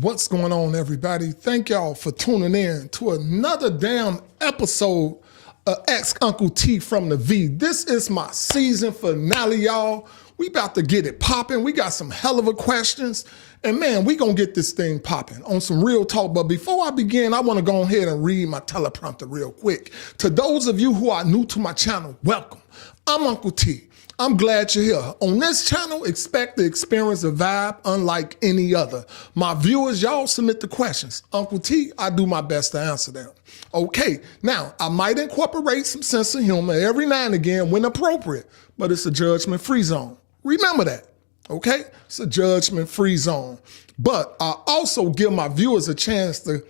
What's going on, everybody? Thank y'all for tuning in to another damn episode of Ask Uncle T from the V. This is my season finale, y'all. We about to get it popping. We got some hell of a questions. And man, we gonna get this thing popping on some real talk. But before I begin, I wanna go ahead and read my teleprompter real quick. To those of you who are new to my channel, welcome. I'm Uncle T. I'm glad you're here. On this channel, expect to experience a vibe unlike any other. My viewers, y'all submit the questions. Uncle T, I do my best to answer them. Okay, now, I might incorporate some sense of humor every now and again when appropriate, but it's a judgment-free zone. Remember that, okay? It's a judgment-free zone. But I also give my viewers a chance to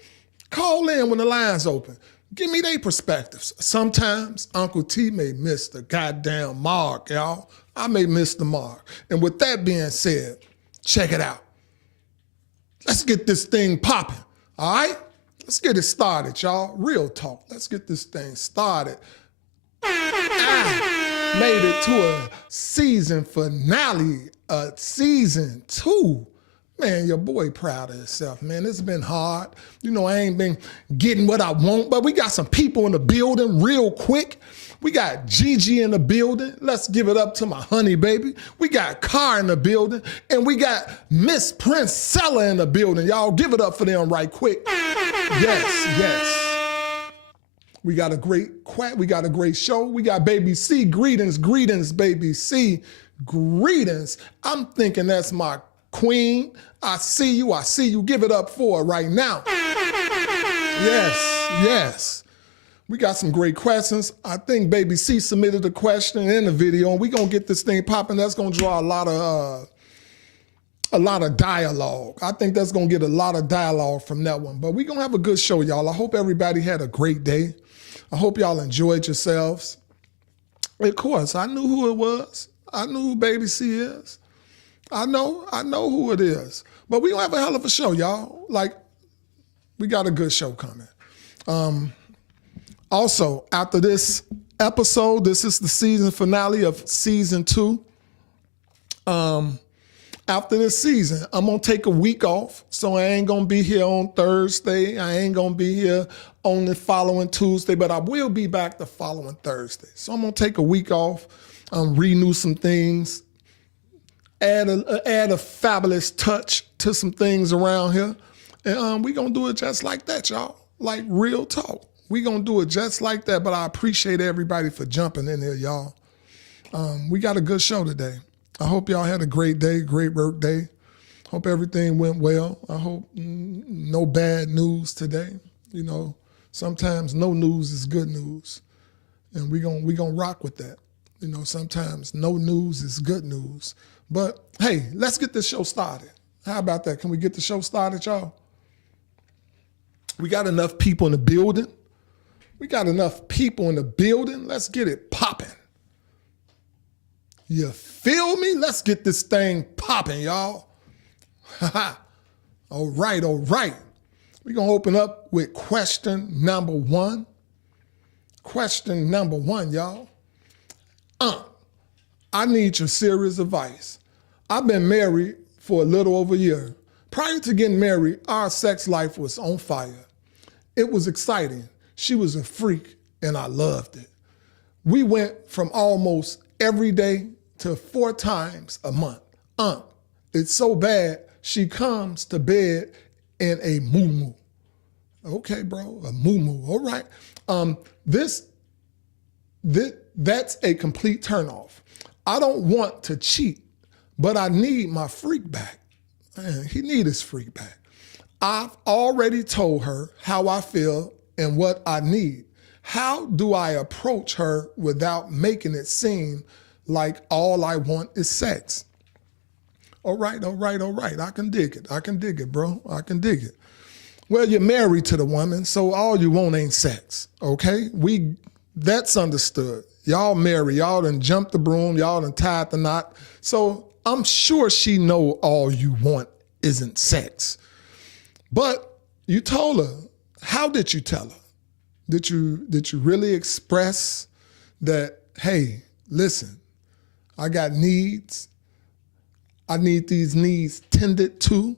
call in when the line's open. Give me their perspectives. Sometimes Uncle T may miss the goddamn mark, y'all. I may miss the mark. And with that being said, check it out. Let's get this thing popping, all right? Let's get it started, y'all. Real talk. Let's get this thing started. I made it to a season finale, season 2. Man, your boy proud of himself, man. It's been hard. You know, I ain't been getting what I want, but we got some people in the building real quick. We got Gigi in the building. Let's give it up to my honey baby. We got Car in the building, and we got Miss Princella in the building. Y'all give it up for them right quick. Yes. We got a great show. We got Baby C. Greetings, Baby C. Greetings. I'm thinking that's my queen. I see you. Give it up for her right now. Yes. We got some great questions. I think Baby C submitted a question in the video, and we're gonna get this thing popping. That's gonna draw a lot of dialogue. I think that's gonna get a lot of dialogue from that one. But we're gonna have a good show, y'all. I hope everybody had a great day. I hope y'all enjoyed yourselves. Of course, I knew who it was. I knew who Baby C is. I know who it is. But we gonna have a hell of a show, y'all. Like, we got a good show coming. Also, after this episode, this is the season finale of season 2. After this season, I'm gonna take a week off. So I ain't gonna be here on Thursday. I ain't gonna be here on the following Tuesday, but I will be back the following Thursday. So I'm gonna take a week off, renew some things, add a fabulous touch to some things around here. And we gonna do it just like that, y'all. Like real talk. We gonna do it just like that, but I appreciate everybody for jumping in here, y'all. We got a good show today. I hope y'all had a great day, great work day. Hope everything went well. I hope no bad news today. You know, sometimes no news is good news. And we gonna rock with that. You know, sometimes no news is good news. But hey, let's get this show started. How about that? Can we get the show started, y'all? We got enough people in the building. Let's get it popping. You feel me? Let's get this thing popping, y'all. All right. We're going to open up with question number 1. Question number 1, y'all. I need your serious advice. I've been married for a little over a year. Prior to getting married, our sex life was on fire. It was exciting. She was a freak, and I loved it. We went from almost every day to 4 times a month. It's so bad, she comes to bed in a moo-moo. Okay, bro, a moo-moo, all right. That's a complete turnoff. I don't want to cheat, but I need my freak back. Man, he need his freak back. I've already told her how I feel and what I need. How do I approach her without making it seem like all I want is sex? All right. I can dig it, bro. I can dig it. Well, you're married to the woman, so all you want ain't sex, okay? That's understood. Y'all married, y'all done jumped the broom, y'all done tied the knot. So I'm sure she know all you want isn't sex. But you told her. How did you tell her? Did you really express that, hey, listen, I got needs. I need these needs tended to.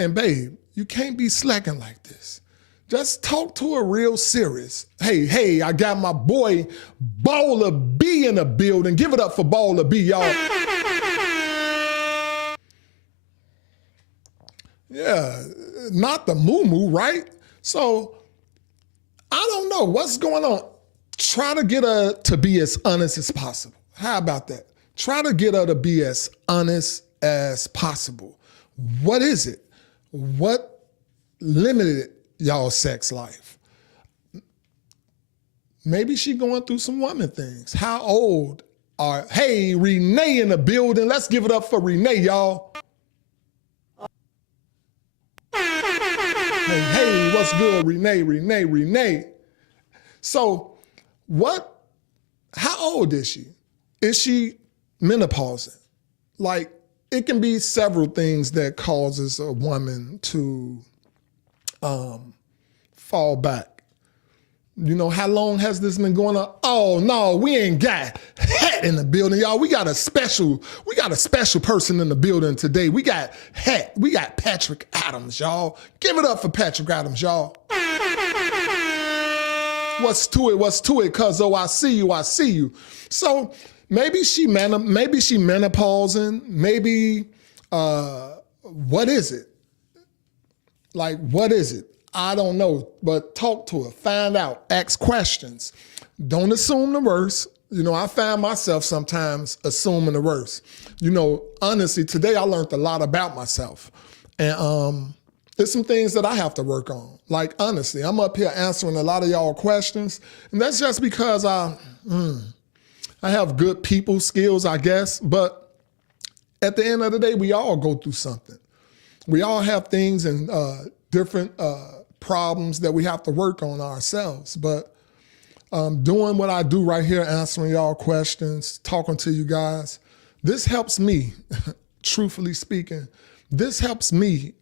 And babe, you can't be slacking like this. Just talk to her real serious. Hey, I got my boy Baller B in the building. Give it up for Baller B, y'all. Yeah, not the moo-moo, right? So I don't know what's going on. Try to get her to be as honest as possible. How about that? Try to get her to be as honest as possible. What is it? What limited y'all sex life? Maybe she going through some woman things. How old are, hey, Renee in the building. Let's give it up for Renee, y'all. Hey, what's good, Renee? So how old is she? Is she menopausing? Like, it can be several things that causes a woman to fall back. You know, how long has this been going on? Oh no, we ain't got Het in the building, y'all. We got a special person in the building today. We got Het. We got Patrick Adams, y'all. Give it up for Patrick Adams, y'all. What's to it, cuz I see you. So maybe she menopausing, maybe what is it? Like, what is it? I don't know, but talk to her, find out, ask questions. Don't assume the worst. You know, I find myself sometimes assuming the worst. You know, honestly, today I learned a lot about myself. And there's some things that I have to work on. Like, honestly, I'm up here answering a lot of y'all questions. And that's just because I have good people skills, I guess. But at the end of the day, we all go through something. We all have things and different problems that we have to work on ourselves. But doing what I do right here, answering y'all questions, talking to you guys, this helps me, truthfully speaking, this helps me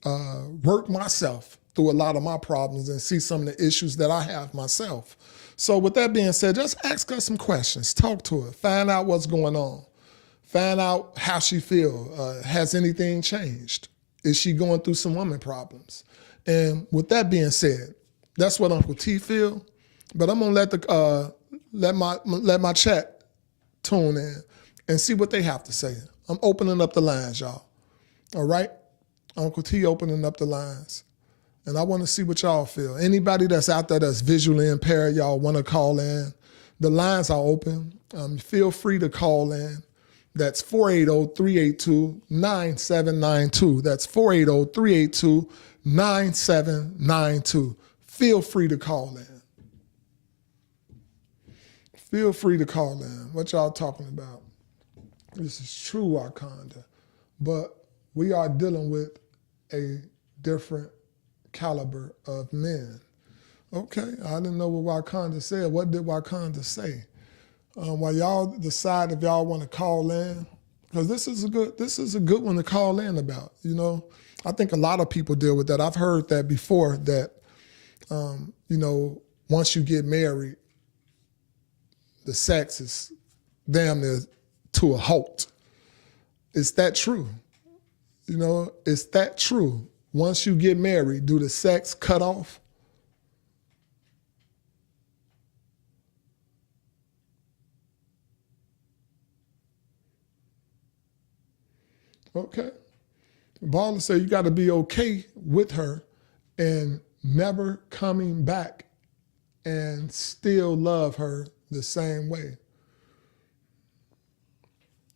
work myself through a lot of my problems and see some of the issues that I have myself. So with that being said, just ask her some questions, talk to her, find out what's going on, find out how she feels. Has anything changed? Is she going through some woman problems? And with that being said, that's what Uncle T feel. But I'm gonna let my chat tune in and see what they have to say. I'm opening up the lines, y'all. All right? Uncle T opening up the lines. And I want to see what y'all feel. Anybody that's out there that's visually impaired, y'all want to call in, the lines are open. Feel free to call in. That's 480-382-9792. That's 480-382-9792. Feel free to call in. Feel free to call in. What y'all talking about? This is true Wakanda, but we are dealing with a different caliber of men. Okay, I didn't know what Wakanda said. What did Wakanda say? While y'all decide if y'all want to call in, because this is a good one to call in about. You know, I think a lot of people deal with that. I've heard that before. That you know, once you get married, the sex is damn near to a halt. Is that true? You know, is that true? Once you get married, do the sex cut off? Okay. Baller said you got to be okay with her and never coming back and still love her the same way.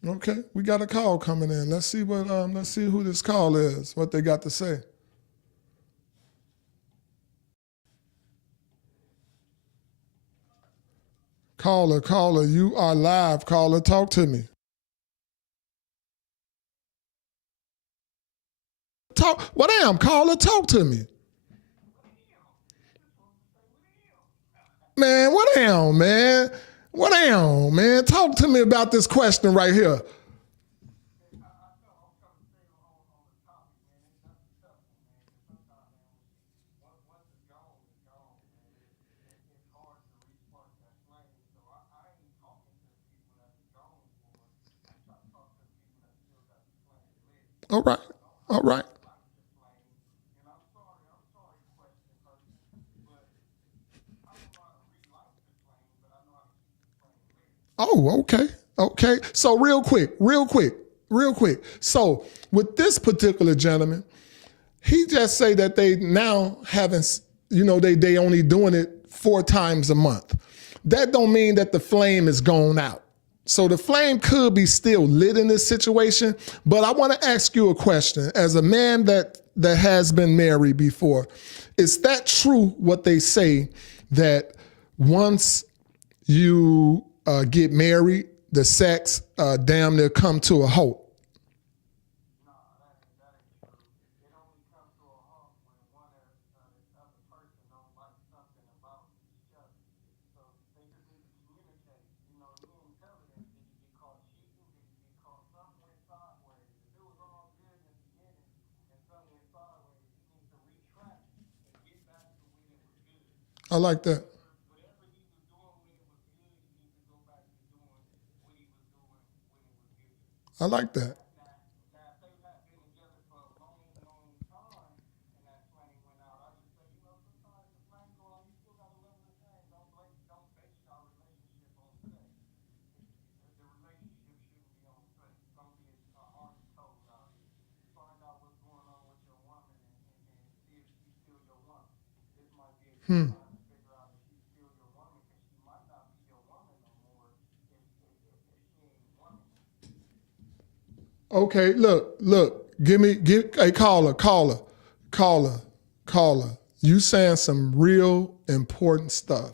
Okay, we got a call coming in. Let's see who this call is, what they got to say. Caller, you are live. Caller, talk to me. What am? Caller, talk to me. Man, what am, man? What am, man? Talk to me about this question right here. All right. Oh, okay. Okay. So real quick. So with this particular gentleman, he just say that they now haven't, they only doing it 4 times a month. That don't mean that the flame is gone out. So the flame could be still lit in this situation, but I want to ask you a question. As a man that has been married before, is that true what they say that once you get married, the sex damn near come to a halt? I like that. I like that. Okay, look, hey, caller. You saying some real important stuff.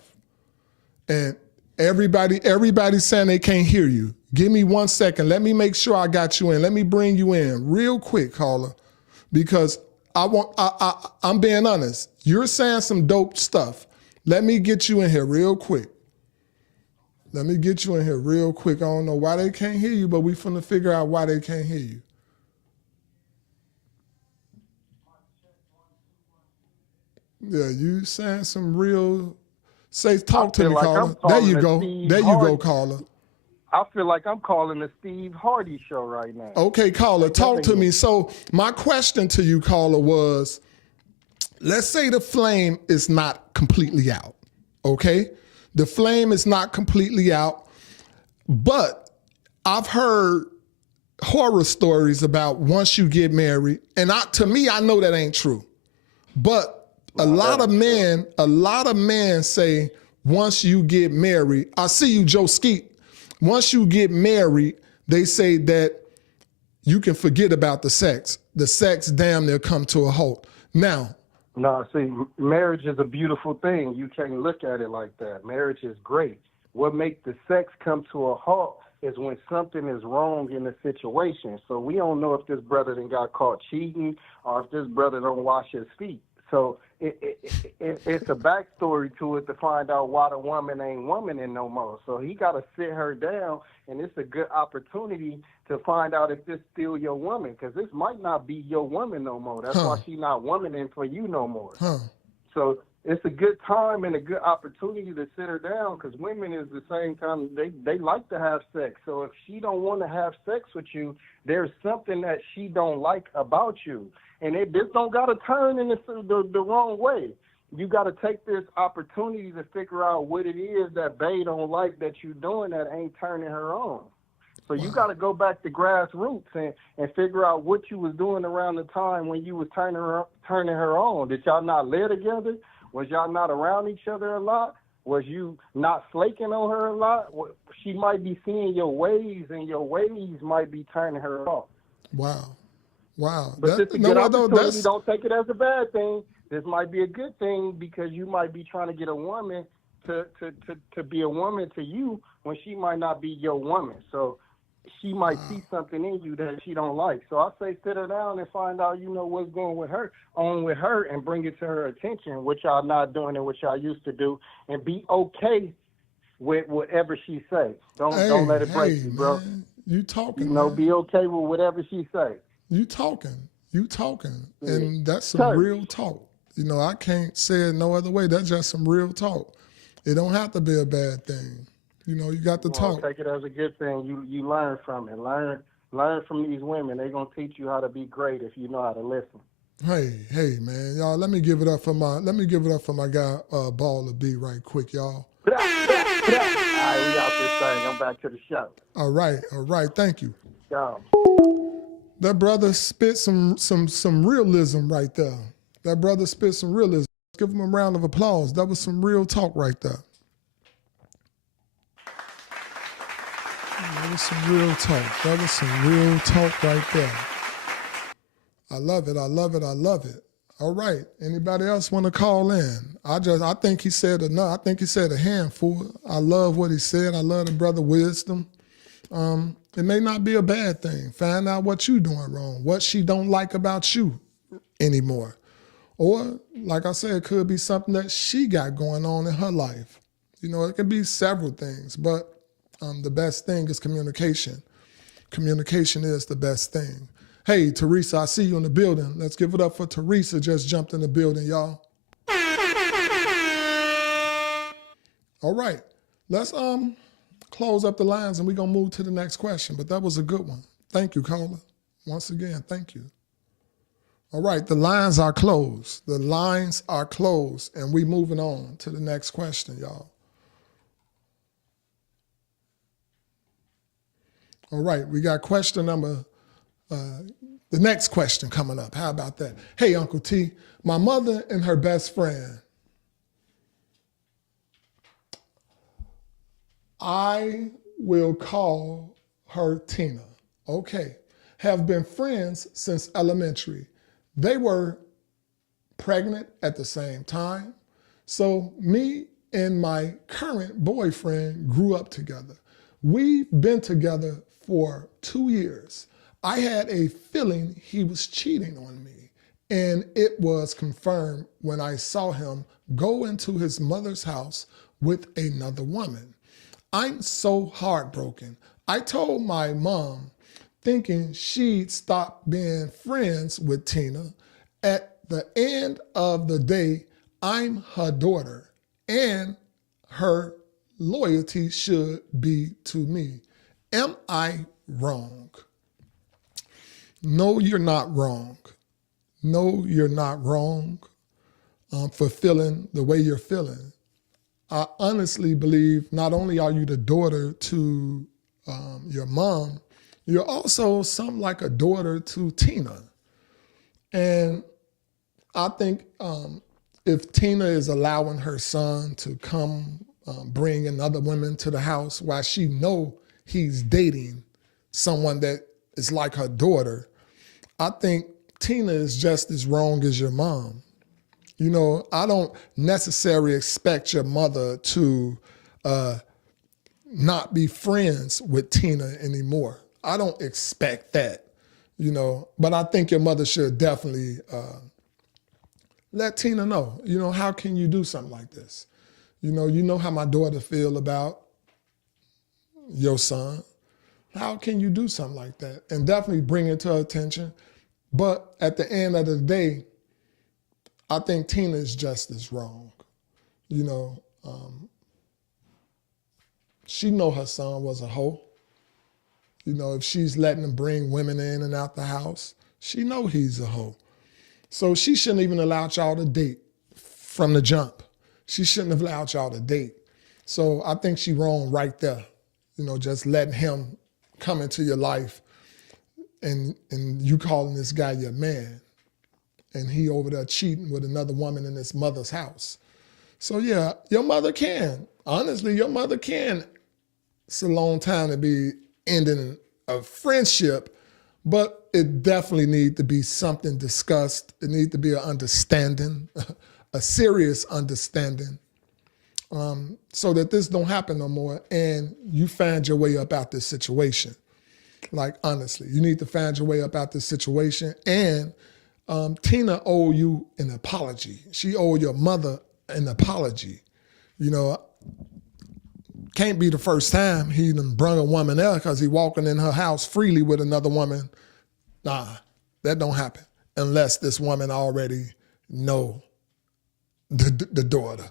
And everybody's saying they can't hear you. Give me 1 second. Let me make sure I got you in. Let me bring you in real quick, caller, because I'm being honest. You're saying some dope stuff. Let me get you in here real quick. I don't know why they can't hear you, but we finna figure out why they can't hear you. Yeah, you saying some real. Talk to me, like caller. There you go, caller. I feel like I'm calling the Steve Hardy show right now. Okay, caller, talk to me. So my question to you, caller, was, let's say the flame is not completely out, okay? The flame is not completely out, but I've heard horror stories about once you get married, and to me, I know that ain't true. But a lot of men say once you get married, I see you, Joe Skeet. Once you get married, they say that you can forget about the sex. The sex damn near come to a halt. Now, no, see, marriage is a beautiful thing. You can't look at it like that. Marriage is great. What makes the sex come to a halt is when something is wrong in the situation. So we don't know if this brother done got caught cheating or if this brother don't wash his feet. So it's a backstory to it to find out why the woman ain't womaning no more. So he got to sit her down, and it's a good opportunity to find out if this still your woman, because this might not be your woman no more. That's why she not womaning for you no more. So it's a good time and a good opportunity to sit her down, because women is the same time, they like to have sex. So if she don't want to have sex with you, there's something that she don't like about you. And this don't got to turn in the wrong way. You got to take this opportunity to figure out what it is that Bae don't like that you doing that ain't turning her on. So you got to go back to grassroots and figure out what you was doing around the time when you was turning her on. Did y'all not live together? Was y'all not around each other a lot? Was you not flaking on her a lot? She might be seeing your ways, and your ways might be turning her off. Wow. But this is a good opportunity. Don't take it as a bad thing. This might be a good thing, because you might be trying to get a woman to be a woman to you when she might not be your woman. So she might see something in you that she don't like. So I say sit her down and find out, what's going with her, and bring it to her attention, which y'all not doing and what y'all used to do, and be okay with whatever she say. Don't let it break you, bro. You talking? Be okay with whatever she say. You talking, and that's some real talk. I can't say it no other way. That's just some real talk. It don't have to be a bad thing. You got to talk. Take it as a good thing. You learn from it. Learn from these women. They're gonna teach you how to be great if you know how to listen. Hey, man, y'all. Let me give it up for my guy, Baller B, right quick, y'all. All right, we out this thing. thing. I'm back to the show. All right. Thank you. Yeah. That brother spit some realism right there. That brother spit some realism. Give him a round of applause. That was some real talk right there. That was some real talk. That was some real talk right there. I love it. All right. Anybody else want to call in? I think he said enough. I think he said a handful. I love what he said. I love the brother wisdom. It may not be a bad thing. Find out what you doing wrong, what she don't like about you anymore. Or, like I said, it could be something that she got going on in her life. You know, it could be several things, but the best thing is communication. Communication is the best thing. Hey, Teresa, I see you in the building. Let's give it up for Teresa. Just jumped in the building, y'all. All right, let's close up the lines and we're going to move to the next question. But that was a good one. Thank you, caller. Once again, thank you. All right, the lines are closed. The lines are closed, and we moving on to the next question, y'all. All right, we got question number, the next question coming up. How about that? Hey, Uncle T, my mother and her best friend, I will call her Tina, okay, have been friends since elementary. They were pregnant at the same time. So me and my current boyfriend grew up together. We've been together for 2 years. I had a feeling he was cheating on me, and it was confirmed when I saw him go into his mother's house with another woman. I'm so heartbroken. I told my mom, thinking she'd stop being friends with Tina. At the end of the day, I'm her daughter, and her loyalty should be to me. Am I wrong? No, you're not wrong. No, you're not wrong for feeling the way you're feeling. I honestly believe not only are you the daughter to your mom, you're also something like a daughter to Tina. And I think if Tina is allowing her son to come bring another woman to the house while she know he's dating someone that is like her daughter, I think Tina is just as wrong as your mom. You know, I don't necessarily expect your mother to not be friends with Tina anymore. I don't expect that, you know, but I think your mother should definitely let Tina know, you know, how can you do something like this? You know how my daughter feel about your son. How can you do something like that? And definitely bring it to her attention. But at the end of the day, I think Tina is just as wrong. You know, she know her son was a hoe. You know, if she's letting him bring women in and out the house, she know he's a hoe. So she shouldn't even allow y'all to date from the jump. She shouldn't have allowed y'all to date. So I think she wrong right there. You know, just letting him come into your life and you calling this guy your man. And he over there cheating with another woman in his mother's house. So yeah, your mother can. Honestly, your mother can. It's a long time to be ending a friendship, but it definitely needs to be something discussed. It needs to be an understanding, a serious understanding, so that this don't happen no more and you find your way up out this situation. Like, honestly, you need to find your way up out this situation. And Tina owe you an apology. She owe your mother an apology. You know, can't be the first time he done brung a woman there because he walking in her house freely with another woman. Nah, that don't happen unless this woman already know the daughter.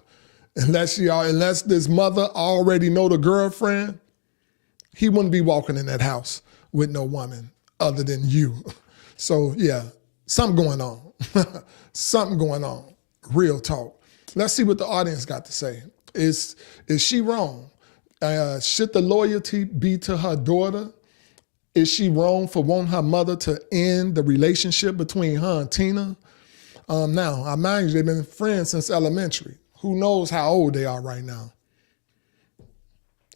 Unless this mother already know the girlfriend, he wouldn't be walking in that house with no woman other than you. So yeah, something going on. Something going on. Real talk. Let's see what the audience got to say. Is she wrong? Should the loyalty be to her daughter? Is she wrong for wanting her mother to end the relationship between her and Tina? Now, I mind you, they've been friends since elementary. Who knows how old they are right now?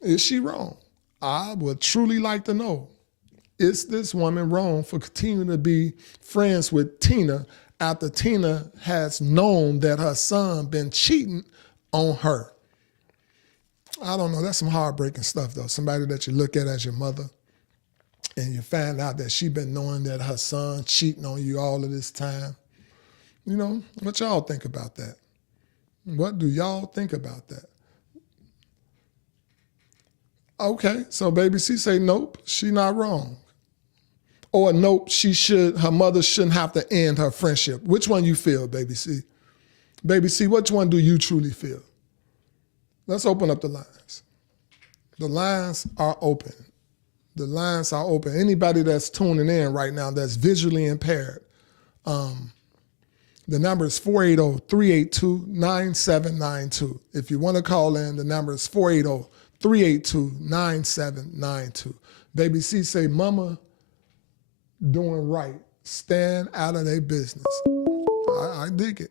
Is she wrong? I would truly like to know. Is this woman wrong for continuing to be friends with Tina after Tina has known that her son been cheating on her? I don't know. That's some heartbreaking stuff, though. Somebody that you look at as your mother and you find out that she been knowing that her son cheating on you all of this time. You know, what y'all think about that? What do y'all think about that? Okay, so Baby C say nope, she not wrong. Or nope, her mother shouldn't have to end her friendship. Which one you feel, Baby C? Baby C, which one do you truly feel? Let's open up the lines. The lines are open. The lines are open. Anybody that's tuning in right now that's visually impaired, the number is 480-382-9792. If you want to call in, the number is 480-382-9792. Baby C say, Mama doing right. Stand out of their business. I dig it.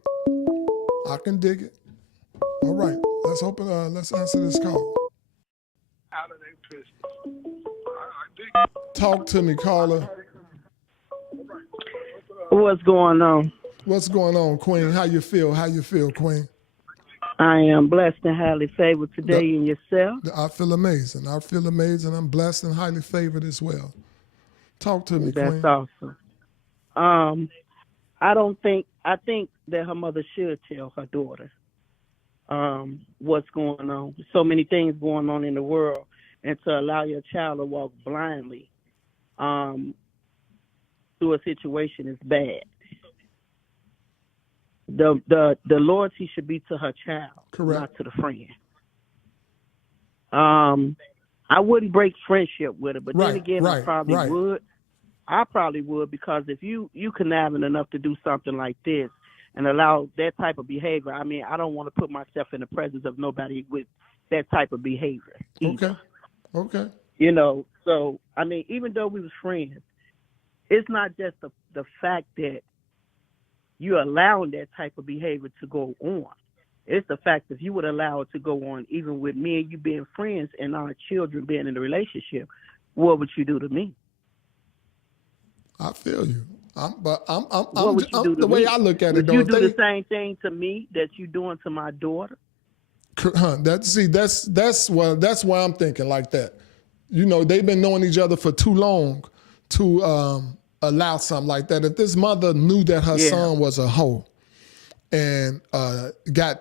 I can dig it. All right, let's answer this call. Out of their business. I dig it. Talk to me, caller. What's going on? What's going on, Queen? How you feel? How you feel, Queen? I am blessed and highly favored today in yourself. I feel amazing. I feel amazing. I'm blessed and highly favored as well. Talk to me, Queen. That's awesome. I think that her mother should tell her daughter what's going on. So many things going on in the world, and to allow your child to walk blindly through a situation is bad. The loyalty should be to her child, correct, not to the friend. I wouldn't break friendship with her, but then again, I probably would. I probably would, because if you conniving enough to do something like this and allow that type of behavior, I mean, I don't want to put myself in the presence of nobody with that type of behavior either. Okay. You know, so, I mean, even though we was friends, it's not just the fact that you're allowing that type of behavior to go on. It's the fact that if you would allow it to go on, even with me and you being friends and our children being in a relationship, what would you do to me? I feel you. The way I look at it, would you do the same thing to me that you're doing to my daughter? That's why I'm thinking like that. You know, they've been knowing each other for too long to allow something like that. If this mother knew that her son was a hoe and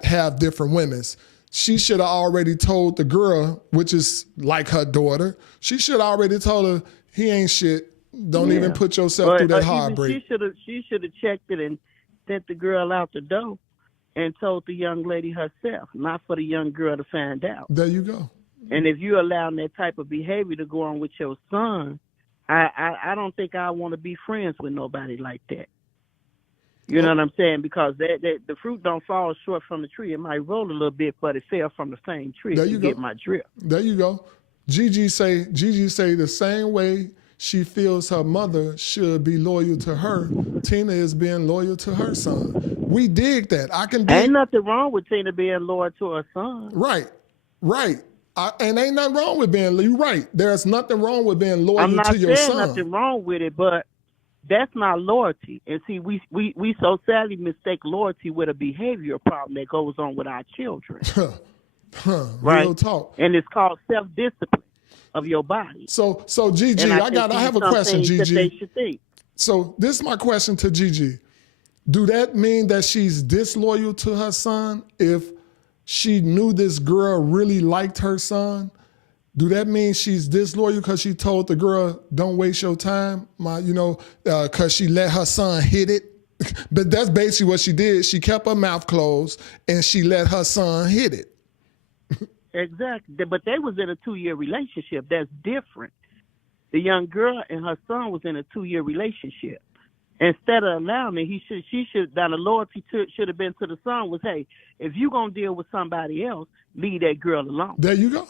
have different women's, she should have already told the girl, which is like her daughter, she should have already told her, he ain't shit. Don't even put yourself through that heartbreak. She should have checked it and sent the girl out the door and told the young lady herself, not for the young girl to find out. There you go. And if you're allowing that type of behavior to go on with your son, I don't think I want to be friends with nobody like that. You know what I'm saying? Because the fruit don't fall short from the tree. It might roll a little bit, but it fell from the same tree. There you go. Get my drift. There you go. Gigi say the same way she feels her mother should be loyal to her, Tina is being loyal to her son. We dig that. Ain't nothing wrong with Tina being loyal to her son. Right. And ain't nothing wrong with being, you're right. There's nothing wrong with being loyal to your son. I'm not saying nothing wrong with it, but that's not loyalty. And see, we so sadly mistake loyalty with a behavioral problem that goes on with our children. Right? Real talk. And it's called self-discipline of your body. So Gigi, I have a question, Gigi. So this is my question to Gigi. Do that mean that she's disloyal to her son if she knew this girl really liked her son? Do that mean she's disloyal because she told the girl, don't waste your time, because she let her son hit it? But that's basically what she did. She kept her mouth closed and she let her son hit it. Exactly. But they was in a 2-year relationship. That's different. The young girl and her son was in a 2-year relationship. Instead of allowing it, the loyalty should have been to the son was, hey, if you gonna deal with somebody else, leave that girl alone. There you go.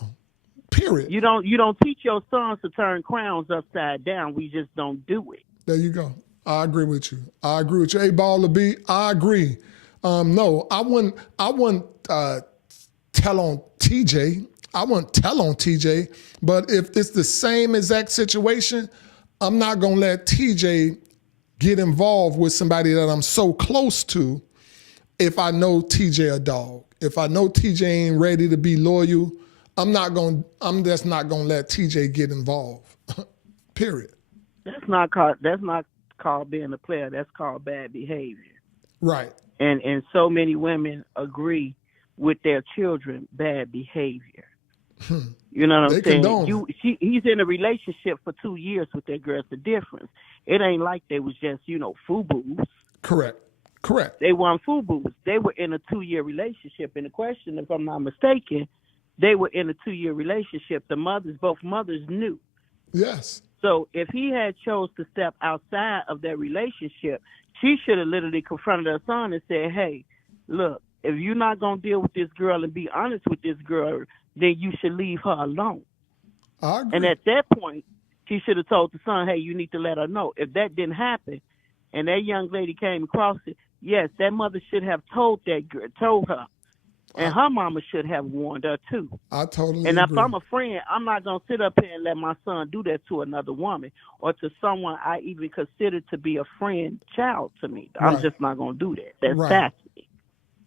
period. You don't teach your sons to turn crowns upside down. We just don't do it. There you go. I agree with you. I agree with you. Hey, Baller B, I agree. No, I wouldn't tell on TJ. I wouldn't tell on TJ, but if it's the same exact situation, I'm not going to let TJ get involved with somebody that I'm so close to if I know TJ a dog. If I know TJ ain't ready to be loyal, I'm just not going to let TJ get involved. Period. That's not called being a player. That's called bad behavior. Right. And so many women agree with their children bad behavior. You know what I'm saying? He's in a relationship for 2 years with that girl. It's the difference. It ain't like they was just, FUBUs. Correct. They weren't FUBUs. They were in a 2-year relationship. And the question, if I'm not mistaken, they were in a 2-year relationship. Both mothers knew. Yes. So if he had chose to step outside of that relationship, she should have literally confronted her son and said, hey, look, if you're not going to deal with this girl and be honest with this girl, then you should leave her alone. I agree. And at that point, she should have told the son, hey, you need to let her know. If that didn't happen and that young lady came across it, yes, that mother should have told her. And her mama should have warned her too. I totally And agree. if I'm a friend, I'm not going to sit up here and let my son do that to another woman or to someone I even consider to be a friend child to me. I'm Right. just not going to do that. That's Right. nasty.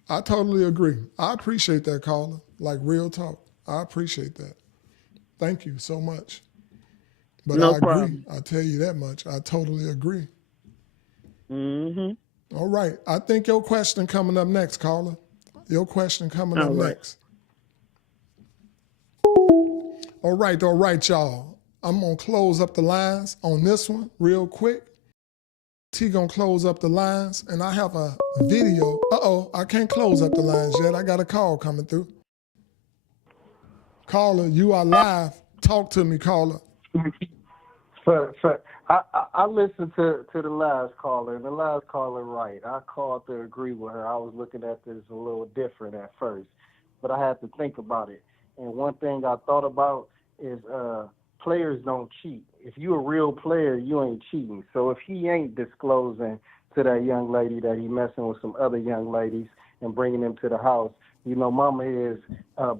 I totally agree. I appreciate that, caller. Like real talk. I appreciate that. Thank you so much. But No I agree. problem. I tell you that much. I totally agree. Mm-hmm. All right. I think your question coming up next, caller. Your question coming up next. All right, y'all. I'm going to close up the lines on this one real quick. T going to close up the lines, and I have a video. I can't close up the lines yet. I got a call coming through. Caller, you are live. Talk to me, caller. I listened to the last caller, and the last caller, right. I called to agree with her. I was looking at this a little different at first, but I had to think about it. And one thing I thought about is players don't cheat. If you're a real player, you ain't cheating. So if he ain't disclosing to that young lady that he messing with some other young ladies and bringing them to the house, mama is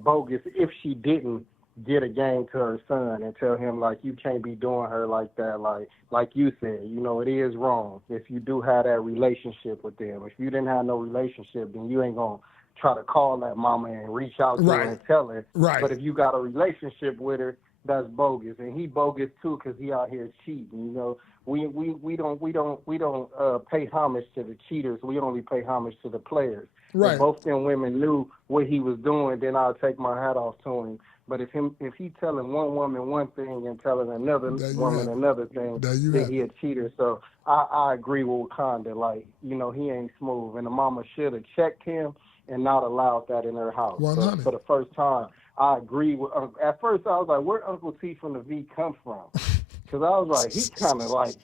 bogus if she didn't get a game to her son and tell him, like, you can't be doing her like that. Like you said, it is wrong if you do have that relationship with them. If you didn't have no relationship, then you ain't going to try to call that mama and reach out to her and tell her. Right. But if you got a relationship with her, that's bogus. And he bogus too because he out here cheating. We don't pay homage to the cheaters. We only pay homage to the players. Right. If both them women knew what he was doing, then I'll take my hat off to him. But if he telling one woman one thing and telling another woman another thing, then he a cheater. So I agree with Wakanda. Like, he ain't smooth. And the mama should have checked him and not allowed that in her house. So for the first time, I agree with. At first, I was like, "Where Uncle T from the V come from?" Because I was like, he kind of like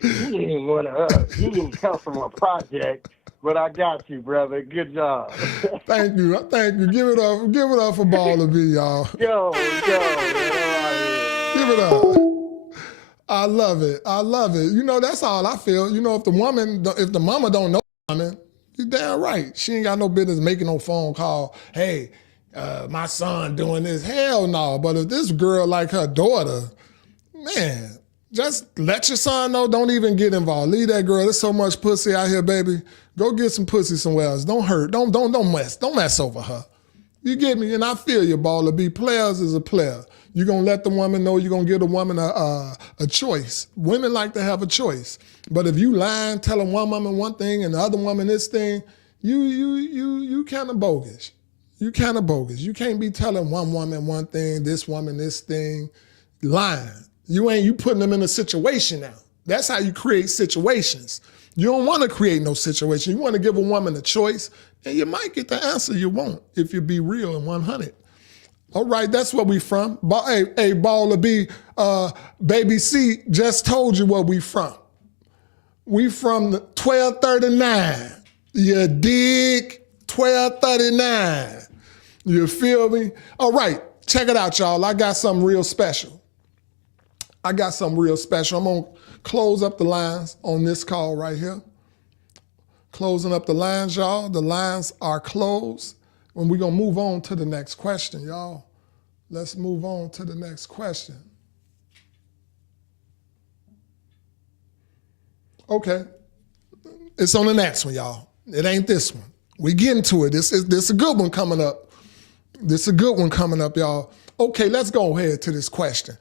he didn't come from a project. But I got you, brother. Good job. Thank you. Give it up for Baller B, y'all. Yo. Give it up. I love it. That's all I feel. If the mama don't know, you're damn right. She ain't got no business making no phone call. Hey, my son doing this. Hell no. But if this girl like her daughter, man, just let your son know. Don't even get involved. Leave that girl. There's so much pussy out here, baby. Go get some pussy somewhere else. Don't hurt. Don't mess over her. You get me? And I feel you, Baller B. Players is a player. You're going to let the woman know you're going to give a woman a choice. Women like to have a choice. But if you lying, telling one woman one thing and the other woman this thing, you kind of bogus. You kind of bogus. You can't be telling one woman one thing, this woman this thing, lying. You putting them in a situation now. That's how you create situations. You don't want to create no situation. You want to give a woman a choice, and you might get the answer you want if you be real and 100. All right, that's where we from. Hey, Baller B, Baby C just told you where we from. We from the 1239. You dig? 1239. You feel me? All right, check it out, y'all. I got something real special. I'm going to close up the lines on this call right here. Closing up the lines, y'all. The lines are closed. And we're going to move on to the next question, y'all. Let's move on to the next question. Okay. It's on the next one, y'all. It ain't this one. We get into it. This is a good one coming up. This is a good one coming up, y'all. Okay, let's go ahead to this question.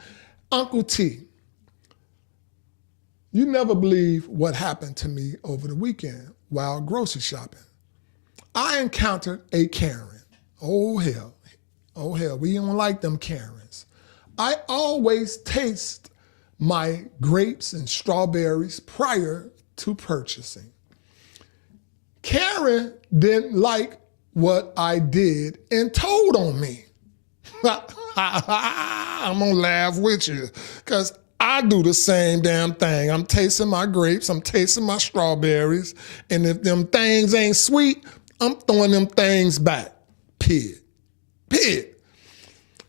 Uncle T, you never believe what happened to me over the weekend while grocery shopping. I encountered a Karen. Oh, hell. Oh, hell. We don't like them Karens. I always taste my grapes and strawberries prior to purchasing. Karen didn't like what I did and told on me. I'm gonna laugh with you because I do the same damn thing. I'm tasting my grapes, I'm tasting my strawberries, and if them things ain't sweet, I'm throwing them things back. Period.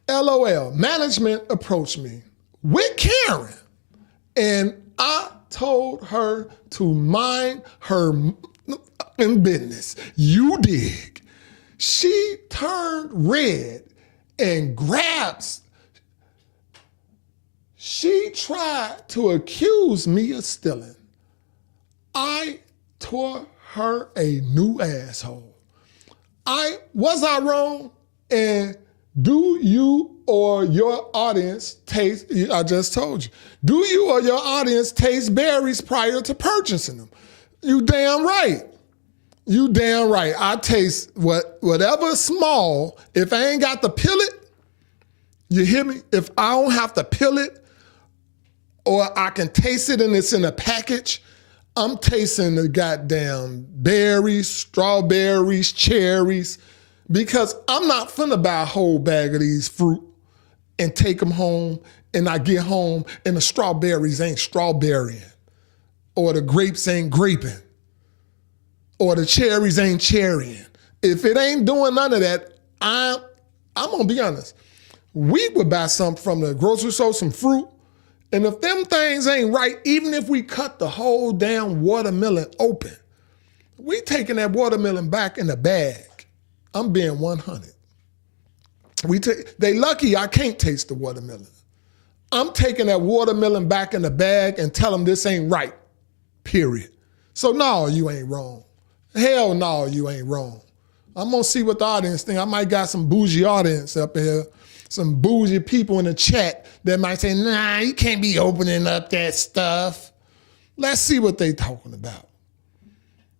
LOL. Management approached me with Karen, and I told her to mind her business. You dig? She turned red and grabs. She tried to accuse me of stealing. I tore her a new asshole. Was I wrong? And do you or your audience taste, I just told you, do you or your audience taste berries prior to purchasing them? You damn right. You damn right. I taste whatever small, if I ain't got to peel it, you hear me? If I don't have to peel it, or I can taste it and it's in a package, I'm tasting the goddamn berries, strawberries, cherries, because I'm not finna buy a whole bag of these fruit and take them home, and I get home and the strawberries ain't strawberrying, or the grapes ain't graping, or the cherries ain't cherrying. If it ain't doing none of that, I'm gonna be honest. We would buy something from the grocery store, some fruit, and if them things ain't right, even if we cut the whole damn watermelon open, we taking that watermelon back in the bag. I'm being 100. They lucky I can't taste the watermelon. I'm taking that watermelon back in the bag and tell them this ain't right, period. So no, you ain't wrong. Hell no, you ain't wrong. I'm gonna see what the audience think. I might got some bougie audience up here, some bougie people in the chat that might say, nah, you can't be opening up that stuff. Let's see what they talking about.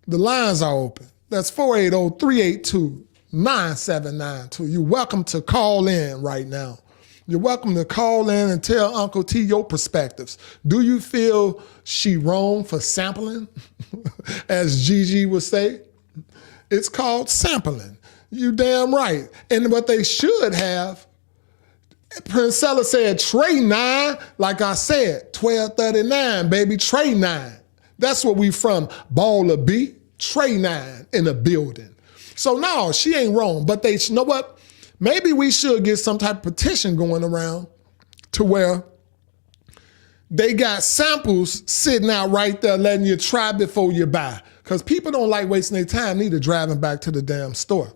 The lines are open. That's 480-382-9792. You're welcome to call in right now. You're welcome to call in and tell Uncle T your perspectives. Do you feel she wrong for sampling? As Gigi would say, it's called sampling. You damn right. And what they should have, Princella said tray 9, like I said, 1239, baby, tray 9. That's where we from, Baller B, tray 9 in a building. So no, she ain't wrong, but you know what? Maybe we should get some type of petition going around to where they got samples sitting out right there letting you try before you buy. Because people don't like wasting their time neither driving back to the damn store.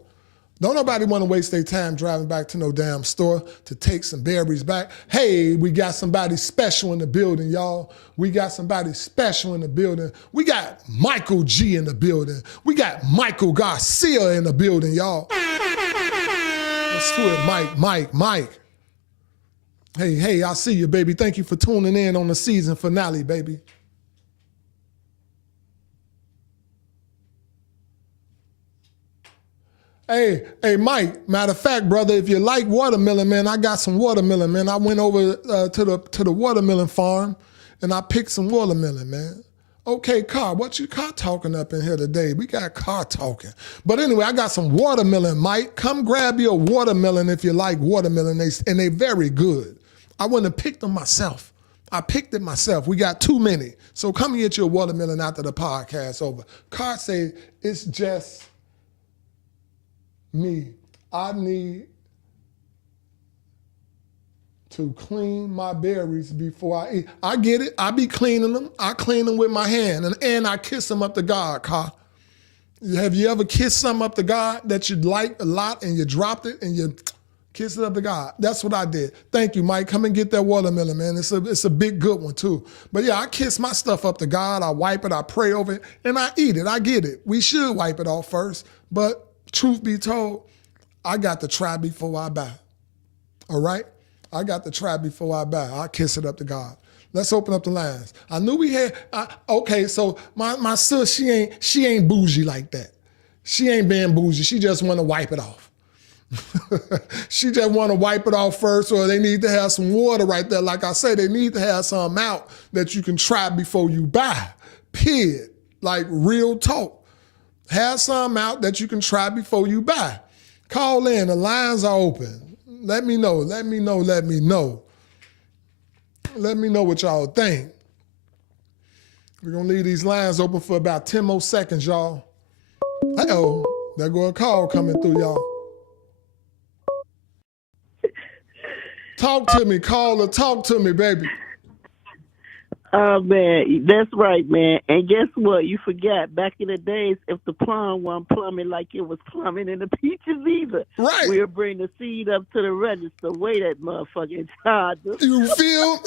Don't nobody want to waste their time driving back to no damn store to take some berries back. Hey, we got somebody special in the building, y'all. We got somebody special in the building. We got Michael G in the building. We got Michael Garcia in the building, y'all. Let's do it, Mike. Hey, I see you, baby. Thank you for tuning in on the season finale, baby. Hey, Mike, matter of fact, brother, if you like watermelon, man, I got some watermelon, man. I went over to the watermelon farm and I picked some watermelon, man. Okay, Car, what you car talking up in here today? We got car talking. But anyway, I got some watermelon, Mike. Come grab your watermelon if you like watermelon, and they very good. I wouldn't have picked them myself. I picked it myself. We got too many. So come and get your watermelon after the podcast over. Car say it's just me. I need to clean my berries before I eat. I get it. I be cleaning them. I clean them with my hand, and I kiss them up to God, Carl. Have you ever kissed something up to God that you like a lot and you dropped it and you kiss it up to God? That's what I did. Thank you, Mike. Come and get that watermelon, man. It's a big good one too. But yeah, I kiss my stuff up to God. I wipe it. I pray over it, and I eat it. I get it. We should wipe it off first. But truth be told, I got to try before I buy. All right? I got to try before I buy. I kiss it up to God. Let's open up the lines. I knew we had, okay, so my sis, she ain't bougie like that. She ain't being bougie. She just want to wipe it off. She just want to wipe it off first, or they need to have some water right there. Like I say, they need to have some out that you can try before you buy. Period. Like real talk. Have some out that you can try before you buy. Call in. The lines are open. Let me know. Let me know. Let me know. Let me know what y'all think. We're going to leave these lines open for about 10 more seconds, y'all. Uh-oh. There go a call coming through, y'all. Talk to me, caller. Talk to me, baby. Oh, man, that's right, man. And guess what? You forgot, back in the days, if the plum wasn't plumbing like it was plumbing in the peaches either. Right. We'll bring the seed up to the register. Weigh that motherfucking charger. You feel?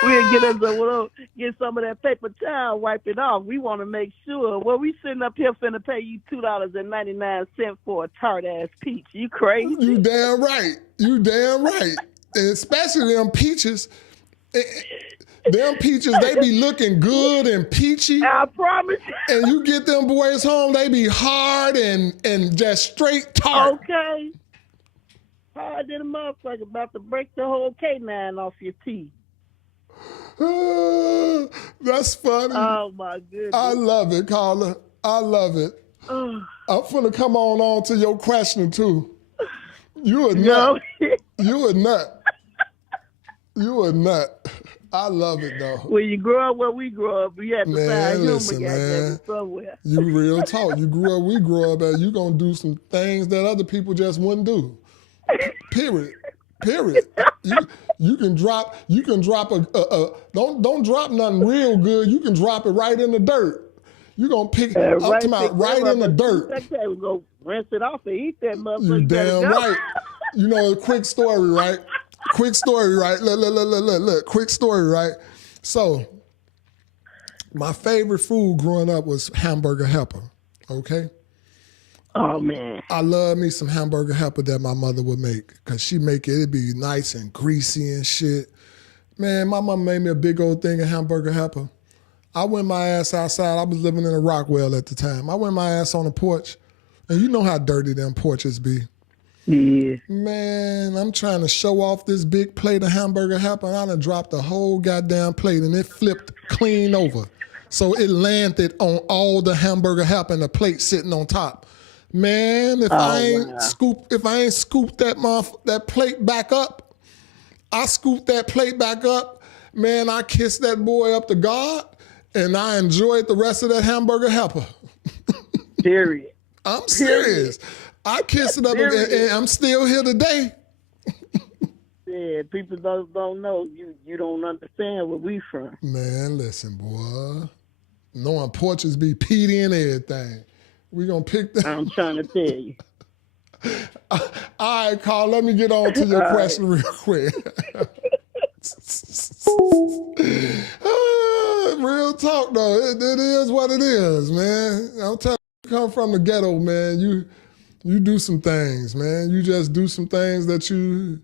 We'll get some of that paper towel, wipe it off. We want to make sure. Well, we sitting up here finna pay you $2.99 for a tart-ass peach. You crazy? You damn right. You damn right. And especially them peaches. Them peaches, they be looking good and peachy. I promise. And you get them boys home, they be hard and just straight tart. Okay. Hard than a motherfucker, about to break the whole canine off your teeth. That's funny. Oh, my goodness. I love it, caller. I love it. I'm finna come on to your question, too. You a nut. You a nut. You a nut. I love it, though. When you grow up where we grow up, we had to find listen, humor man. somewhere. You real talk. You grew up, we grew up, and you gonna do some things that other people just wouldn't do. Period. You can drop don't drop nothing real good. You can drop it right in the dirt. You gonna pick up right in the dirt. We go rinse it off and eat that motherfucker. You damn right. You know, a quick story, right? Quick story, right? Look, quick story, right? So, my favorite food growing up was hamburger helper, okay? Oh, man. I love me some hamburger helper that my mother would make, because she make it'd be nice and greasy and shit. Man, my mom made me a big old thing of hamburger helper. I went my ass outside. I was living in a Rockwell at the time. I went my ass on the porch, and you know how dirty them porches be. Yeah. Man, I'm trying to show off this big plate of hamburger helper, and I done dropped the whole goddamn plate, and it flipped clean over. So it landed on all the hamburger helper and the plate sitting on top. Man, if I ain't scooped that plate back up, I scooped that plate back up. Man, I kissed that boy up to God, and I enjoyed the rest of that hamburger helper. Period. I'm serious. I kissed it up, and I'm still here today. Yeah, people don't know. You don't understand where we from. Man, listen, boy. Knowing porches be peaty and everything. We gonna pick that. I'm trying to tell you. All right, Carl, let me get on to your question real quick. Real talk, though. It is what it is, man. I'm telling you, come from the ghetto, man. You do some things, man. You just do some things that I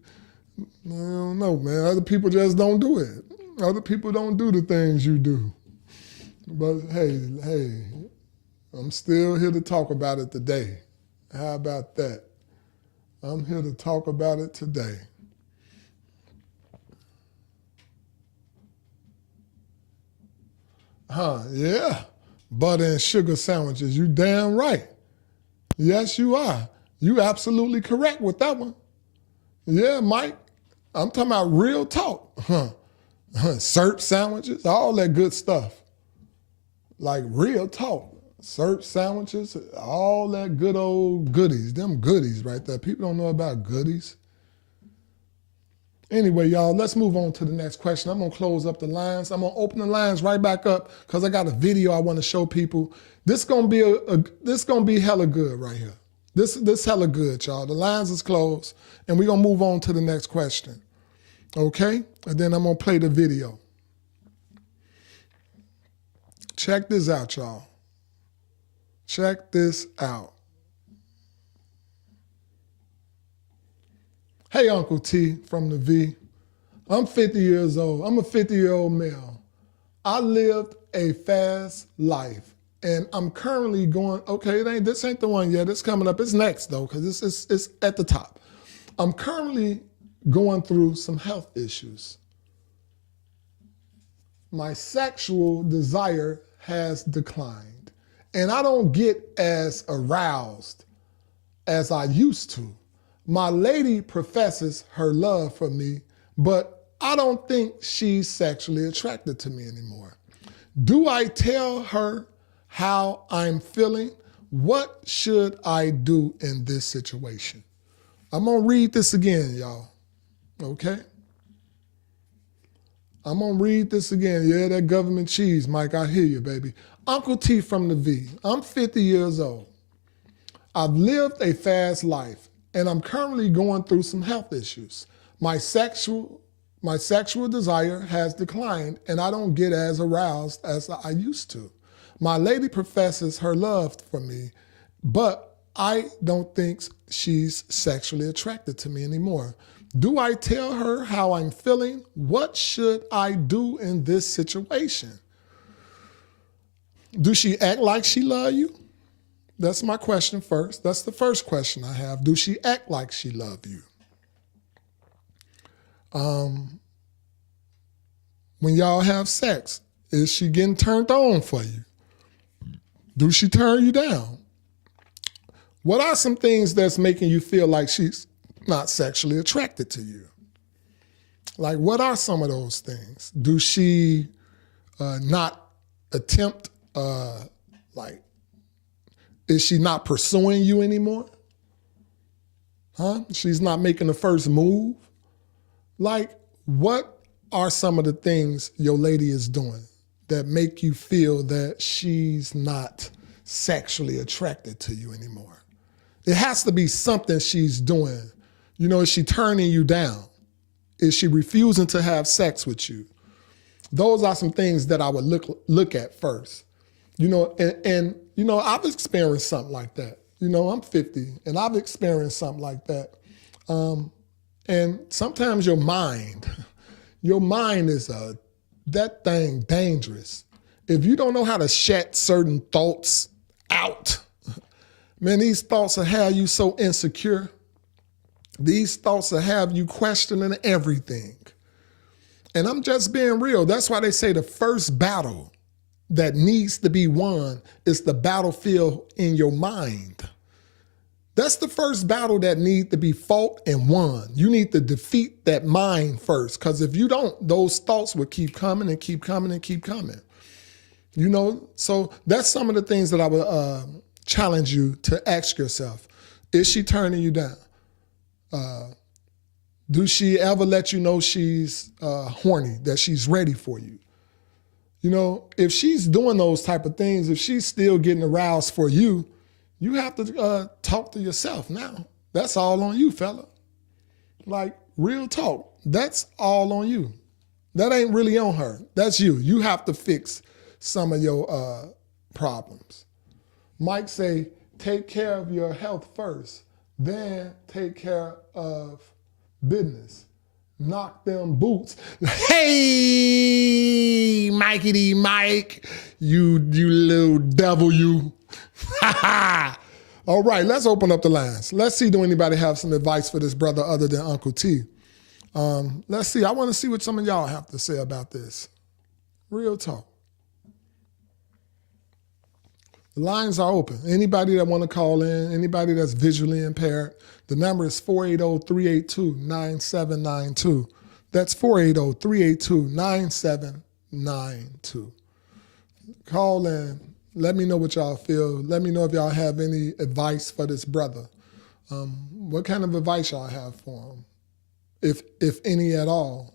don't know, man. Other people just don't do it. Other people don't do the things you do. But hey, I'm still here to talk about it today. How about that? I'm here to talk about it today. Yeah. Butter and sugar sandwiches. You damn right. Yes, you are. You absolutely correct with that one. Yeah, Mike. I'm talking about real talk. Syrup sandwiches, all that good stuff. Like real talk. Search sandwiches, all that good old goodies. Them goodies right there. People don't know about goodies. Anyway, y'all, let's move on to the next question. I'm going to close up the lines. I'm going to open the lines right back up because I got a video I want to show people. This going to be hella good right here. This hella good, y'all. The lines is closed, and we're going to move on to the next question. Okay? And then I'm going to play the video. Check this out, y'all. Check this out. Hey, Uncle T from the V. I'm 50 years old. I'm a 50-year-old male. I lived a fast life, and I'm currently going, okay, this ain't the one yet. It's coming up. It's next, though, because it's at the top. I'm currently going through some health issues. My sexual desire has declined, and I don't get as aroused as I used to. My lady professes her love for me, but I don't think she's sexually attracted to me anymore. Do I tell her how I'm feeling? What should I do in this situation? I'm going to read this again, y'all. Okay? I'm going to read this again. Yeah, that government cheese, Mike, I hear you, baby. Uncle T from the V. I'm 50 years old. I've lived a fast life, and I'm currently going through some health issues. My sexual desire has declined, and I don't get as aroused as I used to. My lady professes her love for me, but I don't think she's sexually attracted to me anymore. Do I tell her how I'm feeling? What should I do in this situation? Do she act like she loves you? That's my question first. That's the first question I have. Do she act like she loves you? When y'all have sex, is she getting turned on for you? Do she turn you down? What are some things that's making you feel like she's not sexually attracted to you? Like, what are some of those things? Do she not attempt, is she not pursuing you anymore? Huh? She's not making the first move? Like, what are some of the things your lady is doing that make you feel that she's not sexually attracted to you anymore? It has to be something she's doing. You know, is she turning you down? Is she refusing to have sex with you? Those are some things that I would look at first. You know, and you know, I've experienced something like that. You know, I'm 50, and I've experienced something like that. And sometimes your mind is that thing dangerous. If you don't know how to shut certain thoughts out, man, these thoughts will have you so insecure. These thoughts will have you questioning everything. And I'm just being real. That's why they say the first battle that needs to be won is the battlefield in your mind. That's the first battle that needs to be fought and won. You need to defeat that mind first, because if you don't, those thoughts will keep coming and keep coming and keep coming. You know, so that's some of the things that I would challenge you to ask yourself. Is she turning you down? Do she ever let you know she's horny, that she's ready for you? You know, if she's doing those type of things, if she's still getting aroused for you, you have to talk to yourself now. That's all on you, fella. Like, real talk. That's all on you. That ain't really on her. That's you. You have to fix some of your problems. Mike say, take care of your health first, then take care of business. Knock them boots. Hey, Mikey D. Mike, you little devil, you. All right, let's open up the lines. Let's see, do anybody have some advice for this brother other than Uncle T? Let's see. I want to see what some of y'all have to say about this. Real talk. The lines are open. Anybody that want to call in, anybody that's visually impaired, the number is 480-382-9792. That's 480-382-9792. Call in Let me know what y'all feel. Let me know if y'all have any advice for this brother. What kind of advice y'all have for him, if any at all?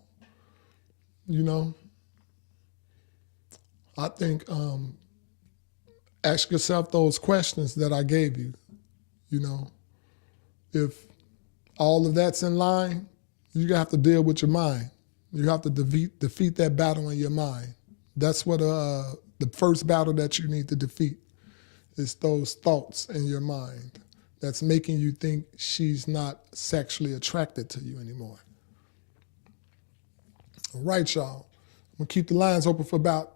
You know, I think ask yourself those questions that I gave you. You know, if all of that's in line, you have to deal with your mind. You have to defeat that battle in your mind. That's what the first battle that you need to defeat is those thoughts in your mind that's making you think she's not sexually attracted to you anymore. All right, y'all. I'm going to keep the lines open for about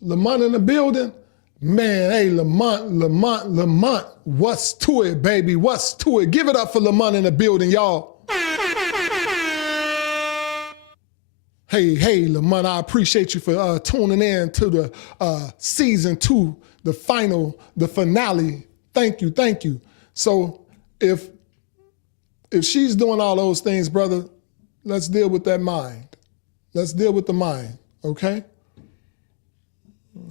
Lamont in the building. Man, hey, Lamont, what's to it, baby? What's to it? Give it up for Lamont in the building, y'all. Hey, Lamont, I appreciate you for tuning in to the season 2, the finale. Thank you. So if she's doing all those things, brother, let's deal with that mind. Let's deal with the mind, okay?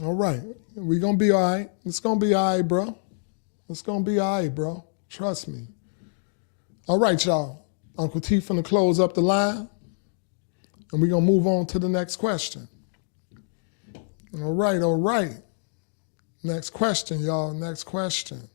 All right. We're going to be all right. It's going to be all right, bro. It's going to be all right, bro. Trust me. All right, y'all. Uncle T finna close up the line, and we're going to move on to the next question. All right. Next question, y'all. Next question.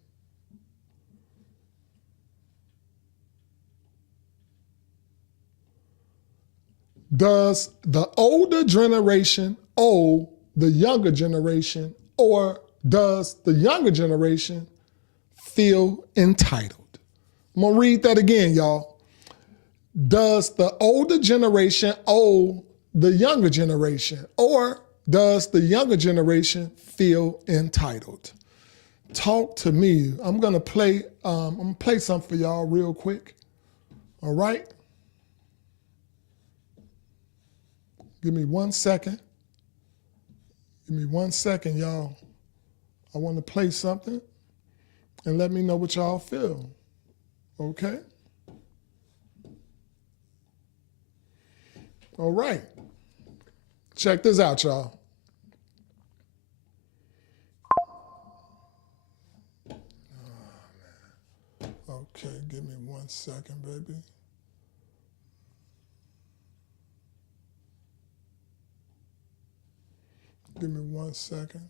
Does the older generation owe the younger generation, or does the younger generation feel entitled? I'm going to read that again, y'all. Does the older generation owe the younger generation, or does the younger generation feel entitled? Talk to me. I'm going to play something for y'all real quick. All right? Give me 1 second. Give me 1 second, y'all. I want to play something and let me know what y'all feel. Okay? All right. Check this out, y'all. Oh, man. Okay, give me 1 second, baby. Give me 1 second.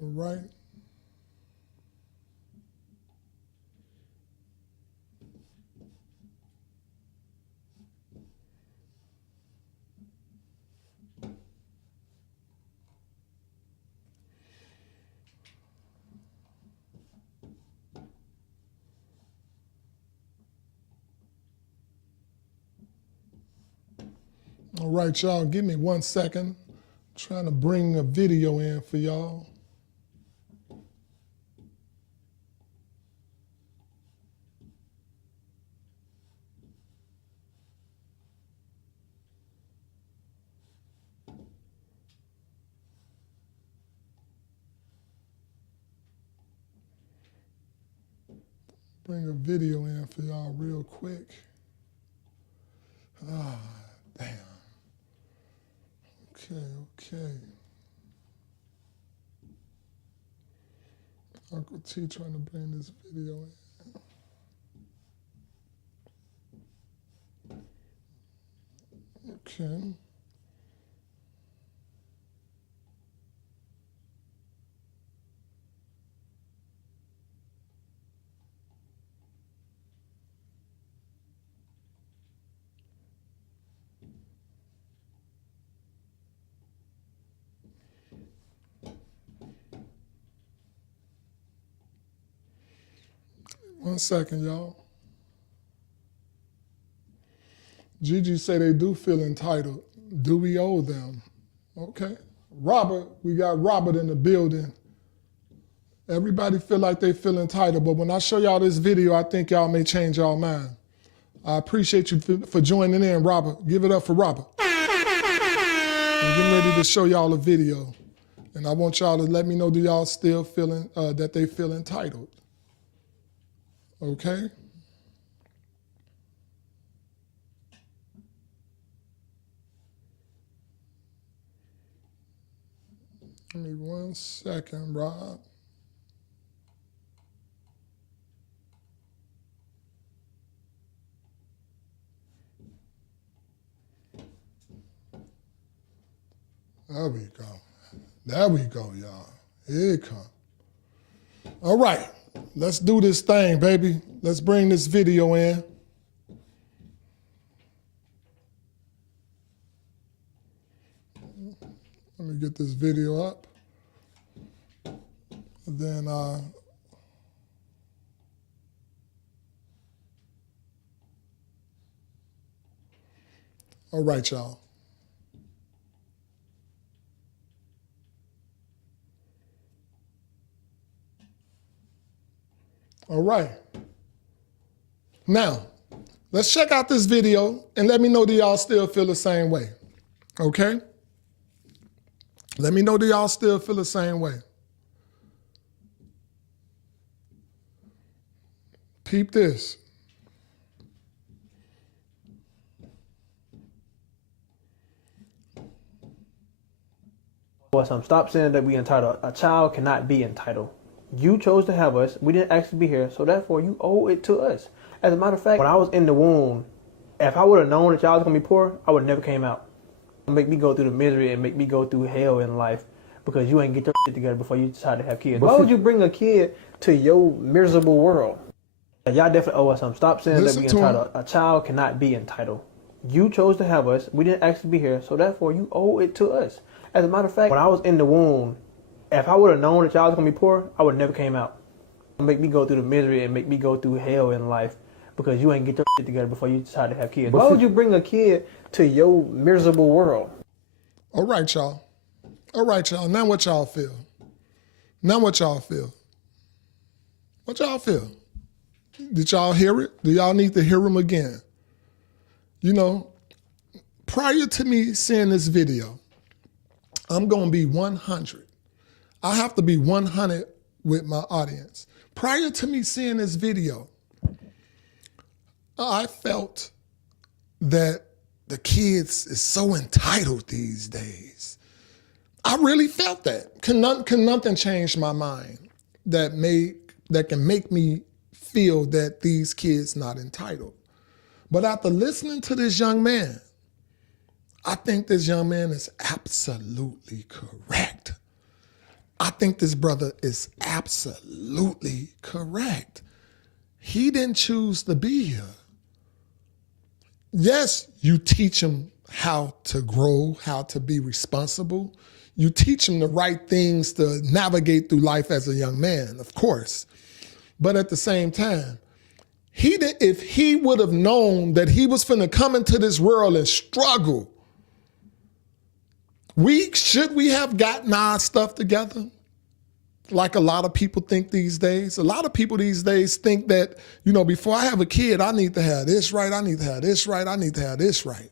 All right. All right, y'all, give me 1 second. I'm trying to bring a video in for y'all. Bring a video in for y'all real quick. Ah, damn. Okay. Uncle T trying to bring this video in. Okay. One second, y'all. Gigi say they do feel entitled. Do we owe them? Okay. Robert, we got Robert in the building. Everybody feel like they feel entitled, but when I show y'all this video, I think y'all may change y'all mind. I appreciate you for joining in, Robert. Give it up for Robert. I'm getting ready to show y'all a video, and I want y'all to let me know, do y'all still feeling that they feel entitled? Okay? Give me 1 second, Rob. There we go. There we go, y'all. Here it comes. All right, let's do this thing, baby. Let's bring this video in. Let me get this video up. And then, all right, y'all. All right. Now, let's check out this video and let me know that y'all still feel the same way. Okay? Let me know that y'all still feel the same way. Peep this. Stop saying that we entitled. A child cannot be entitled. You chose to have us. We didn't actually be here, so therefore you owe it to us. As a matter of fact, when I was in the womb, if I would have known that y'all was gonna be poor, I would have never came out. Make me go through the misery and make me go through hell in life because you ain't get your shit together before you decide to have kids. Why would you bring a kid to your miserable world? Y'all definitely owe us something. Stop saying that we entitled. A child cannot be entitled. You chose to have us. We didn't actually be here, so therefore you owe it to us. As a matter of fact, when I was in the womb, if I would have known that y'all was gonna be poor, I would have never came out. Make me go through the misery and make me go through hell in life because you ain't get your shit together before you decide to have kids. Why would you bring a kid to your miserable world? All right, y'all. All right, y'all. Now what y'all feel? Now what y'all feel? What y'all feel? Did y'all hear it? Do y'all need to hear him again? You know, prior to me seeing this video, I'm going to be 100. I have to be 100 with my audience. Prior to me seeing this video, I felt that the kids is so entitled these days. I really felt that. Can nothing change my mind that can make me feel that these kids not entitled. But after listening to this young man, I think this young man is absolutely correct. I think this brother is absolutely correct. He didn't choose to be here. Yes, you teach him how to grow, how to be responsible. You teach him the right things to navigate through life as a young man, of course. But at the same time, if he would have known that he was finna come into this world and struggle, should we have gotten our stuff together? Like a lot of people think these days. A lot of people these days think that, before I have a kid, I need to have this right, I need to have this right, I need to have this right.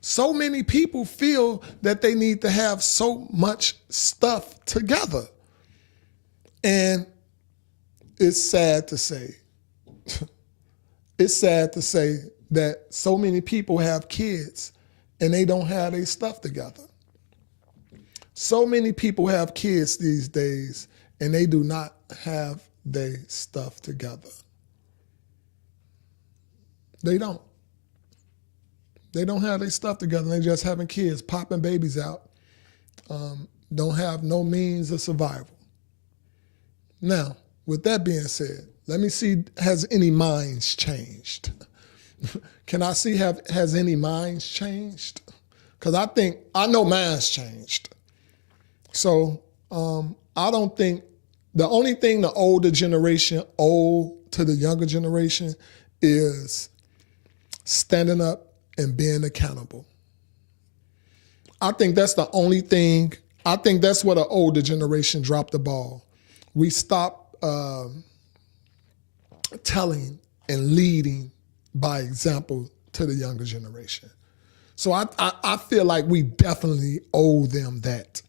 So many people feel that they need to have so much stuff together. And it's sad to say, that so many people have kids and they don't have their stuff together. So many people have kids these days and they do not have their stuff together. They don't. They don't have their stuff together. They just having kids, popping babies out. Don't have no means of survival. Now, with that being said, let me see, has any minds changed? Can I see, has any minds changed? Because I know mine's changed. So I don't think, the only thing the older generation owe to the younger generation is standing up and being accountable. I think that's the only thing. I think that's where the older generation dropped the ball. We stopped telling and leading by example to the younger generation. So I feel like we definitely owe them that.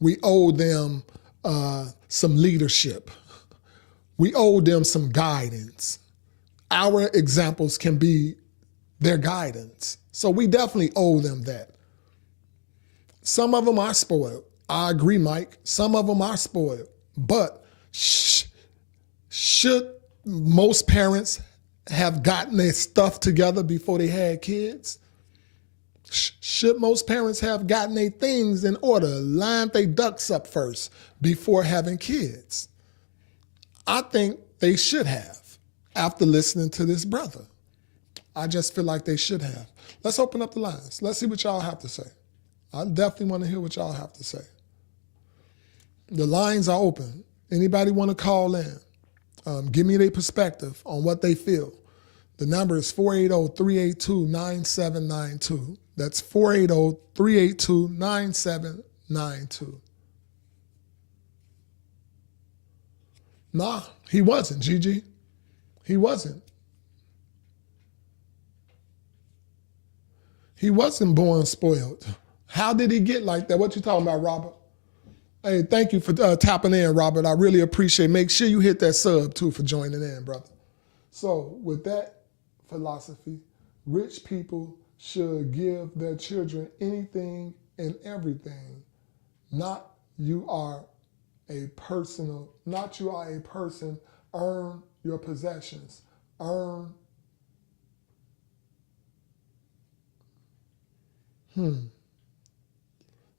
We owe them some leadership. We owe them some guidance. our examples can be their guidance. So we definitely owe them that. Some of them are spoiled. I agree, Mike. Some of them are spoiled. But should most parents have gotten their stuff together before they had kids? Should most parents have gotten their things in order, lined their ducks up first before having kids? I think they should have after listening to this brother. I just feel like they should have. Let's open up the lines. Let's see what y'all have to say. I definitely want to hear what y'all have to say. The lines are open. Anybody want to call in? Give me their perspective on what they feel. The number is 480-382-9792. That's 480-382-9792. Nah, he wasn't, Gigi. He wasn't. He wasn't born spoiled. How did he get like that? What you talking about, Robert? Hey, thank you for tapping in, Robert. I really appreciate it. Make sure you hit that sub, too, for joining in, brother. So with that philosophy, rich people should give their children anything and everything. Not you are a person, earn your possessions.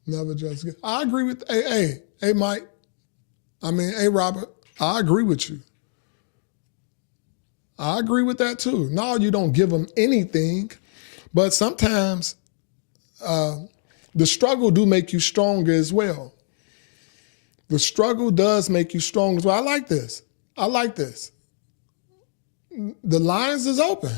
Never just get. I agree with, hey, Mike. Hey, Robert, I agree with you. I agree with that too. No, you don't give them anything, but sometimes the struggle do make you stronger as well. The struggle does make you stronger as well. I like this. The lines is open.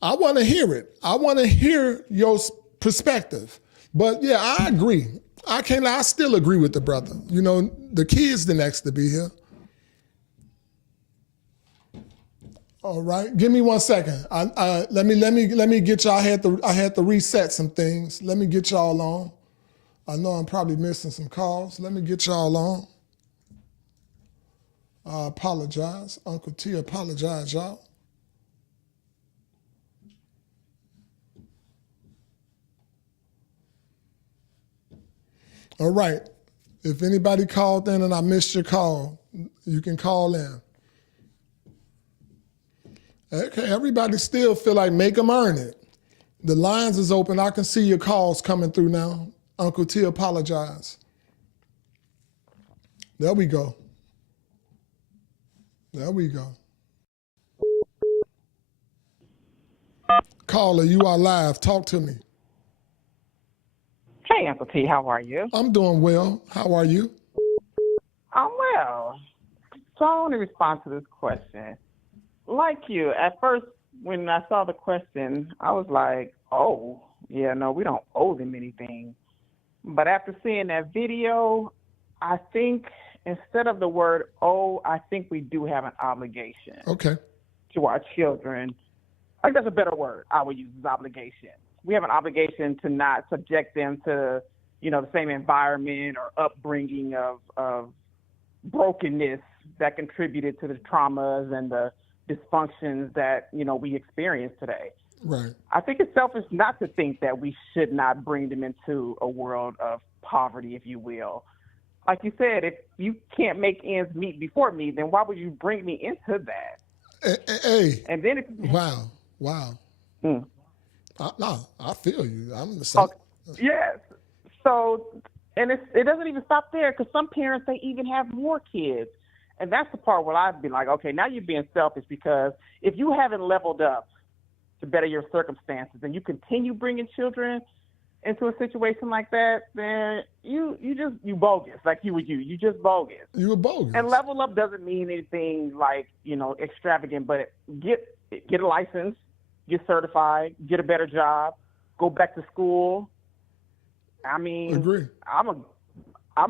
I want to hear it. I want to hear your perspective. But yeah, I agree. I still agree with the brother. You know, the kid's the next to be here. All right, give me 1 second. Let me get y'all. I had to reset some things. Let me get y'all on. I know I'm probably missing some calls. Let me get y'all on. I apologize. Uncle T, apologize, y'all. All right. If anybody called in and I missed your call, you can call in. Okay, everybody still feel like make them earn it. The lines is open. I can see your calls coming through now. Uncle T, apologize. There we go. Caller, you are live. Talk to me. Hey, Uncle T, how are you? I'm doing well. How are you? I'm well. So I want to respond to this question. Like you, at first, when I saw the question, I was like, oh, yeah, no, we don't owe them anything. But after seeing that video, I think instead of the word owe, I think we do have an obligation to our children. I think that's a better word I would use is obligation. We have an obligation to not subject them to, the same environment or upbringing of brokenness that contributed to the traumas and the dysfunctions that, we experience today. Right. I think it's selfish not to think that we should not bring them into a world of poverty, if you will. Like you said, if you can't make ends meet before me, then why would you bring me into that? Hey. And then Wow. Mm. I feel you. I'm the same. Yes. So, and it doesn't even stop there because some parents, they even have more kids. And that's the part where I'd be like, okay, now you're being selfish because if you haven't leveled up to better your circumstances and you continue bringing children into a situation like that, then you bogus. Like you just bogus. You were bogus. And level up doesn't mean anything like, extravagant, but get a license, get certified, get a better job, go back to school. I mean, agree. I'm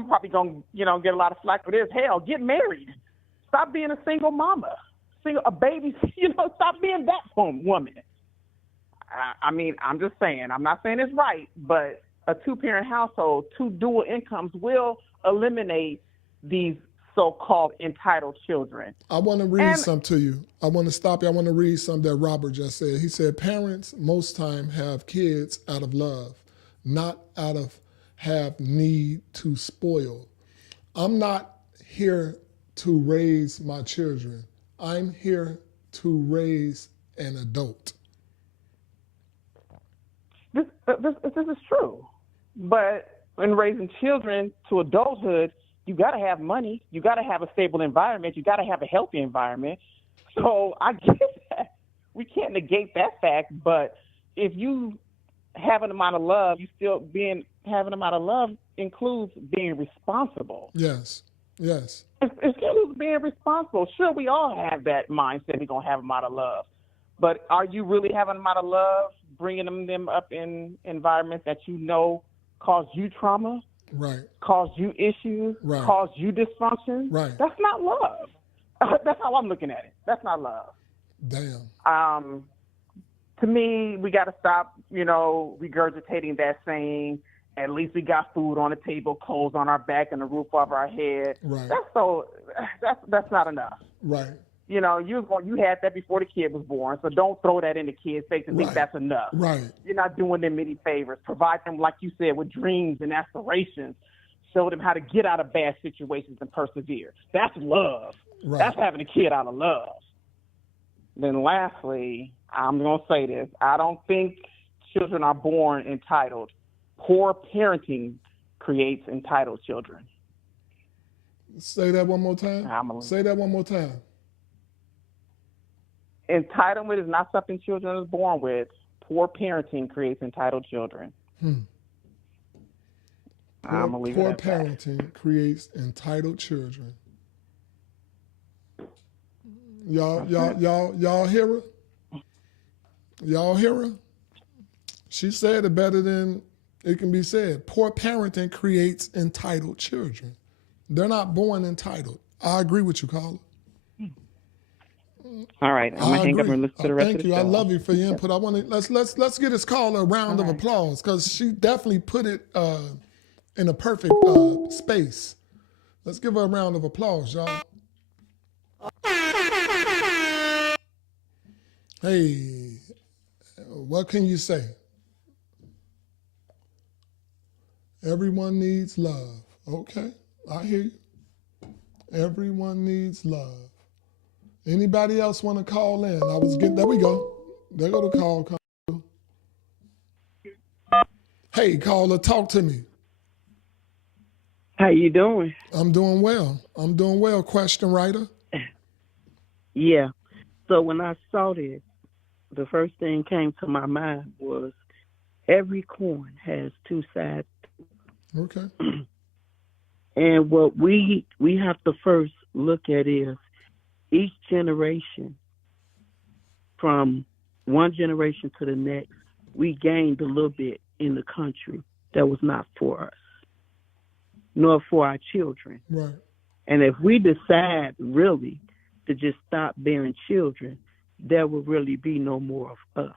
probably going to, get a lot of flack for this. Hell, get married. Stop being a single mama, a baby, stop being that woman. I mean, I'm just saying, I'm not saying it's right, but a two-parent household, two dual incomes will eliminate these so-called entitled children. I want to read something to you. I want to stop you. I want to read something that Robert just said. He said, parents most time have kids out of love, not out of have need to spoil. I'm not here to raise my children. I'm here to raise an adult. This is true. But in raising children to adulthood, you got to have money. You got to have a stable environment. You got to have a healthy environment. So I get that. We can't negate that fact. But if you have an amount of love, having an amount of love includes being responsible. Yes. Yes. It includes being responsible. Sure, we all have that mindset. We're going to have an amount of love. But are you really having an amount of love, bringing them up in environments that you know cause you trauma? Right. Cause you issues, right. Cause you dysfunction. Right. That's not love. That's how I'm looking at it. That's not love. Damn. To me, we got to stop, regurgitating that saying, at least we got food on the table, clothes on our back, and a roof over our head. Right. That's not enough. Right. You had that before the kid was born, so don't throw that in the kid's face and think that's enough. Right. You're not doing them any favors. Provide them, like you said, with dreams and aspirations. Show them how to get out of bad situations and persevere. That's love. Right. That's having a kid out of love. Then lastly, I'm going to say this. I don't think children are born entitled. Poor parenting creates entitled children. Say that one more time. Say that one more time. Entitlement is not something children are born with. Poor parenting creates entitled children. Poor parenting creates entitled children. Y'all hear her? Y'all hear her? She said it better than it can be said. Poor parenting creates entitled children. They're not born entitled. I agree with you, Carla. All right, I'm gonna hang up and listen to the rest of the show. Thank you. I love you for your input. I want to let's get this caller a round of applause because she definitely put it in a perfect space. Let's give her a round of applause, y'all. Hey, what can you say? Everyone needs love. Okay, I hear you. Everyone needs love. Anybody else want to call in? There we go. There go the call. Hey, caller, talk to me. How you doing? I'm doing well. Question writer. Yeah. So when I saw this, the first thing came to my mind was every coin has two sides. Okay. And what we have to first look at is each generation, from one generation to the next, we gained a little bit in the country that was not for us, nor for our children. Right. And if we decide really to just stop bearing children, there will really be no more of us.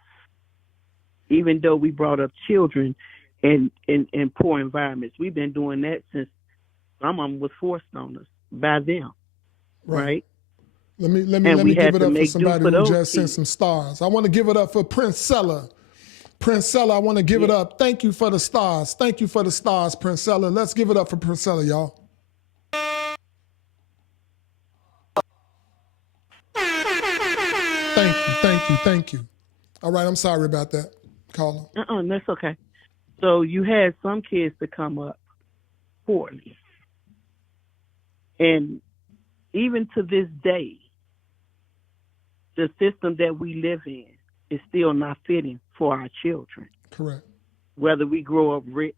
Even though we brought up children in poor environments, we've been doing that since some of them was forced on us by them, right? Let me give it up for somebody who just sent some stars. I want to give it up for Princella. Princella, I want to give it up. Thank you for the stars. Thank you for the stars, Princella. Let's give it up for Princella, y'all. Thank you. All right, I'm sorry about that, caller. That's okay. So you had some kids to come up poorly. And even to this day, the system that we live in is still not fitting for our children. Correct. Whether we grow up rich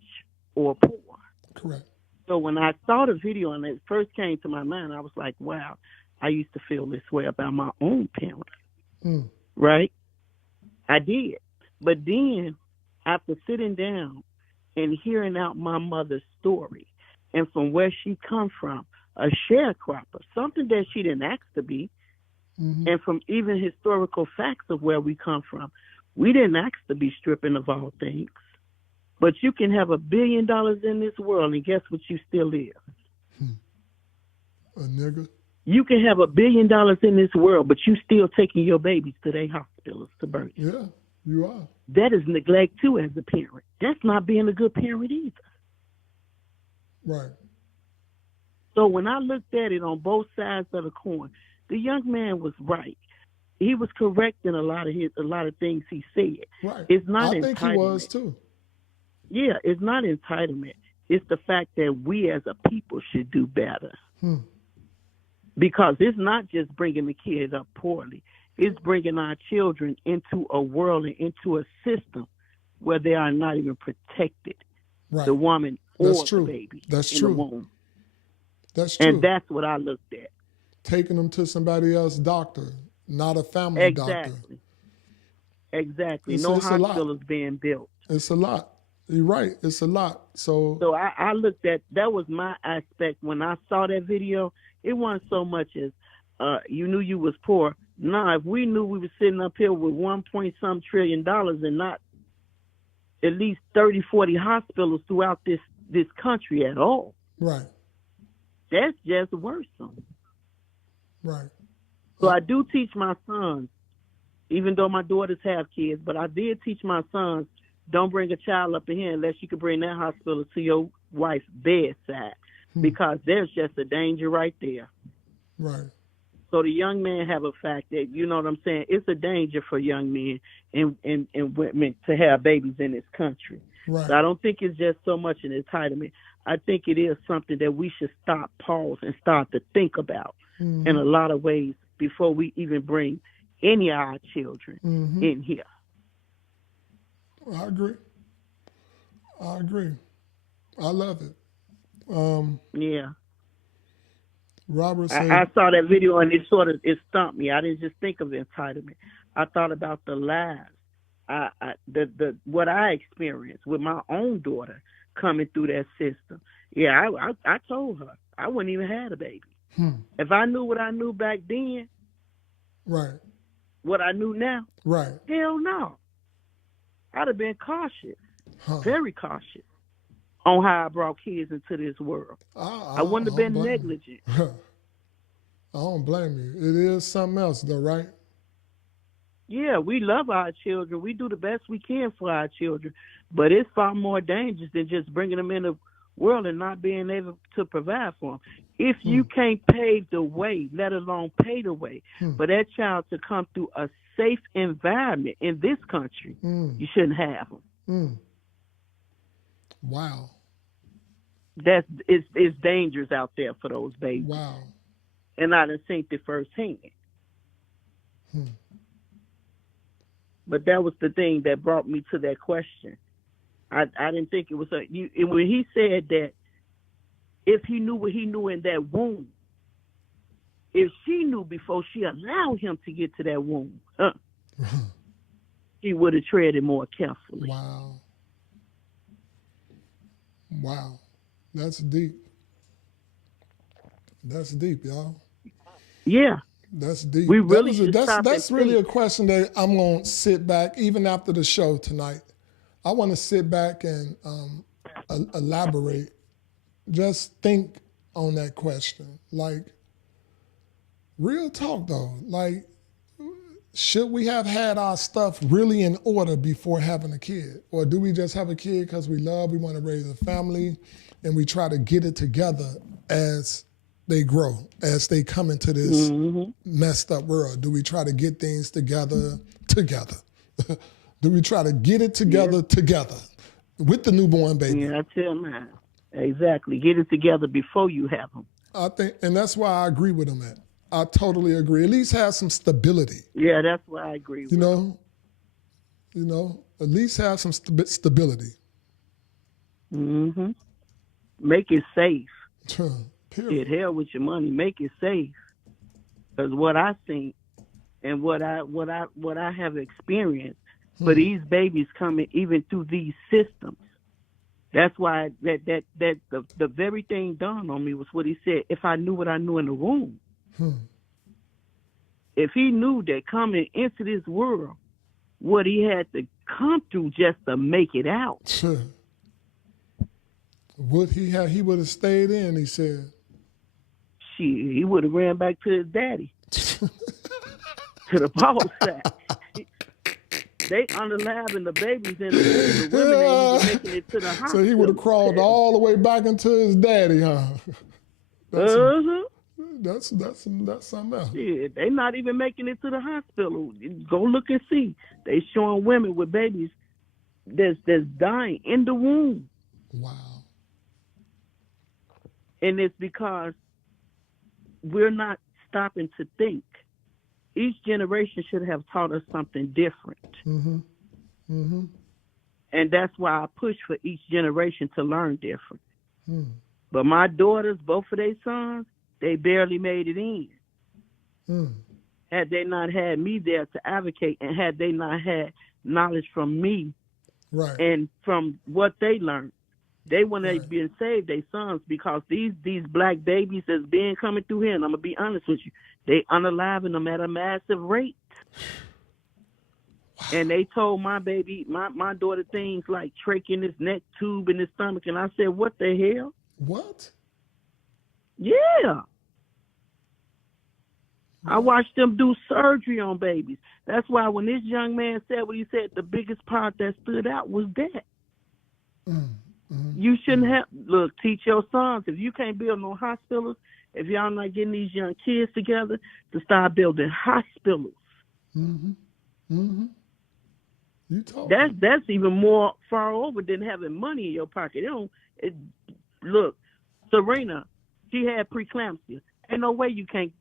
or poor. Correct. So when I saw the video and it first came to my mind, I was like, wow, I used to feel this way about my own parents. Right? I did. But then, after sitting down and hearing out my mother's story and from where she come from, a sharecropper, something that she didn't ask to be, and from even historical facts of where we come from, we didn't ask to be stripping of all things. But you can have $1 billion in this world, and guess what you still is? A nigga. You can have $1 billion in this world, but you still taking your babies to their hospitals to birth. Yeah, you are. That is neglect too as a parent. That's not being a good parent either. Right. So when I looked at it on both sides of the coin, the young man was right. He was correct in a lot of things he said. Right. It's not I think he was too. Yeah, it's not entitlement. It's the fact that we as a people should do better. Because it's not just bringing the kids up poorly. It's bringing our children into a world and into a system where they are not even protected. Right. The woman or That's true. the baby That's in true. the womb. That's true. And that's what I looked at. Taking them to somebody else's doctor, not a family doctor. Exactly. It's No a lot. hospital is being built. It's a lot. You're right. It's a lot. So I looked at, that was my aspect when I saw that video. It wasn't so much as you knew you was poor. Nah, if we knew we were sitting up here with $1.some trillion and not at least 30, 40 hospitals throughout this country at all. right. That's just worrisome. Right. So I do teach my sons, even though my daughters have kids, but I did teach my sons, don't bring a child up in here unless you can bring that hospital to your wife's bedside, because there's just a danger right there. Right. So the young men have a fact that, you know what I'm saying, it's a danger for young men and women to have babies in this country. Right. So I don't think it's just so much an entitlement. I think it is something that we should stop, pause, and start to think about in a lot of ways before we even bring any of our children in here. I agree. I love it. Yeah. Robert said, I saw that video and it stumped me. I didn't just think of entitlement. I thought about the lives. What I experienced with my own daughter coming through that system. Yeah, I told her I wouldn't even have a baby. If I knew what I knew back then, right. what I knew now, Right. hell no. I'd have been cautious, Huh. very cautious on how I brought kids into this world. I wouldn't have been negligent. I don't blame you. It is something else though, right? Yeah, we love our children. We do the best we can for our children, but it's far more dangerous than just bringing them in the world and not being able to provide for them. If you can't pave the way, let alone pay the way, for that child to come through a safe environment in this country, you shouldn't have them. Wow. It's dangerous out there for those babies. Wow. And I done seen it firsthand. But that was the thing that brought me to that question. I didn't think it was when he said that if he knew what he knew in that womb, if she knew before she allowed him to get to that womb, he would have treaded more carefully. Wow. Wow. That's deep. That's deep, y'all. Yeah. That's deep. We really should that's stop really and a question that I'm going to sit back, even after the show tonight. I want to sit back and elaborate. Just think on that question. Like, real talk though. Like, should we have had our stuff really in order before having a kid? Or do we just have a kid because we love, we want to raise a family, and we try to get it together as they grow, as they come into this messed up world? Do we try to get things together? Do we try to get it together with the newborn baby? Yeah, I tell mine. Exactly. Get it together before you have them. I think, and that's why I agree with him at. I totally agree. At least have some stability. Yeah, that's why I agree with You know, at least have some stability. Make it safe. Period. Get hell with your money. Make it safe. Because what I think and what I have experienced for these babies coming even through these systems, that's why that the very thing dawned on me was what he said. If I knew what I knew in the womb, if he knew that coming into this world, what he had to come through just to make it out. Would he would have stayed in, he said. he would have ran back to his daddy, to the ball sack. They unaliving the babies in the womb. The women ain't even making it to the hospital. So he would have crawled all the way back into his daddy, huh? That's something else. Yeah, they not even making it to the hospital. Go look and see. They showing women with babies that's dying in the womb. Wow. And it's because we're not stopping to think. Each generation should have taught us something different. Mm-hmm. Mm-hmm. And that's why I push for each generation to learn different. Mm. But my daughters, both of their sons, they barely made it in. Mm. Had they not had me there to advocate, and had they not had knowledge from me, right, and from what they learned, they wouldn't have right, been saved, their sons, because these black babies that's been coming through here, and I'm going to be honest with you, they unaliving them at a massive rate. Wow. And they told my baby, my daughter, things like trach in his neck, tube in his stomach, and I said, what the hell? What? Yeah. I watched them do surgery on babies. That's why when this young man said what he said, the biggest part that stood out was that. You shouldn't have, look, teach your sons, if you can't build no hospitals, if y'all not getting these young kids together, to start building hospitals. Mm-hmm. Mm-hmm. You talk. That's even more far over than having money in your pocket. Look, Serena, she had preeclampsia. Ain't no way you can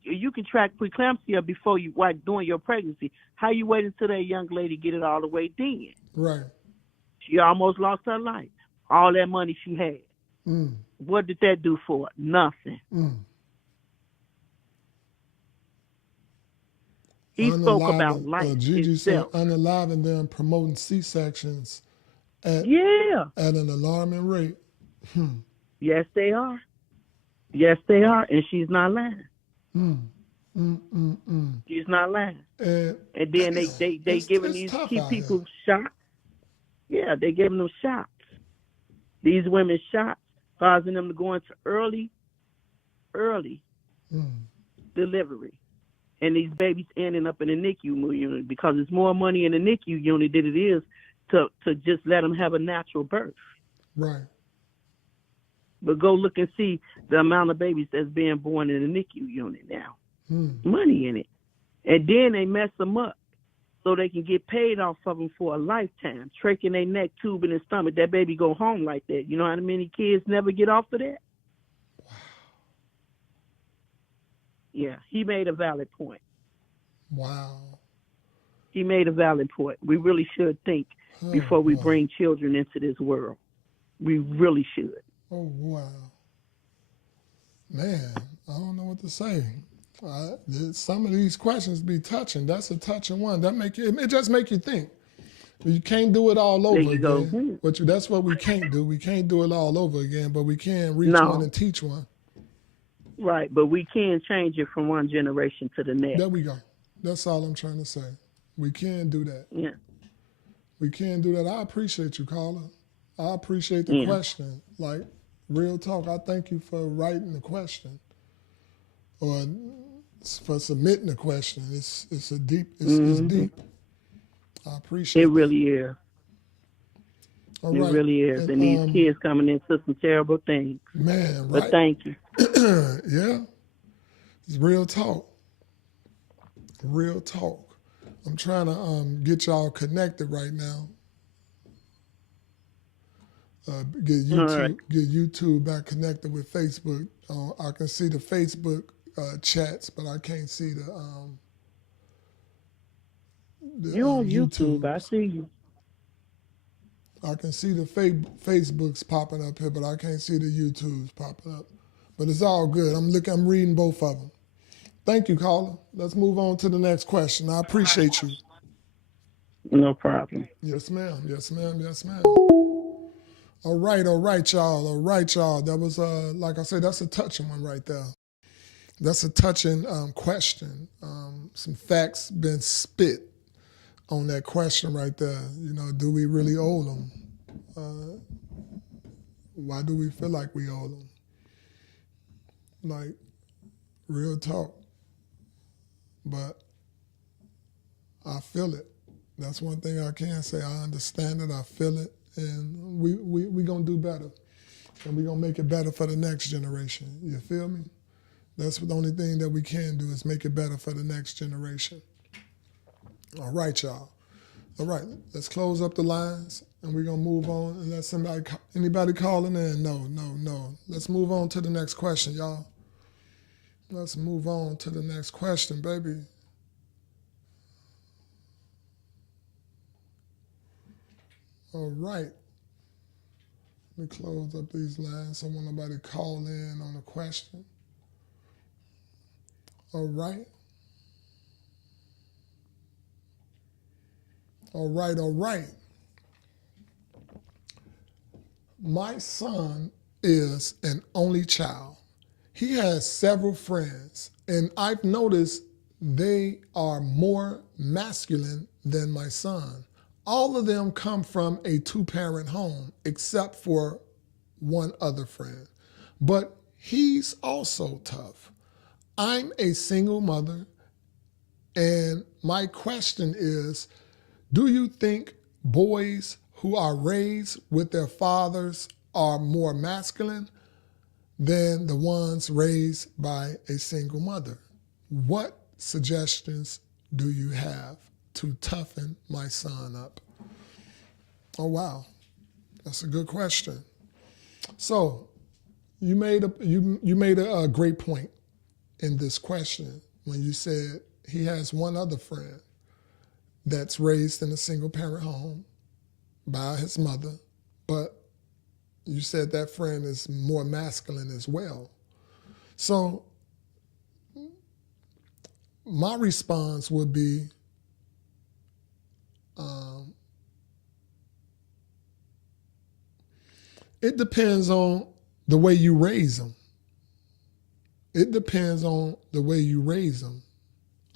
track preeclampsia before you, like, during your pregnancy. How you wait until that young lady get it all the way then? Right. She almost lost her life. All that money she had. What did that do for her? Nothing. He spoke about life Gigi itself. said unaliving them, promoting C-sections at an alarming rate. Yes, they are. Yes, they are, and she's not lying. She's not lying. And then they giving these people shots. Yeah, they giving them shots. These women shots, causing them to go into early delivery. And these babies ending up in the NICU unit because there's more money in the NICU unit than it is to just let them have a natural birth. Right. But go look and see the amount of babies that's being born in the NICU unit now. Money in it. And then they mess them up so they can get paid off of them for a lifetime. Trach in their neck, tube in their stomach. That baby go home like that. You know how many kids never get off of that? Wow. Yeah, he made a valid point. Wow. He made a valid point. We really should think before we bring children into this world. We really should. Oh, wow. Man, I don't know what to say. Some of these questions be touching. That's a touching one. It just make you think. You can't do it all over again. That's what we can't do. We can't do it all over again, but we can reach one and teach one. Right, but we can change it from one generation to the next. There we go. That's all I'm trying to say. We can do that. Yeah. We can do that. I appreciate you, caller. I appreciate the question. Like, real talk, I thank you for writing the question or for submitting the question. It's deep. It's deep. I appreciate it. It really is. All it right. really is. And these kids coming into some terrible things. Man, right. But thank you. Yeah. It's real talk. Real talk. I'm trying to get y'all connected right now. Get YouTube back connected with Facebook. I can see the Facebook chats, but I can't see the You're on YouTube. I see you. I can see the Facebooks popping up here, but I can't see the YouTubes popping up. But it's all good. I'm reading both of them. Thank you, caller. Let's move on to the next question. I appreciate you. No problem. Yes, ma'am. Yes, ma'am. Yes, ma'am. All right, y'all. All right, y'all. That was, like I said, that's a touching one right there. That's a touching question. Some facts been spit on that question right there. You know, do we really owe them? Why do we feel like we owe them? Like, Real talk. But I feel it. That's one thing I can say. I understand it. I feel it. And we going to do better. And we're going to make it better for the next generation. You feel me? That's the only thing that we can do is make it better for the next generation. All right, y'all. All right, let's close up the lines, and we're going to move on and let anybody calling in. No. Let's move on to the next question, y'all. Let's move on to the next question, baby. All right. Let me close up these lines so won't nobody call in on a question. All right. All right. My son is an only child. He has several friends, and I've noticed they are more masculine than my son. All of them come from a two-parent home, except for one other friend. But he's also tough. I'm a single mother, and my question is, do you think boys who are raised with their fathers are more masculine than the ones raised by a single mother? What suggestions do you have to toughen my son up? Oh, wow. That's a good question. So you made a great point in this question when you said he has one other friend that's raised in a single parent home by his mother, but you said that friend is more masculine as well. So my response would be, it depends on the way you raise them. It depends on the way you raise them.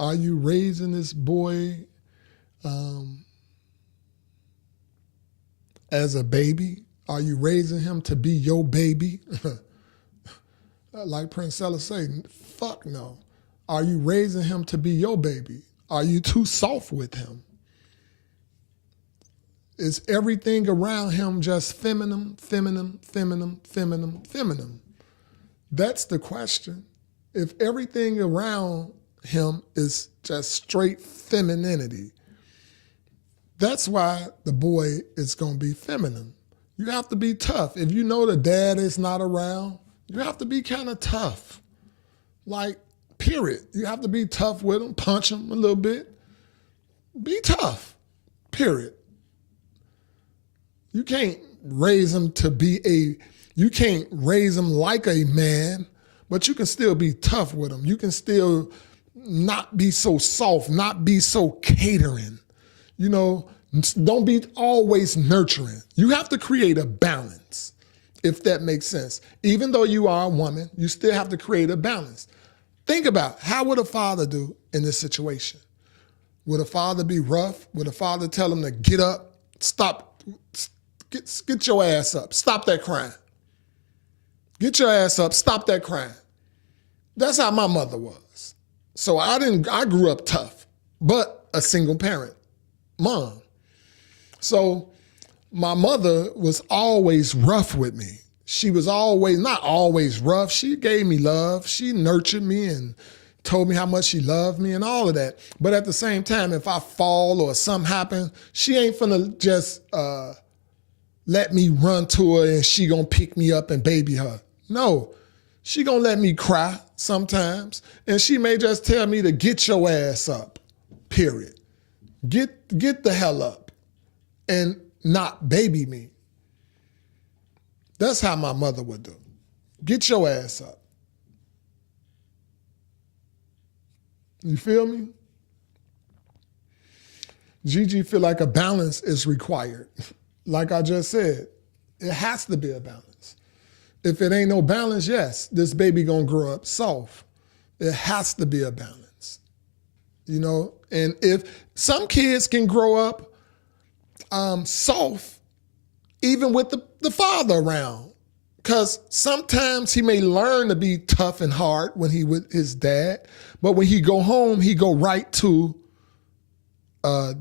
Are you raising this boy as a baby? Are you raising him to be your baby? Like Princella said, fuck no. Are you raising him to be your baby? Are you too soft with him? Is everything around him just feminine? That's the question. If everything around him is just straight femininity, that's why the boy is going to be feminine. You have to be tough. If you know the dad is not around, you have to be kind of tough. Like, period. You have to be tough with him, punch him a little bit. Be tough, period. You can't raise him you can't raise him like a man, but you can still be tough with him. You can still not be so soft, not be so catering. You know, don't be always nurturing. You have to create a balance, if that makes sense. Even though you are a woman, you still have to create a balance. Think about, how would a father do in this situation? Would a father be rough? Would a father tell him to get up, stop, get your ass up, stop that crying. Get your ass up, stop that crying. That's how my mother was. So I grew up tough, but a single parent mom. So my mother was always rough with me. She was not always rough. She gave me love. She nurtured me and told me how much she loved me and all of that. But at the same time, if I fall or something happen, she ain't finna just let me run to her and she gonna pick me up and baby her. No, she gonna let me cry sometimes, and she may just tell me to get your ass up, period. Get the hell up and not baby me. That's how my mother would do. Get your ass up. You feel me? Gigi feel like a balance is required. Like I just said, it has to be a balance. If it ain't no balance, yes, this baby gonna grow up soft. It has to be a balance. You know, and if some kids can grow up soft, even with the father around, Because sometimes he may learn to be tough and hard when he with his dad, but when he go home, he go right to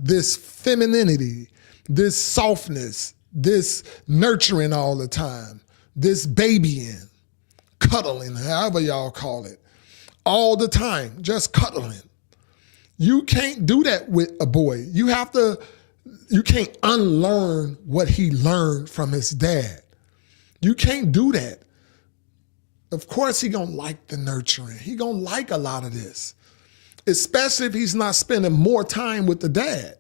this femininity, this softness, this nurturing all the time, this babying, cuddling, however y'all call it, all the time, just cuddling. You can't do that with a boy. You can't unlearn what he learned from his dad. You can't do that. Of course he gonna like the nurturing. He gonna like a lot of this, especially if he's not spending more time with the dad.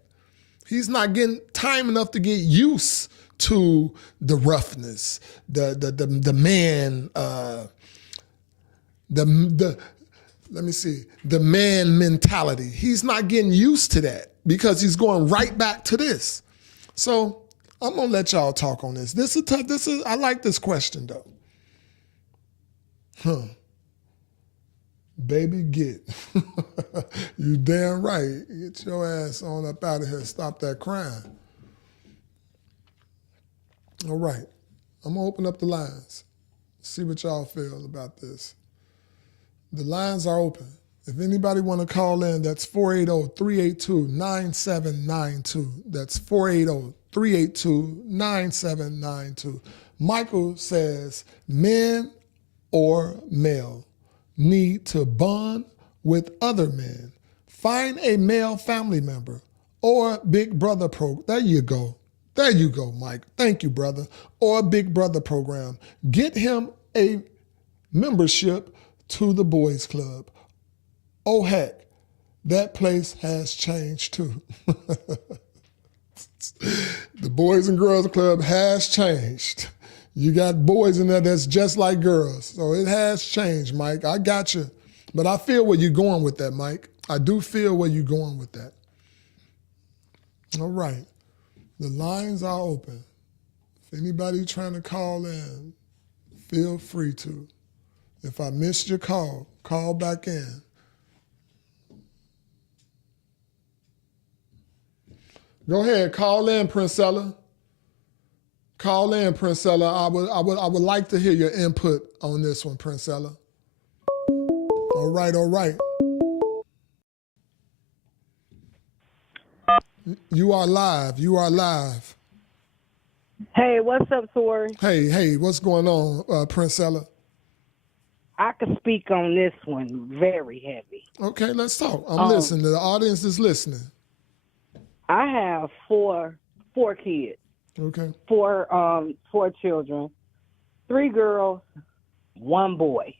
He's not getting time enough to get used to the roughness, the man, the man mentality. He's not getting used to that because he's going right back to this. So I'm gonna let y'all talk on this. I like this question though. Baby, get. You damn right. Get your ass on up out of here. Stop that crying. All right. I'm gonna open up the lines. See what y'all feel about this. The lines are open. If anybody want to call in, that's 480-382-9792. That's 480-382-9792. Michael says, men or male need to bond with other men. Find a male family member or big brother program. There you go. There you go, Mike. Thank you, brother. Or a big brother program. Get him a membership to the boys club. Oh, heck, that place has changed too. The Boys and Girls Club has changed. You got boys in there that's just like girls. So it has changed, Mike. I got you. But I feel where you're going with that, Mike. I do feel where you're going with that. All right. The lines are open. If anybody trying to call in, feel free to. If I missed your call, call back in. Go ahead, call in, Princella. Call in, Princella. I would like to hear your input on this one, Princella. All right, all right. You are live. You are live. Hey, what's up, Tori? Hey, what's going on, Princella? I could speak on this one very heavy. Okay, let's talk. I'm listening. The audience is listening. I have four kids. Okay. Four children, 3 girls, 1 boy.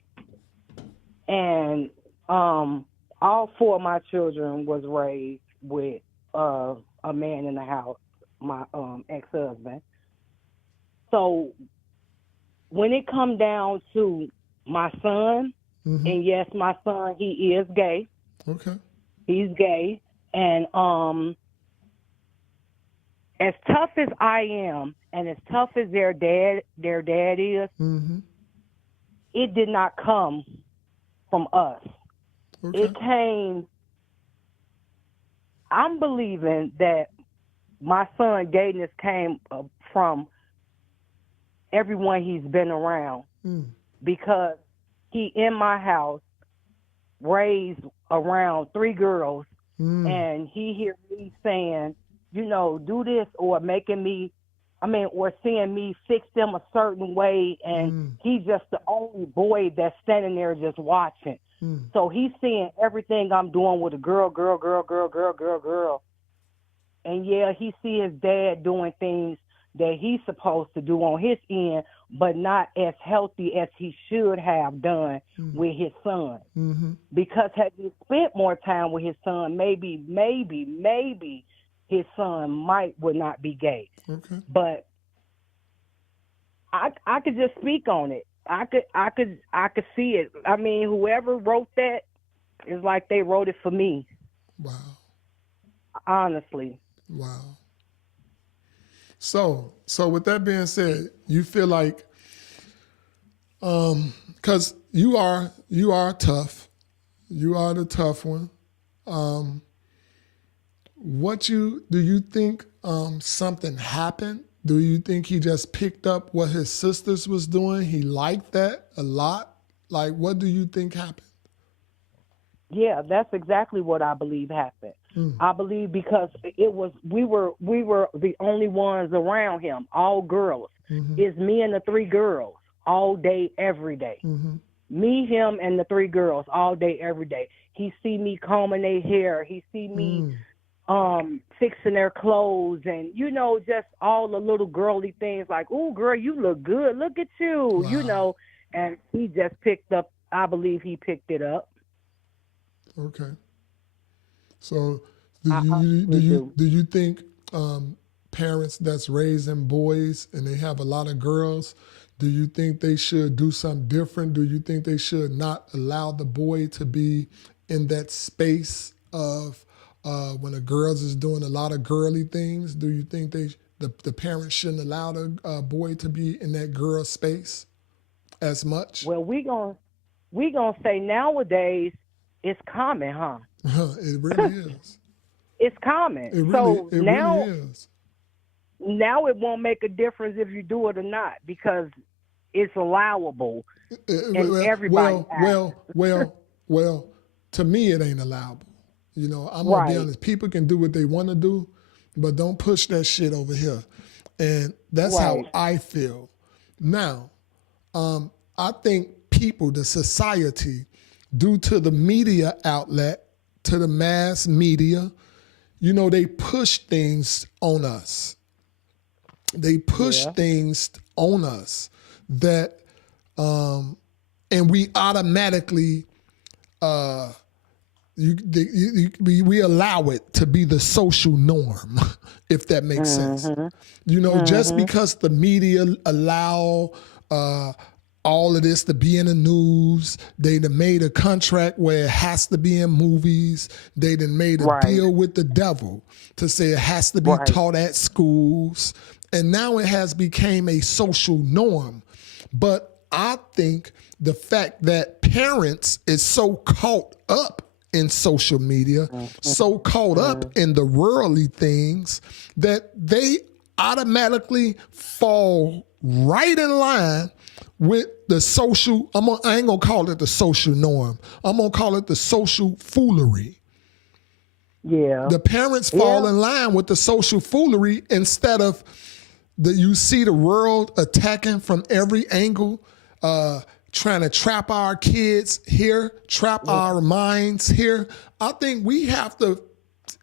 And all 4 of my children was raised with a man in the house, my ex-husband. So when it come down to my son, and yes, my son, he is gay. Okay. He's gay. And as tough as I am, and as tough as their dad is, it did not come from us. Okay. It came. I'm believing that my son gayness came from everyone he's been around, because he in my house raised around 3 girls, and he hear me saying, you know, do this, or or seeing me fix them a certain way, and he's just the only boy that's standing there just watching. So he's seeing everything I'm doing with a girl. And yeah, he see his dad doing things that he's supposed to do on his end, but not as healthy as he should have done with his son. Because had he spent more time with his son, maybe his son would not be gay. Okay. But I could just speak on it. I could see it. I mean, whoever wrote that is like they wrote it for me. Wow. Honestly. Wow. So with that being said, you feel like, because you are tough, you are the tough one. Do you think something happened Do you think he just picked up what his sisters was doing? He liked that a lot? Like, what do you think happened? Yeah, that's exactly what I believe happened. I believe because we were the only ones around him, all girls. It's me and the 3 girls all day, every day. Me, him, and the 3 girls all day, every day. He see me combing their hair. He see me fixing their clothes, and just all the little girly things like, "Oh, girl, you look good. Look at you," Wow. And he just picked up. I believe he picked it up. Okay. So do you think parents that's raising boys and they have a lot of girls, do you think they should do something different? Do you think they should not allow the boy to be in that space of when a girls is doing a lot of girly things? Do you think the parents shouldn't allow the boy to be in that girl space as much? Well, we gonna say nowadays it's common, huh? It really is. It's common. It So really now is. now it won't make a difference if you do it or not because it's allowable. And everybody well, to me it ain't allowable. I'm gonna be Right. honest. People can do what they want to do, but don't push that shit over here. And that's how Right. I feel. Now, I think people, the society, due to the media outlet, to the mass media, they push things on us. They push things on us that, and we automatically, we allow it to be the social norm, if that makes sense. Just because the media allow all of this to be in the news, they done made a contract where it has to be in movies. They done made a Right. deal with the devil to say it has to be Right. taught at schools. And now it has become a social norm. But I think the fact that parents is so caught up in social media, so caught up in the worldly things, that they automatically fall right in line with the social, I ain't gonna call it the social norm. I'm gonna call it the social foolery. Yeah. The parents fall in line with the social foolery instead of you see the world attacking from every angle, trying to trap our kids here, trap our minds here. I think we have to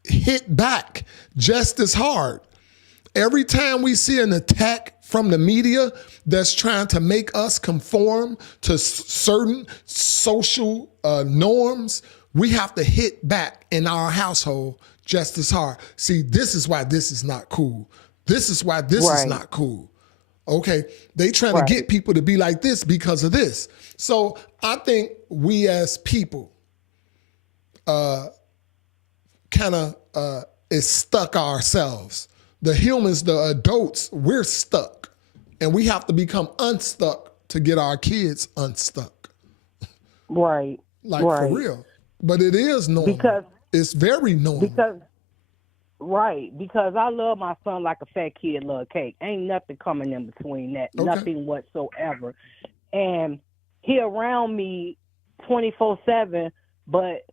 hit back just as hard. Every time we see an attack from the media that's trying to make us conform to certain social norms, we have to hit back in our household just as hard. See, this is why this is not cool. This is why this is Right. not cool. Okay, they trying to get people to be like this because of this. So I think we as people kind of is stuck ourselves. The humans, the adults, we're stuck. And we have to become unstuck to get our kids unstuck. Right. Like right. for real. But it is normal. Because it's very normal. because I love my son like a fat kid love cake. Ain't nothing coming in between that. Okay. Nothing whatsoever. And he around me 24/7, but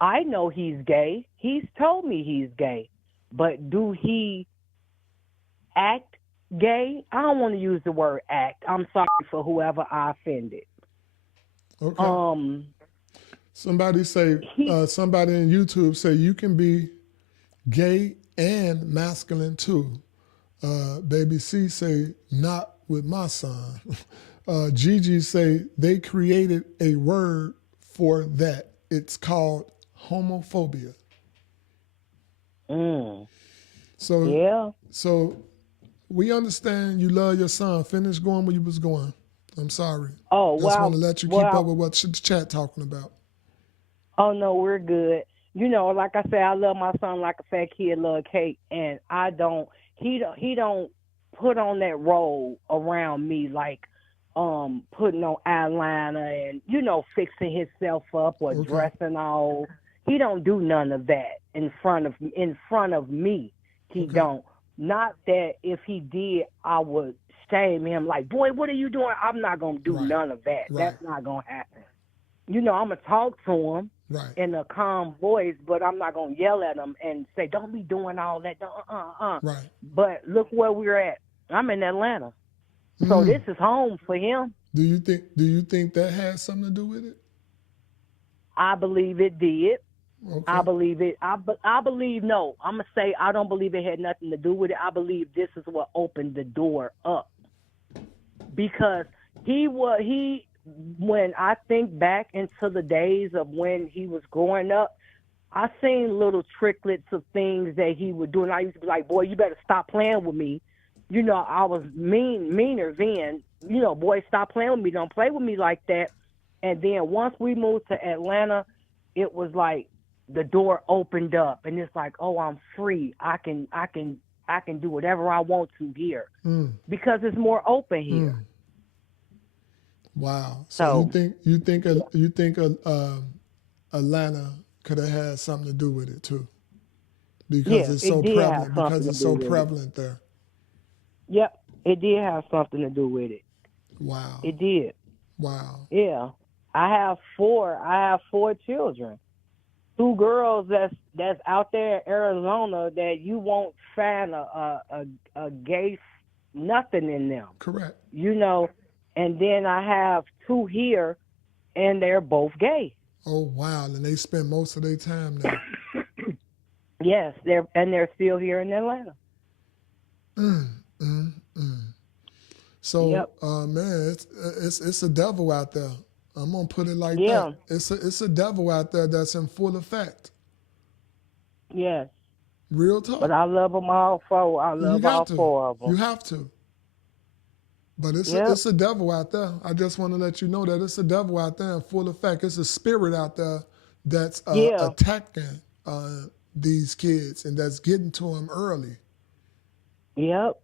I know he's gay. He's told me he's gay. But do he act gay? I don't want to use the word act. I'm sorry for whoever I offended. Okay. Somebody say, somebody in YouTube say you can be gay and masculine too. Baby C say, not with my son. Gigi say, they created a word for that. It's called homophobia. So we understand you love your son. Finish going where you was going. I'm sorry. Oh, Just want to let you keep up with what the chat talking about. Oh, no, we're good. Like I said, I love my son like a fat kid love cake, and he don't put on that role around me like putting on eyeliner and, fixing himself up or dressing all. He don't do none of that in front of me. He don't. Not that if he did, I would shame him like, boy, what are you doing? I'm not going to do none of that. Right. That's not going to happen. You know, I'm going to talk to him in a calm voice, but I'm not going to yell at him and say, don't be doing all that. Right. But look where we're at. I'm in Atlanta. So this is home for him. Do you think that has something to do with it? I believe it did. Okay. I believe it. I believe, no. I'm going to say I don't believe it had nothing to do with it. I believe this is what opened the door up. Because when I think back into the days of when he was growing up, I seen little tricklets of things that he would do. And I used to be like, boy, you better stop playing with me. You know, I was meaner then. You know, boy, stop playing with me. Don't play with me like that. And then once we moved to Atlanta, it was like the door opened up, and it's like, oh, I'm free. I can do whatever I want to here because it's more open here. Wow. So you think Atlanta could have had something to do with it too, because it's so prevalent. Because it's so prevalent there. Yep, it did have something to do with it. Wow. It did. Wow. Yeah. I have four children. 2 girls that's out there in Arizona that you won't find a gay nothing in them. Correct. You know, and then I have 2 here, and they're both gay. Oh wow! And they spend most of their time there. Yes, they're still here in Atlanta. So, man, it's a devil out there. I'm gonna put it like that. It's a devil out there that's in full effect. Yes. Real talk. But I love them all 4. I love all 4 of them. You have to. But it's a devil out there. I just want to let you know that it's a devil out there in full effect. It's a spirit out there that's attacking these kids and that's getting to them early. Yep.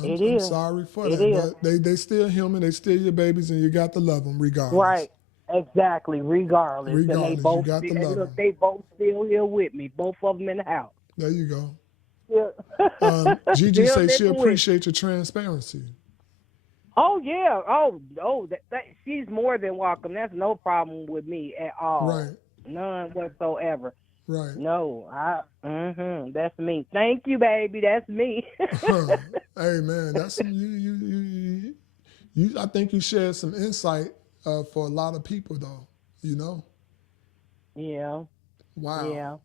I'm sorry for that, but they still human. They still your babies, and you got to love them regardless. Right. Exactly. Regardless. And you got to love them. They both still here with me. Both of them in the house. There you go. Yeah. Gigi say she appreciate your transparency. Oh yeah. Oh, that she's more than welcome. That's no problem with me at all. Right. None whatsoever. Right. No, that's me. Thank you, baby. That's me. Hey man, that's you. I think you shared some insight for a lot of people, though. You know. Yeah. Wow. Yeah.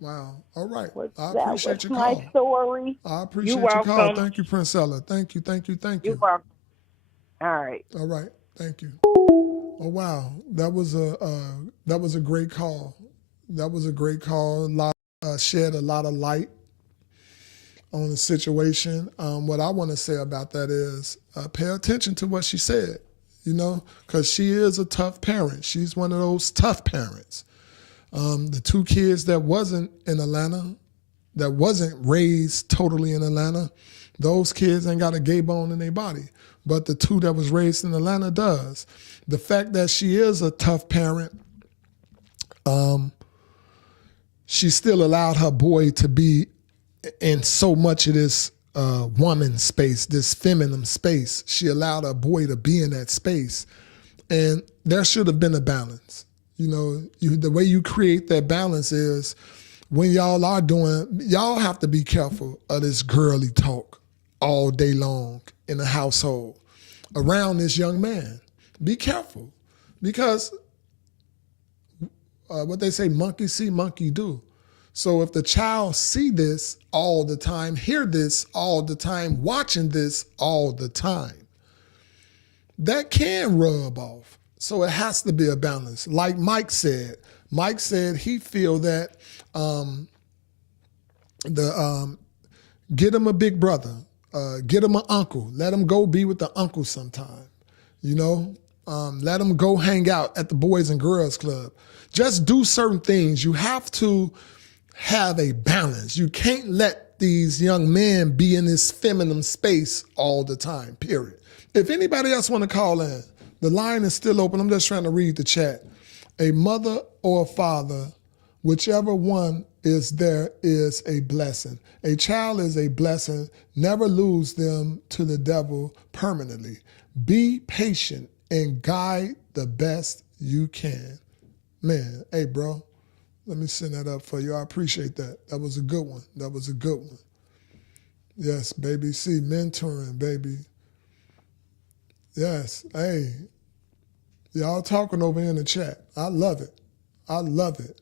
Wow. All right. I That appreciate was your call. my story. I appreciate You're your call. welcome. Thank you, Princella. Thank you. You're welcome. All right. All right. Thank you. Oh wow, that was a great call. That was a great call. Shed a lot of light on the situation. What I want to say about that is pay attention to what she said, you know, because she is a tough parent. She's one of those tough parents. The 2 kids that wasn't in Atlanta, that wasn't raised totally in Atlanta, those kids ain't got a gay bone in their body. But the 2 that was raised in Atlanta does. The fact that she is a tough parent, she still allowed her boy to be in so much of this woman space, this feminine space. She allowed her boy to be in that space. And there should have been a balance. You know, the way you create that balance is when y'all have to be careful of this girly talk all day long in the household around this young man. Be careful, because what they say, monkey see, monkey do. So if the child see this all the time, hear this all the time, watching this all the time, that can rub off. So it has to be a balance. Like Mike said he feel that get him a big brother, get him an uncle, let him go be with the uncle sometime, you know? Let him go hang out at the Boys and Girls Club. Just do certain things. You have to have a balance. You can't let these young men be in this feminine space all the time, period. If anybody else want to call in, the line is still open. I'm just trying to read the chat. A mother or a father, whichever one there is a blessing. A child is a blessing. Never lose them to the devil permanently. Be patient and guide the best you can. Man, hey, bro, let me send that up for you. I appreciate that. That was a good one. That was a good one. Yes, baby. See, mentoring, baby. Yes. Hey, y'all talking over in the chat. I love it. I love it.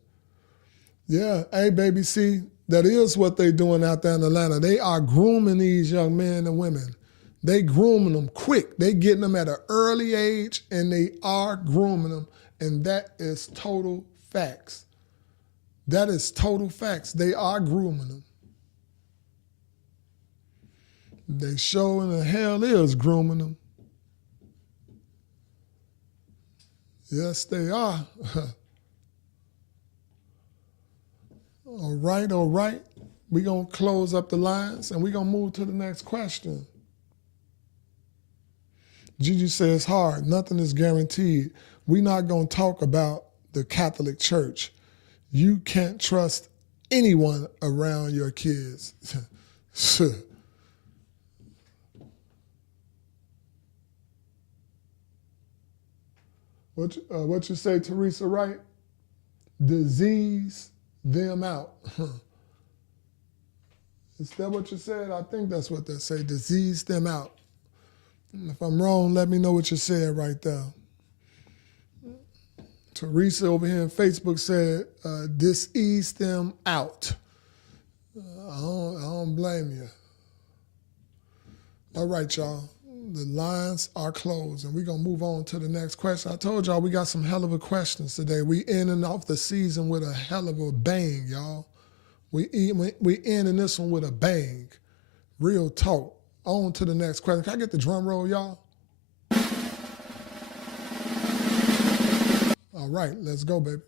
Yeah. Hey, baby. See, that is what they're doing out there in Atlanta. They are grooming these young men and women. They grooming them quick. They getting them at an early age, and they are grooming them. And that is total facts. That is total facts. They are grooming them. They sure in the hell is grooming them. Yes, they are. All right, all right. We're going to close up the lines, and we're going to move to the next question. Gigi says, hard. Nothing is guaranteed. We're not going to talk about the Catholic Church. You can't trust anyone around your kids. What you say, Teresa Wright? Disease them out. Is that what you said? I think that's what they say. Disease them out. If I'm wrong, let me know what you said right there. Teresa over here on Facebook said, disease them out. I don't blame you. All right, y'all. The lines are closed, and we're going to move on to the next question. I told y'all we got some hell of a questions today. We ending off the season with a hell of a bang, y'all. We ending this one with a bang. Real talk. On to the next question. Can I get the drum roll, y'all? All right, let's go, baby.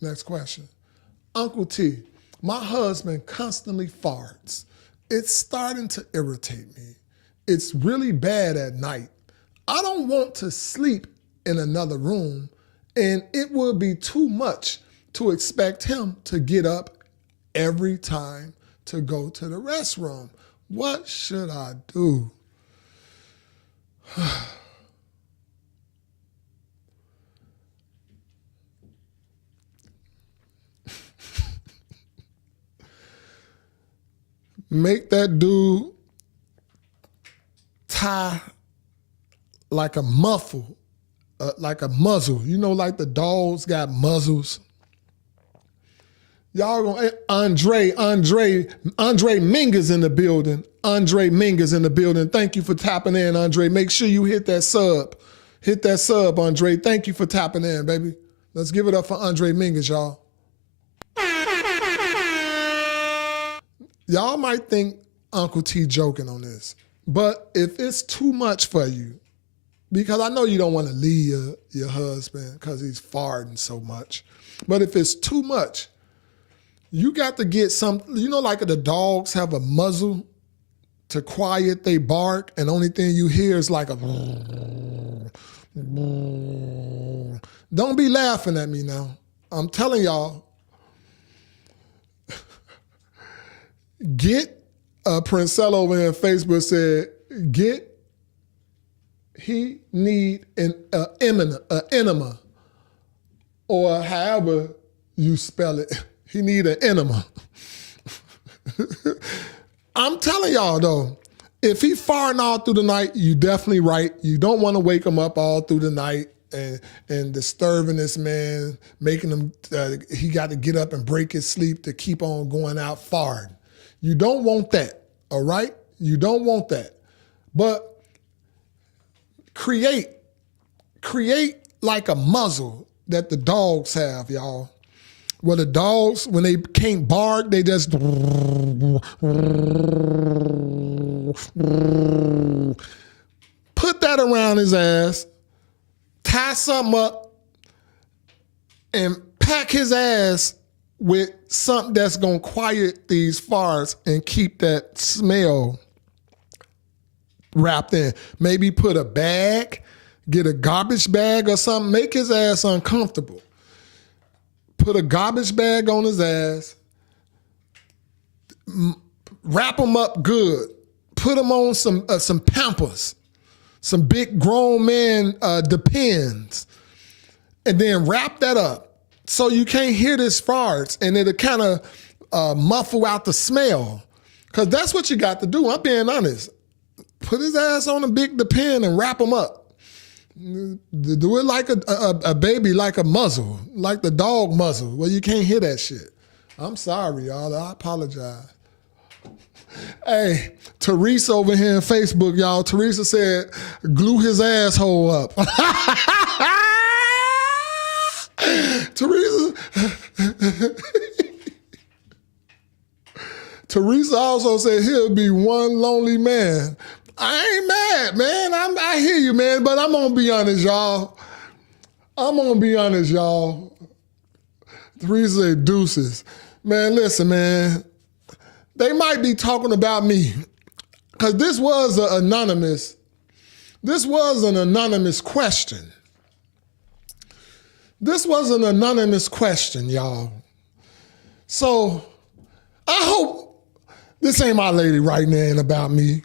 Next question. Uncle T, my husband constantly farts. It's starting to irritate me. It's really bad at night. I don't want to sleep in another room, and it would be too much to expect him to get up every time to go to the restroom. What should I do? Make that dude tie like a muzzle. You know, like the dogs got muzzles. Y'all gonna, Andre Minga's in the building. Andre Minga's in the building. Thank you for tapping in, Andre. Make sure you hit that sub. Hit that sub, Andre. Thank you for tapping in, baby. Let's give it up for Andre Minga's, y'all. Y'all might think Uncle T joking on this, but if it's too much for you, because I know you don't want to leave your husband because he's farting so much, but if it's too much, you got to get some, you know, like the dogs have a muzzle to quiet they bark, and the only thing you hear is like a. Don't be laughing at me now. I'm telling y'all. Get Princella over here on Facebook said, he need an enema, or however you spell it. He need an enema. I'm telling y'all though, if he farting all through the night, you definitely right. You don't want to wake him up all through the night and disturbing this man, making him, he got to get up and break his sleep to keep on going out farting. You don't want that, all right? You don't want that. But create like a muzzle that the dogs have, y'all. Where the dogs, when they can't bark, they just put that around his ass, tie something up, and pack his ass with something that's going to quiet these farts and keep that smell wrapped in. Maybe put a bag, get a garbage bag or something, make his ass uncomfortable. put a garbage bag on his ass, wrap him up good, put him on some Pampers, some big grown man Depends, and then wrap that up so you can't hear this farts, and it'll kind of muffle out the smell. Because that's what you got to do. I'm being honest. Put his ass on a big Depend and wrap him up. Do it like a baby, like a muzzle, like the dog muzzle, where you can't hear that shit. I'm sorry, y'all. I apologize. Hey, Teresa over here on Facebook, y'all. Teresa said, glue his asshole up. Teresa also said he'll be one lonely man. I ain't mad, man. I hear you, man, but I'm gonna be honest, y'all. Teresa said deuces. Man, listen, man. They might be talking about me, because this was an anonymous question. This was an anonymous question, y'all. So I hope this ain't my lady writing in about me.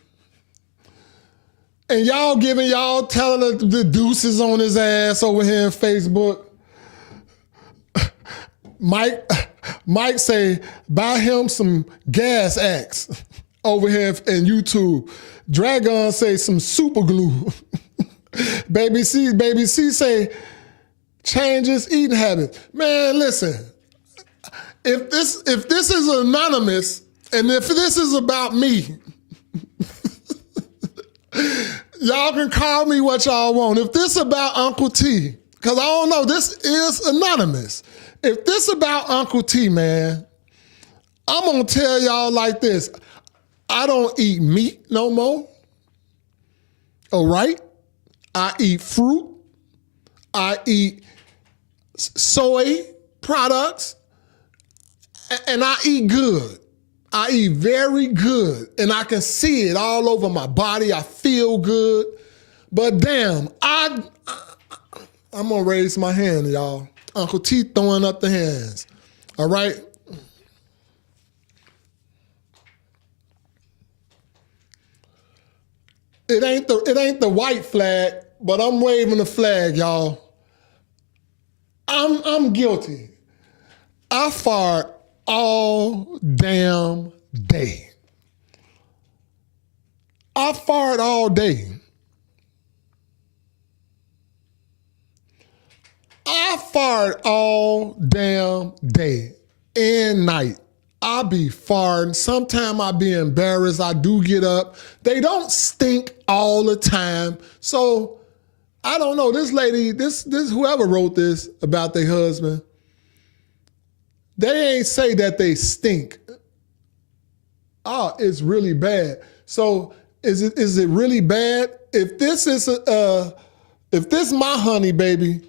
And y'all telling the deuces on his ass over here on Facebook. Mike say, buy him some gas axe over here in YouTube. Dragon say some super glue. Baby C say, change his eating habits. Man, listen, if this is anonymous, and if this is about me, y'all can call me what y'all want. If this about Uncle T, because I don't know, this is anonymous. If this about Uncle T, man, I'm going to tell y'all like this. I don't eat meat no more. All right? I eat fruit. I eat soy products. And I eat good. I eat very good, and I can see it all over my body. I feel good. But damn, I'm going to raise my hand, y'all. Uncle T throwing up the hands. All right? It ain't the white flag, but I'm waving the flag, y'all. I'm guilty. I fart all damn day. I fart all day. I fart all damn day and night. I be farting. Sometimes I be embarrassed. I do get up. They don't stink all the time. So I don't know. This lady, this whoever wrote this about their husband, they ain't say that they stink. Oh, it's really bad. So is it really bad? If this is my honey baby,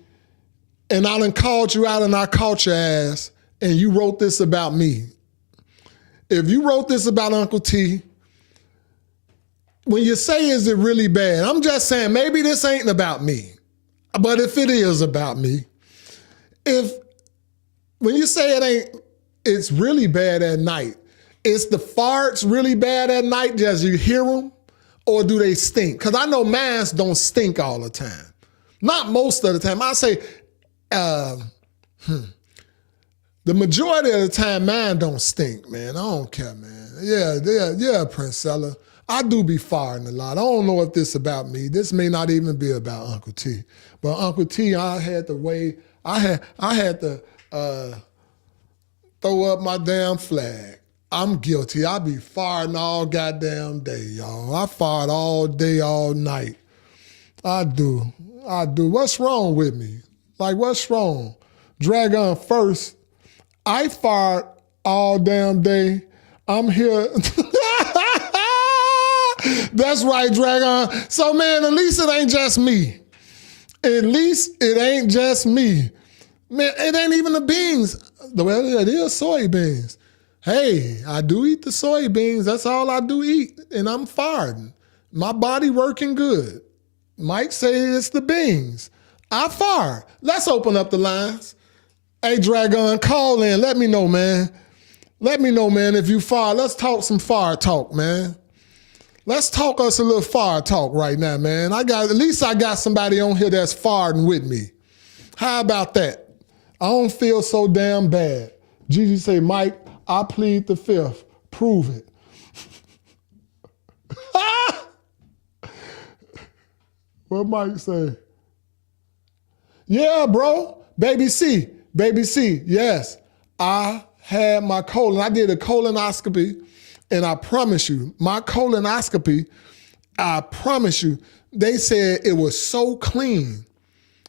and I done called you out and I caught your ass, and you wrote this about me. If you wrote this about Uncle T, when you say is it really bad, I'm just saying maybe this ain't about me. But if it is about me, when you say it's really bad at night, is the farts really bad at night, just you hear them, or do they stink? Because I know mines don't stink all the time. Not most of the time. I say, the majority of the time, mine don't stink, man. I don't care, man. Yeah, Princella. I do be farting a lot. I don't know if this about me. This may not even be about Uncle T. But Uncle T, I had to throw up my damn flag. I'm guilty. I be farting all goddamn day, y'all. I fart all day, all night. I do. What's wrong with me? Like, what's wrong? Dragon first. I fart all damn day. I'm here. That's right, Dragon. So, man, at least it ain't just me. At least it ain't just me. Man, it ain't even the beans. Well, it is soybeans. Hey, I do eat the soybeans. That's all I do eat. And I'm farting. My body working good. Mike say it's the beans. I fart. Let's open up the lines. Hey, Dragon, call in. Let me know, man. Let me know, man, if you fire. Let's talk some fire talk, man. Let's talk us a little fire talk right now, man. At least I got somebody on here that's firing with me. How about that? I don't feel so damn bad. Gigi say, Mike, I plead the fifth. Prove it. What Mike say? Yeah, bro. Baby C. Yes, I had my colon. I did a colonoscopy, and I promise you, my colonoscopy, I promise you, they said it was so clean.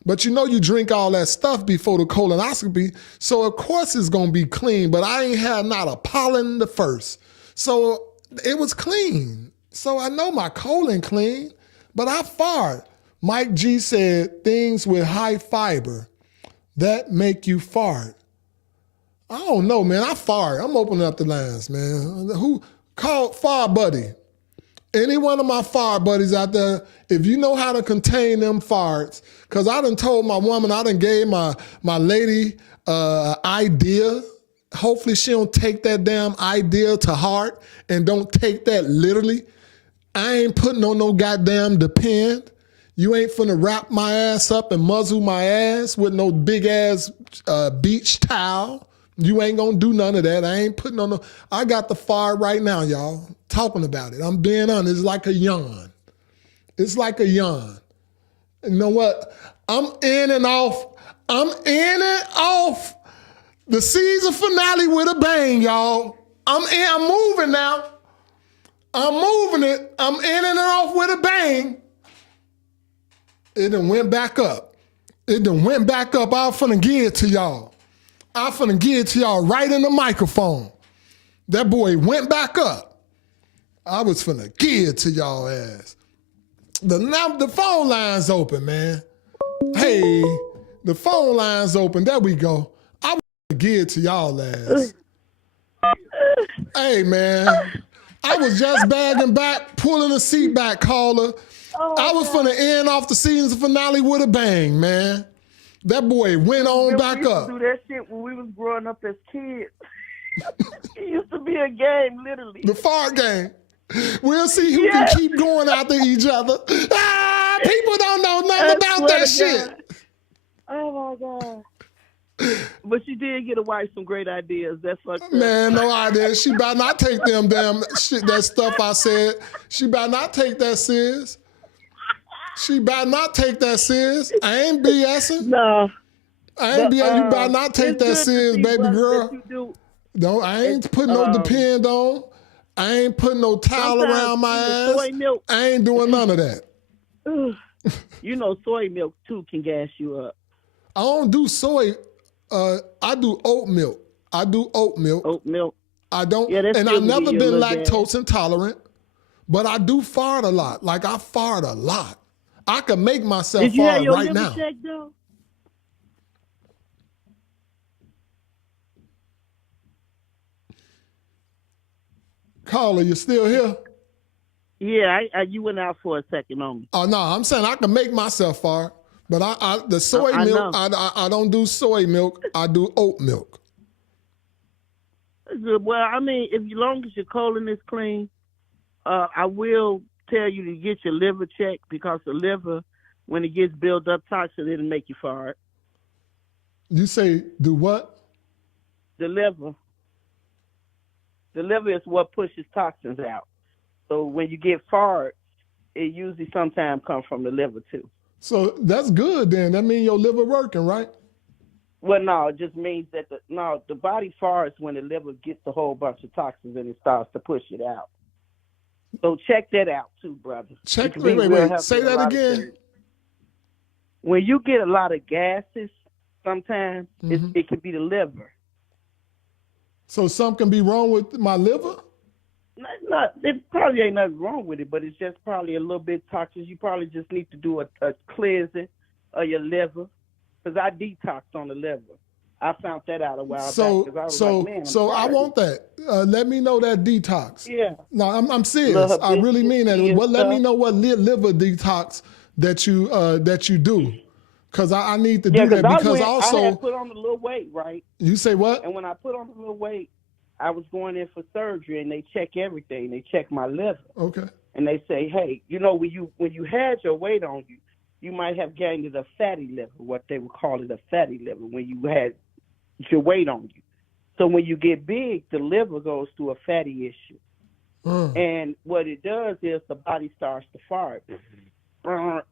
But you know you drink all that stuff before the colonoscopy, so of course it's going to be clean, but I ain't had not a pollen the first. So it was clean. So I know my colon clean, but I farted. Mike G said things with high fiber that make you fart. I don't know, man. I fart. I'm opening up the lines, man. Who called Fire Buddy? Any one of my fire buddies out there, if you know how to contain them farts, because I done told my woman, I done gave my lady idea. Hopefully she don't take that damn idea to heart and don't take that literally. I ain't putting on no goddamn depend. You ain't finna wrap my ass up and muzzle my ass with no big ass beach towel. You ain't gonna do none of that. I ain't putting on no, I got the fire right now, y'all, talking about it. I'm being honest, it's like a yawn. It's like a yawn. You know what? I'm in and off the season finale with a bang, y'all. I'm moving now. I'm moving it. I'm in and off with a bang. It done went back up. I'm finna give it to y'all. I'm finna give it to y'all right in the microphone. That boy went back up. I was finna give it to y'all ass. The phone line's open, man. Hey, the phone line's open. There we go. I was finna give it to y'all ass. Hey, man. I was just bagging back, pulling the seat back, caller. I was finna end off the season finale with a bang, man. That boy went on back up. We used to do that shit when we was growing up as kids. It used to be a game, literally. The fart game. We'll see who can keep going after each other. People don't know nothing about that shit. Oh, my God. But she did get a wife some great ideas. That's fucked Man, no idea. She better not take them damn shit, that stuff I said. She better not take that serious. She better not take that serious. I ain't BSing. No. I ain't BSing. You better not take that serious, baby girl. No, I ain't putting no depend on. I ain't putting no towel around my ass. Soy milk. I ain't doing none of that. You know, soy milk, too, can gas you up. I don't do soy. I do oat milk. Oat milk. I don't, and I've never been lactose intolerant, but I do fart a lot. Like, I fart a lot. I can make myself fart right now. Did you have your liver checked, though? Caller, you still here? Yeah, you went out for a second on me. Oh, no, I'm saying I can make myself fart, but the soy milk, I don't do soy milk. I do oat milk. Well, I mean, as long as your colon is clean, I will tell you to get your liver checked, because the liver, when it gets built up toxin, it'll make you fart. You say do what? The liver. The liver is what pushes toxins out. So when you get farts, it usually sometimes comes from the liver too. So that's good then. That means your liver working, right? Well, no, it just means that the body farts when the liver gets a whole bunch of toxins and it starts to push it out. So check that out too, brother. Wait. Say that again. When you get a lot of gases, sometimes it can be the liver. So something can be wrong with my liver? It probably ain't nothing wrong with it, but it's just probably a little bit toxic. You probably just need to do a cleansing of your liver, because I detoxed on the liver. I found that out a while back. So I want that. Let me know that detox. Yeah. No, I'm serious. I really mean that. Let me know what liver detox that you do, Because I need to Yeah, do that because I also had put on a little weight, right? you say what? And when I put on a little weight, I was going in for surgery, and they check everything. They check my liver, Okay. and they say, hey, you know, when you had your weight on you, you might have gained a fatty liver, what they would call it, a fatty liver, when you had your weight on you. So when you get big, the liver goes through a fatty issue. And what it does is the body starts to fart, right?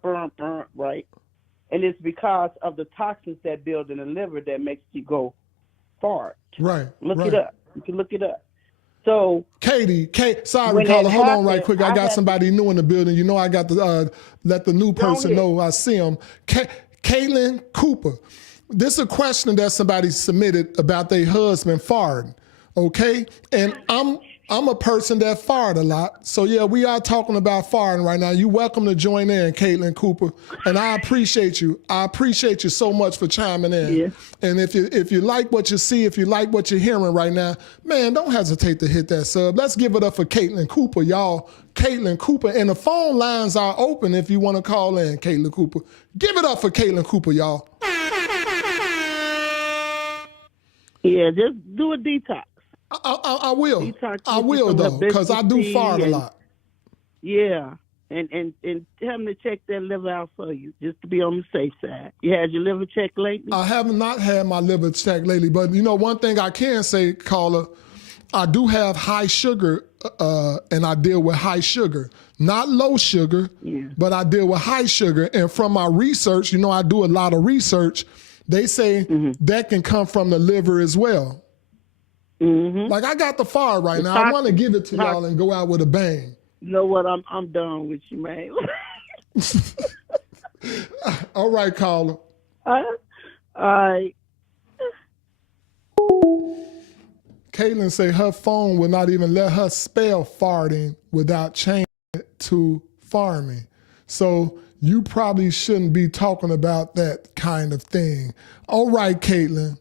And it's because of the toxins that build in the liver that makes you go fart. Right. Look right. it up. You can look it up. So Katie, sorry, when caller, that hold on happened, right quick. I got somebody new in the building. You know I got to let the new person know I see him. Caitlin Cooper. This is a question that somebody submitted about their husband farting, okay? And I'm a person that fart a lot. So yeah, we are talking about farting right now. You're welcome to join in, Caitlin Cooper. And I appreciate you. I appreciate you so much for chiming in. Yeah. And if you like what you see, if you like what you're hearing right now, man, don't hesitate to hit that sub. Let's give it up for Caitlin Cooper, y'all. Caitlin Cooper. And the phone lines are open if you want to call in, Caitlin Cooper. Give it up for Caitlin Cooper, y'all. yeah, just do a detox. I will. Detox, I will though, because I do fart a lot. Yeah, and tell them to check that liver out for you, just to be on the safe side. You had your liver checked lately? I have not had my liver checked lately, but you know one thing I can say, caller, I do have high sugar, and I deal with high sugar, not low sugar, but I deal with high sugar. And from my research, you know, I do a lot of research. They say that can come from the liver as well. Like I got the fire right now. I want to give it to y'all and go out with a bang. You know what? I'm done with you, man. All right, caller. All right. Caitlin say her phone will not even let her spell farting without changing it to farming. So you probably shouldn't be talking about that kind of thing. All right, Caitlin.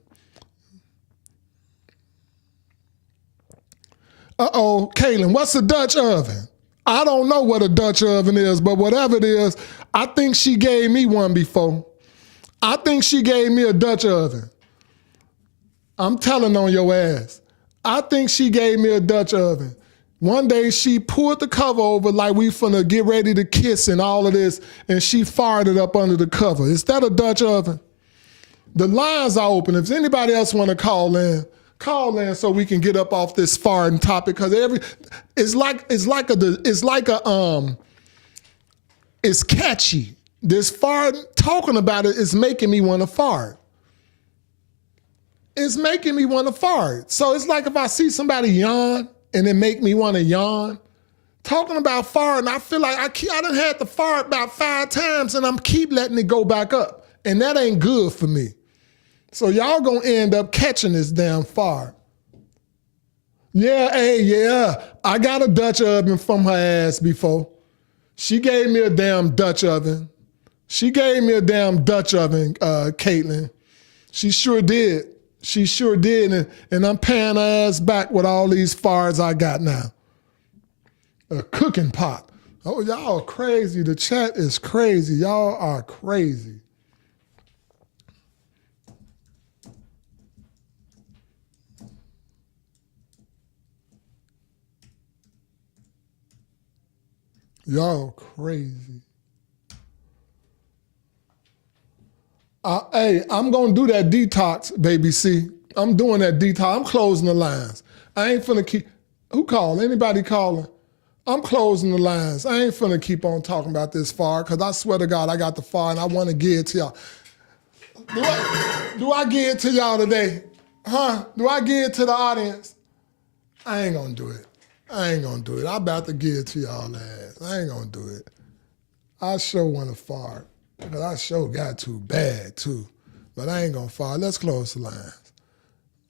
Uh-oh, Caitlin, what's a Dutch oven? I don't know what a Dutch oven is, but whatever it is, I think she gave me one before. I think she gave me a Dutch oven. I'm telling on your ass. I think she gave me a Dutch oven. One day she pulled the cover over like we finna get ready to kiss and all of this, and she farted up under the cover. Is that a Dutch oven? The lines are open. If anybody else wanna call in so we can get up off this farting topic, because it's catchy. This fart, talking about it is making me want to fart. It's making me want to fart. So it's like if I see somebody yawn and it make me want to yawn. Talking about farting, I feel like I done had to fart about 5 times and I'm keep letting it go back up. And that ain't good for me. So y'all gonna end up catching this damn fart. Yeah, I got a Dutch oven from her ass before. She gave me a damn Dutch oven. Caitlin. She sure did. And I'm paying her ass back with all these farts I got now. A cooking pot. Oh, y'all are crazy. The chat is crazy. Y'all are crazy. Y'all crazy. Hey, I'm going to do that detox, baby C. I'm doing that detox. I'm closing the lines. I ain't finna keep... Who calling? Anybody calling? I'm closing the lines. I ain't finna keep on talking about this far, because I swear to God, I got the far and I want to give it to y'all. Do I give it to y'all today? Huh? Do I give it to the audience? I ain't going to do it. I'm about to give it to y'all ass. I ain't going to do it. I sure want to fart. Because I sure got too bad, too. But I ain't going to fart. Let's close the lines.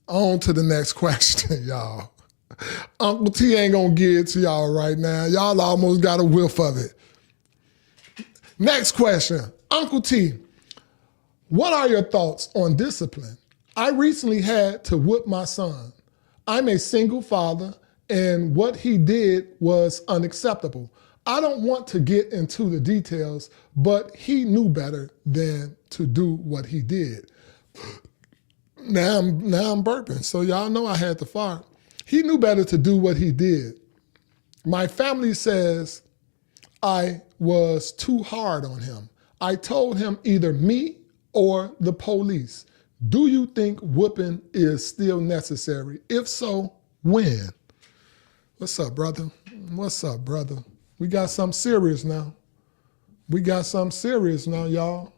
On to the next question, y'all. Uncle T ain't going to give it to y'all right now. Y'all almost got a whiff of it. Next question. Uncle T, what are your thoughts on discipline? I recently had to whip my son. I'm a single father, and what he did was unacceptable. I don't want to get into the details, but he knew better than to do what he did. Now I'm burping, so y'all know I had to fart. He knew better to do what he did. My family says I was too hard on him. I told him either me or the police. Do you think whooping is still necessary? If so, when? What's up, brother? What's up, brother? We got something serious now. We got something serious now, y'all.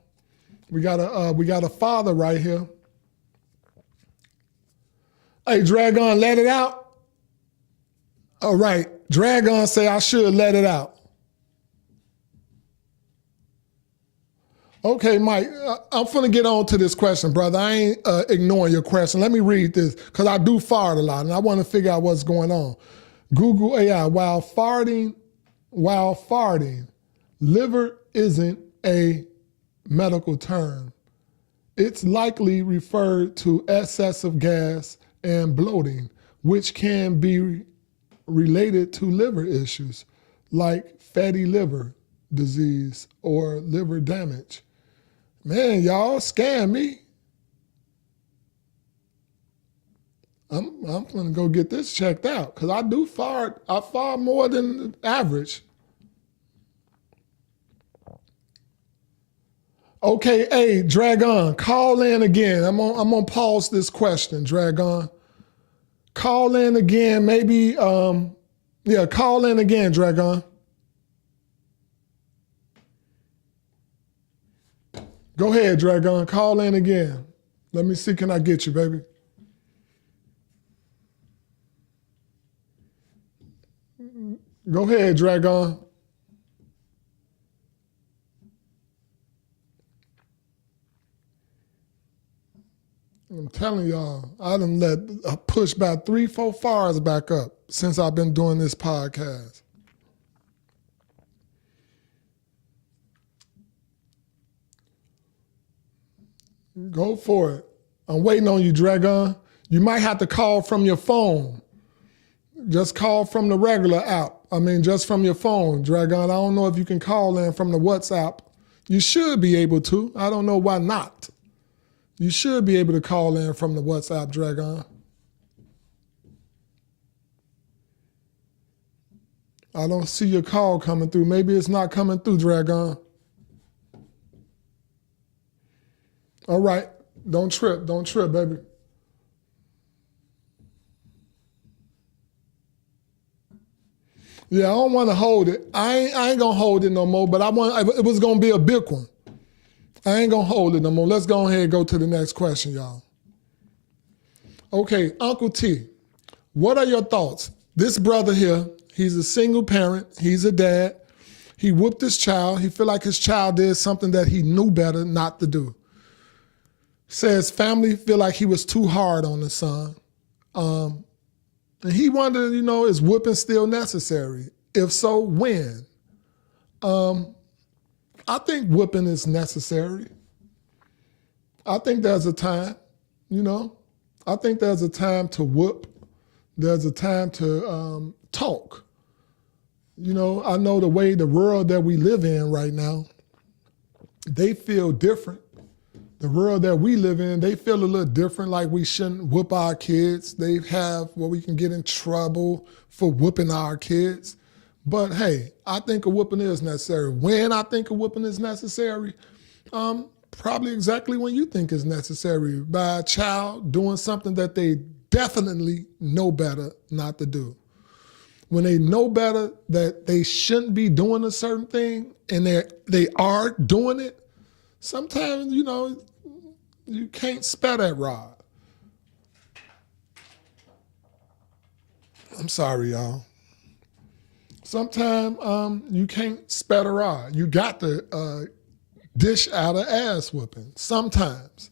We got a father right here. Hey, Dragon, let it out. All right, Dragon say I should let it out. Okay, Mike, I'm finna get on to this question, brother. I ain't ignoring your question. Let me read this, because I do fart a lot, and I want to figure out what's going on. Google AI, while farting, liver isn't a medical term. It's likely referred to excessive gas and bloating, which can be related to liver issues like fatty liver disease or liver damage. Man, y'all scam me. I'm gonna go get this checked out, because I do fart. I fart more than average. Okay, hey, Dragon, call in again. I'm gonna pause this question, Dragon. Call in again, maybe, call in again, Dragon. Go ahead, Dragon, call in again. Let me see, can I get you, baby? Go ahead, Dragon. I'm telling y'all, I done push about 3-4 fires back up since I've been doing this podcast. Go for it. I'm waiting on you, Dragon. You might have to call from your phone. Just call from the regular app. Just from your phone, Dragon. I don't know if you can call in from the WhatsApp. You should be able to. I don't know why not. You should be able to call in from the WhatsApp, Dragon. I don't see your call coming through. Maybe it's not coming through, Dragon. All right. Don't trip, baby. Yeah, I don't want to hold it. I ain't gonna hold it no more, but it was gonna be a big one. I ain't gonna hold it no more. Let's go ahead and go to the next question, y'all. Okay, Uncle T, what are your thoughts? This brother here, he's a single parent, he's a dad. He whooped his child. He feel like his child did something that he knew better not to do. Says family feel like he was too hard on the son. And he wondered, is whooping still necessary? If so, when? I think whooping is necessary. I think there's a time, I think there's a time to whoop. There's a time to talk. I know the way the world that we live in right now, they feel different. The world that we live in, they feel a little different, like we shouldn't whoop our kids. They have we can get in trouble for whooping our kids. But hey, I think a whooping is necessary. When I think a whooping is necessary, probably exactly when you think is necessary, by a child doing something that they definitely know better not to do. When they know better that they shouldn't be doing a certain thing and they are doing it, sometimes, you can't spare that rod. I'm sorry, y'all. Sometimes you can't spare the rod. You got to dish out an ass whooping. Sometimes.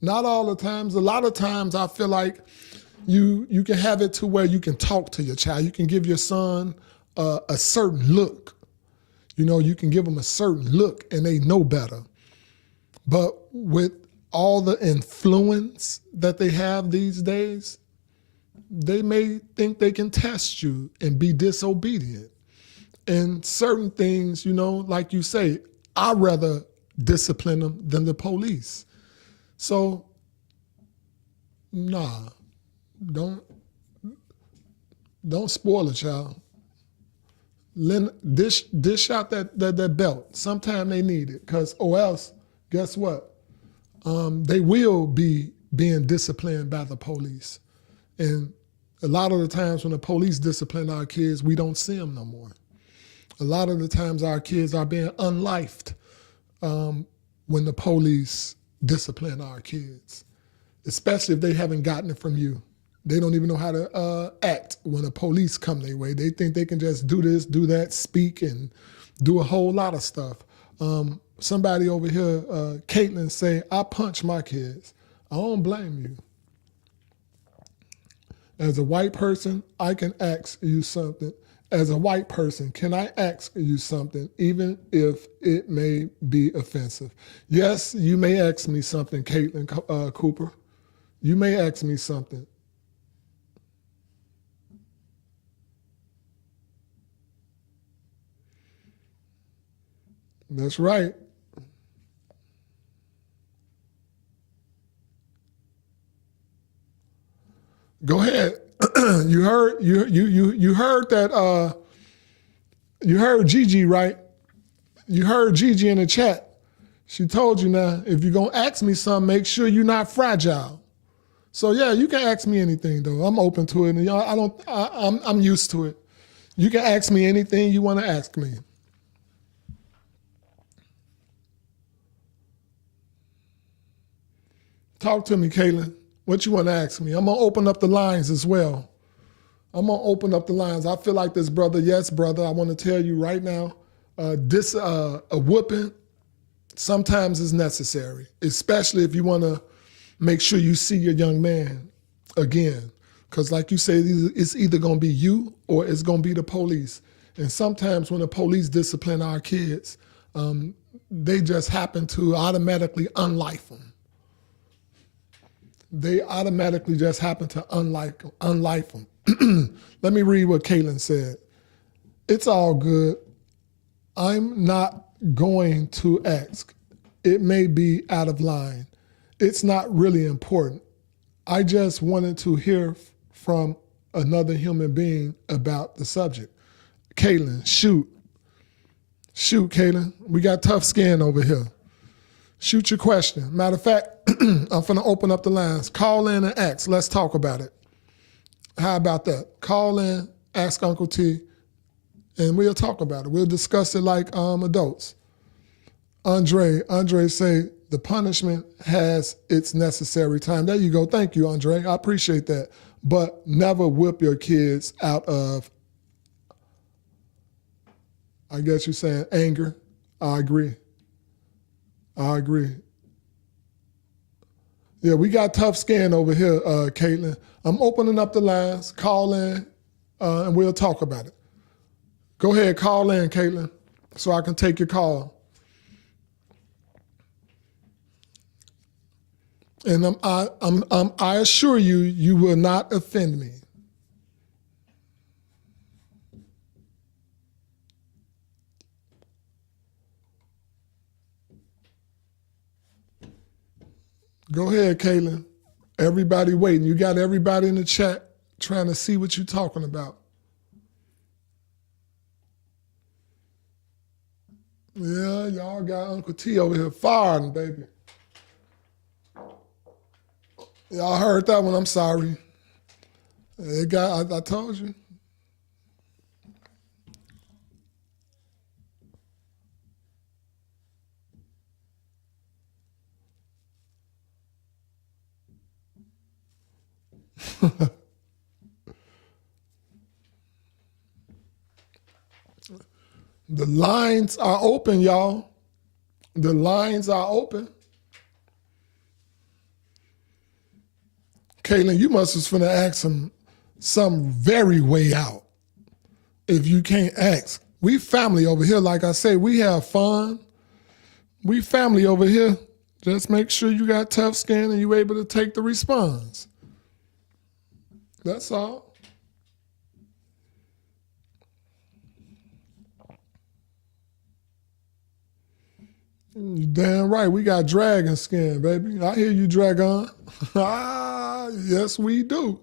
Not all the times. A lot of times I feel like you can have it to where you can talk to your child. You can give your son a certain look. You can give them a certain look and they know better. But with all the influence that they have these days, they may think they can test you and be disobedient. And certain things, you know, like you say, I'd rather discipline them than the police. So, nah, don't spoil a child. Dish out that belt. Sometimes they need it, or else, guess what? They will be being disciplined by the police. And a lot of the times when the police discipline our kids, we don't see them no more. A lot of the times our kids are being unlifed when the police discipline our kids, especially if they haven't gotten it from you. They don't even know how to act when the police come their way. They think they can just do this, do that, speak, and do a whole lot of stuff. Somebody over here, Caitlin, say, I punch my kids. I don't blame you. As a white person, I can ask you something. As a white person, can I ask you something, even if it may be offensive? Yes, you may ask me something, Caitlin Cooper. You may ask me something. That's right. Go ahead. You heard that you heard Gigi, right? You heard Gigi in the chat. She told you now, if you're gonna ask me something, make sure you're not fragile. So yeah, you can ask me anything though. I'm open to it. And I'm used to it. You can ask me anything you want to ask me. Talk to me, Caitlin. What you want to ask me? I'm going to open up the lines as well. I'm going to open up the lines. I feel like this, brother. Yes, brother. I want to tell you right now, a whooping sometimes is necessary, especially if you want to make sure you see your young man again. Because like you say, it's either going to be you or it's going to be the police. And sometimes when the police discipline our kids, they just happen to automatically unlife them. They automatically just happen to unlife them. Let me read what Caitlin said. It's all good. I'm not going to ask. It may be out of line. It's not really important. I just wanted to hear from another human being about the subject. Caitlin, shoot. Shoot, Caitlin. We got tough skin over here. Shoot your question. Matter of fact, I'm going to open up the lines. Call in and ask. Let's talk about it. How about that? Call in, ask Uncle T, and we'll talk about it. We'll discuss it like adults. Andre say, the punishment has its necessary time. There you go. Thank you, Andre. I appreciate that. But never whip your kids out of, I guess you're saying, anger. I agree. Yeah, we got tough skin over here, Caitlin. I'm opening up the lines. Call in, and we'll talk about it. Go ahead, call in, Caitlin, so I can take your call. And I assure you, you will not offend me. Go ahead, Caitlin. Everybody waiting. You got everybody in the chat trying to see what you're talking about. Yeah, y'all got Uncle T over here firing, baby. Y'all heard that one. I'm sorry. I told you. The lines are open, y'all. The lines are open. Caitlin, you must have finna ask some very way out if you can't ask. We family over here, like I say, we have fun. We family over here. Just make sure you got tough skin and you able to take the response. That's all. You damn right. We got dragon skin, baby. I hear you, Dragon. Ah, yes, we do.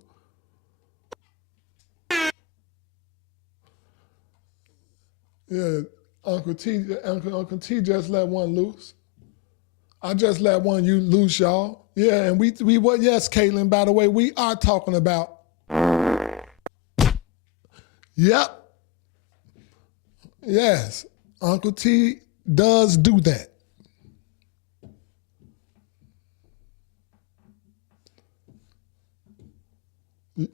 Yeah, Uncle T just let one loose. I just let one you loose, y'all. Yeah, and we what? Yes, Caitlin. By the way, we are talking about. Yep. Yes, Uncle T does do that.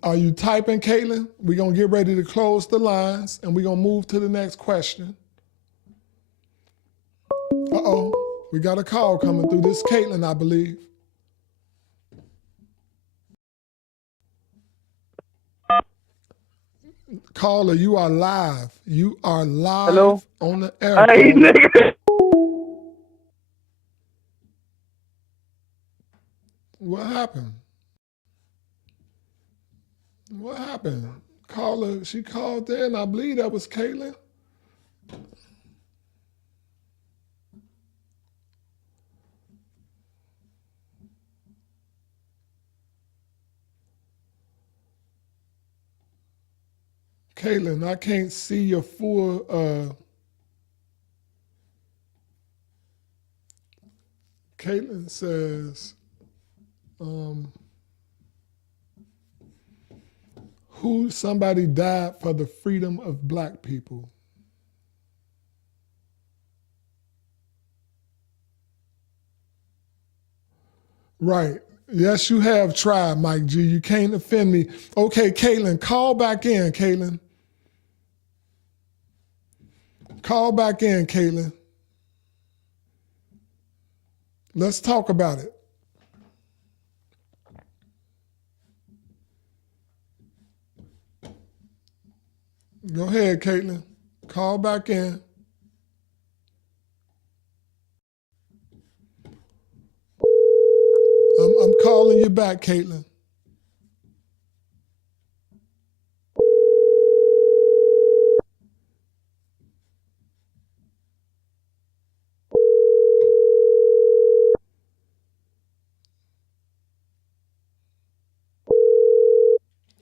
Are you typing, Caitlin? We're going to get ready to close the lines, and we're going to move to the next question. Uh-oh. We got a call coming through. This is Caitlin, I believe. Caller, you are live. You are live. Hello? On the air. Hey, nigga. What happened? What happened? Caller, she called in. I believe that was Caitlin. Caitlin, I can't see your full. Caitlin says, somebody died for the freedom of black people. Right. Yes, you have tried, Mike G. You can't offend me. Okay, Caitlin, call back in, Caitlin. Call back in, Caitlin. Let's talk about it. Go ahead, Caitlin. Call back in. I'm calling you back, Caitlin.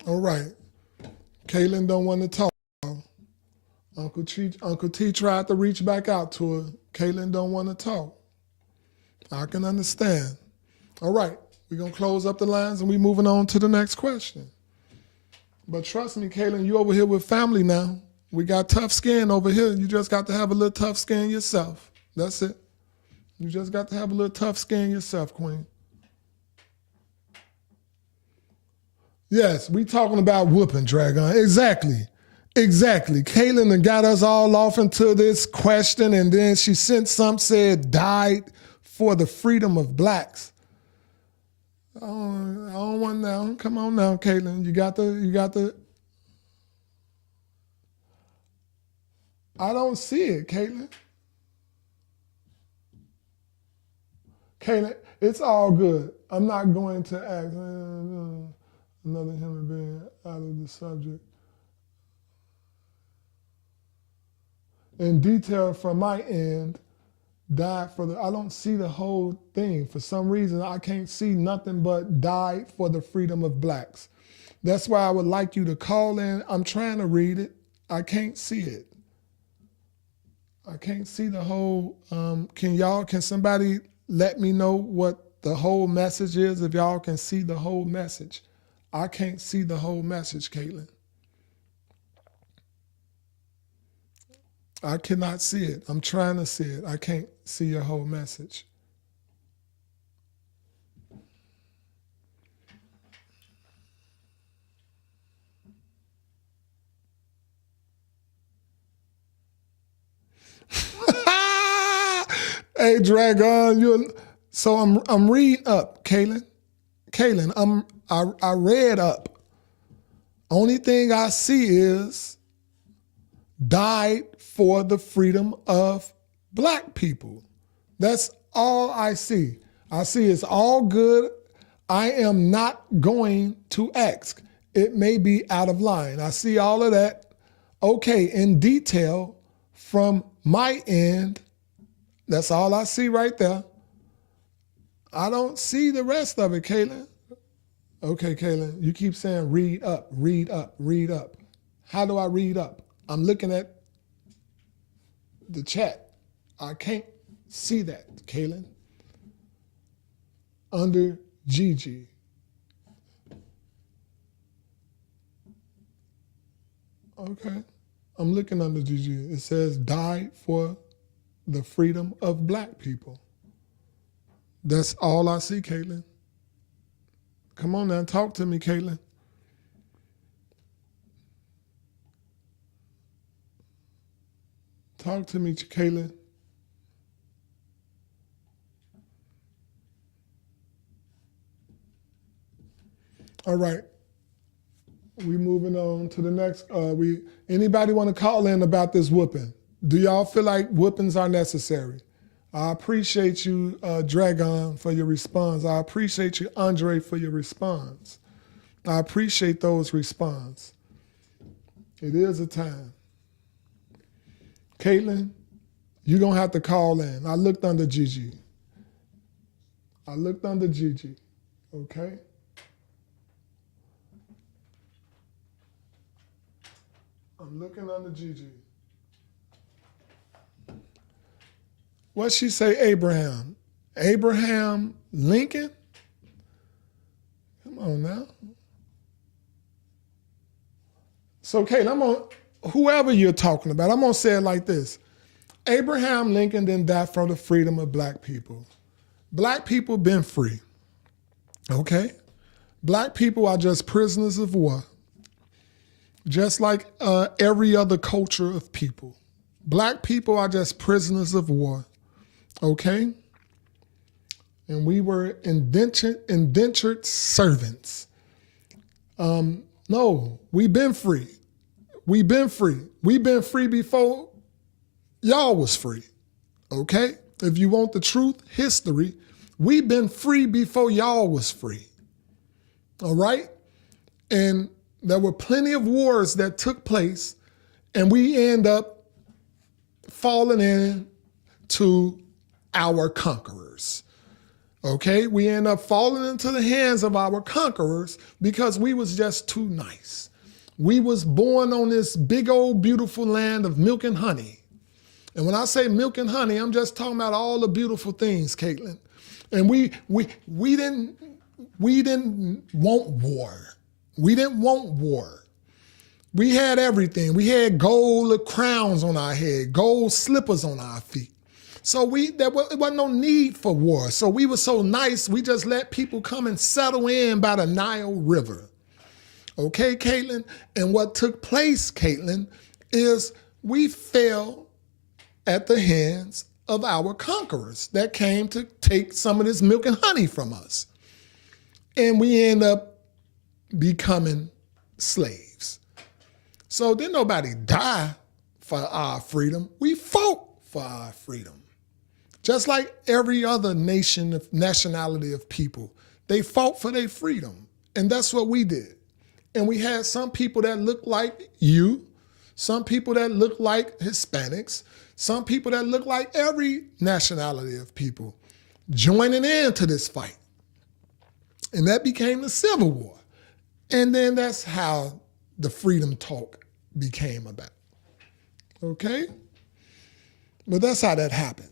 All right. Caitlin don't want to talk. Uncle T tried to reach back out to her. Caitlin don't want to talk. I can understand. All right. We're going to close up the lines and we're moving on to the next question. But trust me, Caitlin, you over here with family now. We got tough skin over here. You just got to have a little tough skin yourself. That's it. You just got to have a little tough skin yourself, Queen. Yes, we talking about whooping, Dragon. Exactly. Caitlin done got us all off into this question, and then she sent said died for the freedom of blacks. I don't want now. Come on now, Caitlin. You got the. I don't see it, Caitlin. Caitlin, it's all good. I'm not going to ask another human being out of the subject. In detail from my end, died for the, I don't see the whole thing. For some reason, I can't see nothing but died for the freedom of blacks. That's why I would like you to call in. I'm trying to read it. I can't see it. I can't see the whole, can somebody let me know what the whole message is if y'all can see the whole message? I can't see the whole message, Caitlin. I cannot see it. I'm trying to see it. I can't see your whole message. Hey, Dragon, so I'm reading up, Caitlin. I read up. Only thing I see is died for the freedom of black people. That's all I see. I see it's all good. I am not going to ask. It may be out of line. I see all of that. Okay, in detail, from my end, That's all I see right there. I don't see the rest of it, Kaylin. Okay, Kaylin, you keep saying read up, read up, read up. How do I read up? I'm looking at the chat. I can't see that, Kaylin. Under Gigi. Okay. I'm looking under Gigi. It says died for the freedom of black people. That's all I see, Caitlin. Come on now, talk to me, Caitlin. Talk to me, Caitlin. All right. We moving on to the next. Anybody want to call in about this whooping? Do y'all feel like whoopings are necessary? I appreciate you, Dragon, for your response. I appreciate you, Andre, for your response. I appreciate those responses. It is a time. Caitlin, you're going to have to call in. I looked under Gigi. Okay? I'm looking under Gigi. What she say, Abraham? Abraham Lincoln? Come on now. So, Kate, whoever you're talking about, I'm going to say it like this. Abraham Lincoln didn't die for the freedom of black people. Black people been free, okay? Black people are just prisoners of war, just like every other culture of people. Black people are just prisoners of war. Okay? And we were indentured servants. No, we've been free. We've been free. We've been free before y'all was free. Okay? If you want the truth, history, we've been free before y'all was free. All right? And there were plenty of wars that took place, and we end up falling into our conquerors. Okay? We end up falling into the hands of our conquerors because we was just too nice. We was born on this big old beautiful land of milk and honey. And when I say milk and honey, I'm just talking about all the beautiful things, Caitlin. And we didn't want war. We didn't want war. We had everything. We had gold crowns on our head, gold slippers on our feet. So it wasn't no need for war. So we were so nice, we just let people come and settle in by the Nile River. Okay, Caitlin? And what took place, Caitlin, is we fell at the hands of our conquerors that came to take some of this milk and honey from us. And we end up becoming slaves. So didn't nobody die for our freedom. We fought for our freedom. Just like every other nationality of people, they fought for their freedom. And that's what we did. And we had some people that looked like you, some people that looked like Hispanics, some people that looked like every nationality of people joining into this fight. And that became the Civil War. And then that's how the freedom talk became about. Okay? But that's how that happened.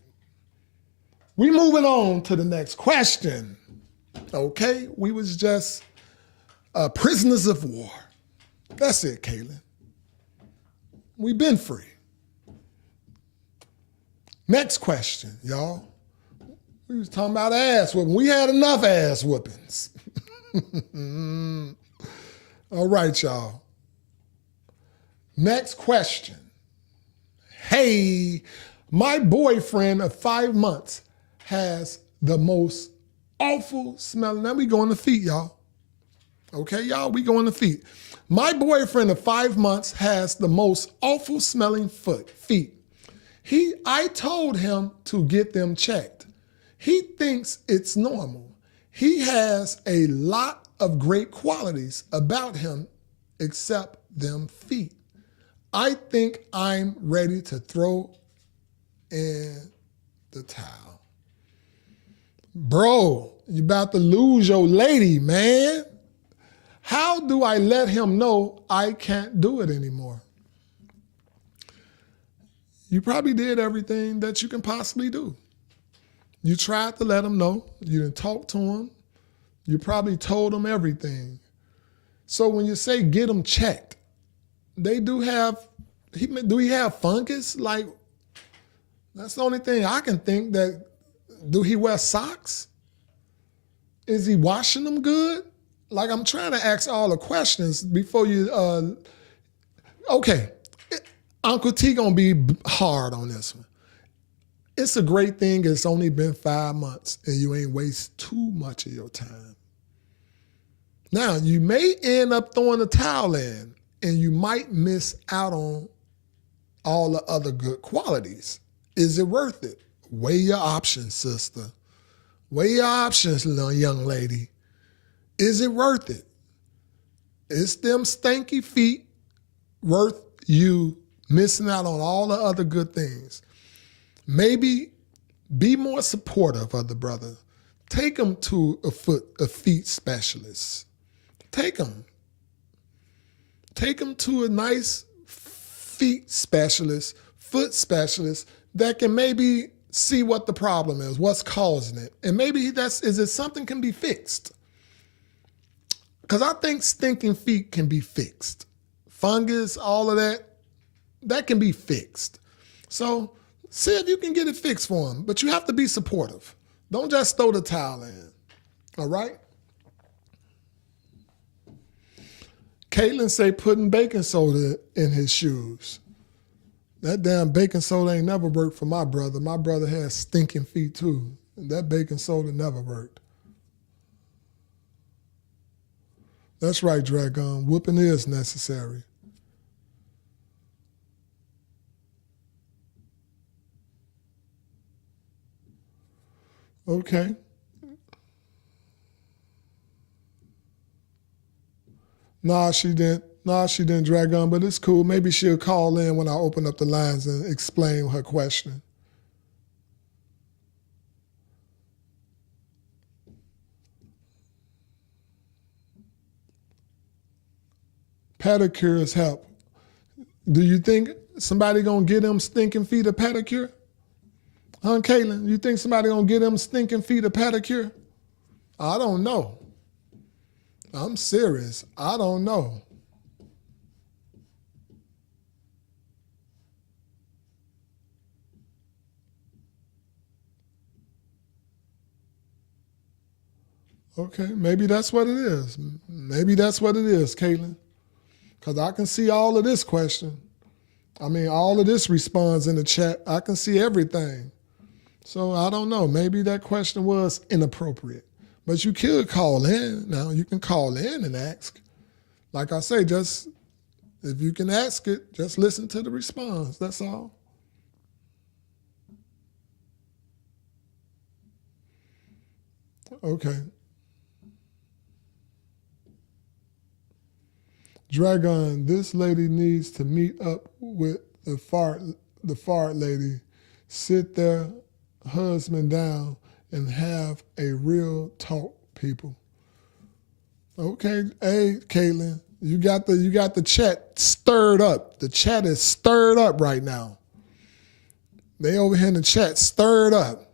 We moving on to the next question. Okay? We was just prisoners of war. That's it, Kaylin. We've been free. Next question, y'all. We was talking about ass whooping. We had enough ass whoopings. All right, y'all. Next question. Hey, my boyfriend of 5 months has the most awful smelling. Now we go on the feet, y'all. Okay, y'all, we go on the feet. My boyfriend of 5 months has the most awful smelling feet. I told him to get them checked. He thinks it's normal. He has a lot of great qualities about him except them feet. I think I'm ready to throw in the towel. Bro, you about to lose your lady, man. How do I let him know I can't do it anymore? You probably did everything that you can possibly do. You tried to let him know. You didn't talk to him. You probably told him everything. So when you say get him checked, they do he have fungus? Like, that's the only thing I can think. That, do he wear socks? Is he washing them good? Like, I'm trying to ask all the questions before you, okay. Uncle T gonna be hard on this one. It's a great thing it's only been 5 months and you ain't waste too much of your time. Now, you may end up throwing the towel in and you might miss out on all the other good qualities. Is it worth it? Weigh your options, sister. Weigh your options, little young lady. Is it worth it? Is them stanky feet worth you missing out on all the other good things? Maybe be more supportive of the brother. Take him to a feet specialist. Take him. Take him to a nice feet specialist, foot specialist that can maybe see what the problem is, what's causing it. And maybe is it something can be fixed? Because I think stinking feet can be fixed. Fungus, all of that can be fixed. So see if you can get it fixed for him, but you have to be supportive. Don't just throw the towel in, all right? Caitlin say putting baking soda in his shoes. That damn baking soda ain't never worked for my brother. My brother has stinking feet too. That baking soda never worked. That's right, Dragon. Whooping is necessary. Okay. Nah, she didn't, Dragon, but it's cool. Maybe she'll call in when I open up the lines and explain her question. Pedicures help. Do you think somebody gonna get them stinking feet a pedicure? Huh, Caitlin? You think somebody gonna get them stinking feet a pedicure? I don't know. I'm serious. I don't know. Okay, maybe that's what it is. Maybe that's what it is, Caitlin. Because I can see all of this question. I mean, all of this response in the chat. I can see everything. So I don't know. Maybe that question was inappropriate. But you could call in. Now, you can call in and ask. Like I say, just if you can ask it, just listen to the response. That's all. Okay. Dragon, this lady needs to meet up with the fart lady, sit their husband down, and have a real talk, people. Okay, hey, Caitlin, you got the chat stirred up. The chat is stirred up right now. They over here in the chat stirred up.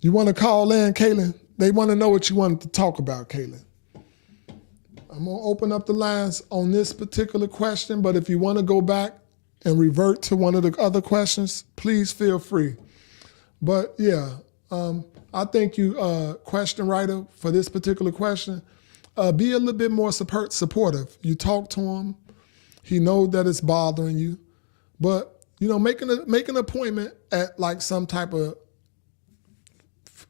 You want to call in, Caitlin? They want to know what you wanted to talk about, Caitlin. I'm going to open up the lines on this particular question, but if you want to go back and revert to one of the other questions, please feel free. But yeah, I think you, question writer, for this particular question, be a little bit more supportive. You talk to him. He knows that it's bothering you. But, you know, make an appointment at like some type of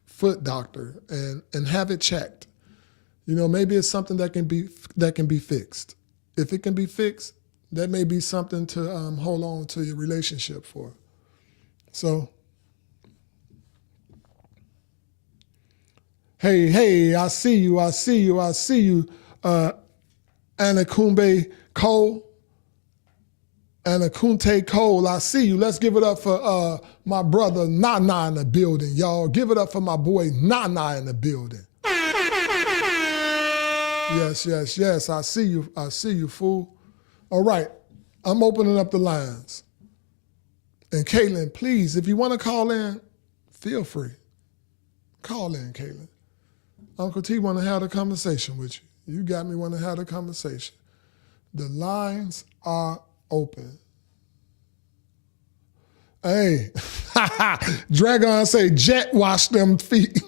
foot doctor and have it checked. You know, maybe it's something that can be fixed. If it can be fixed, that may be something to hold on to your relationship for. So, hey, I see you, Anakumbe Cole. And Akunte Cole, I see you. Let's give it up for my brother Nana in the building, y'all. Give it up for my boy Nana in the building. Yes, yes, yes. I see you. I see you, fool. All right. I'm opening up the lines. And Caitlin, please, if you want to call in, feel free. Call in, Caitlin. Uncle T want to have a conversation with you. You got me want to have a conversation. The lines are open. Hey, Dragon say jet wash them feet.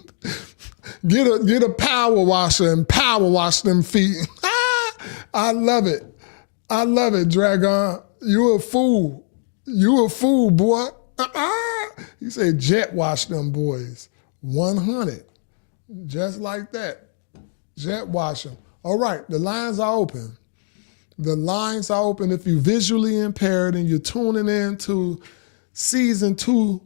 Get a power washer and power wash them feet. I love it. I love it, Dragon. You a fool. You a fool, boy. He said jet wash them boys. 100. Just like that. Jet wash them. All right, the lines are open. The lines are open. If you're visually impaired and you're tuning in to season 2,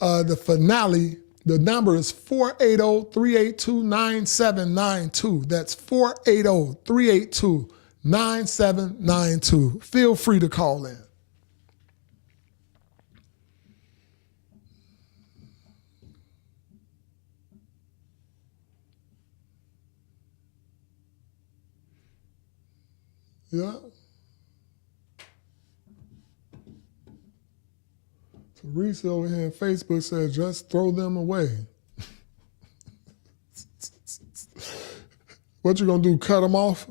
the finale, the number is 480-382-9792. That's 480-382-9792. Feel free to call in. Yeah. Teresa over here on Facebook said, just throw them away. What you gonna do, cut them off?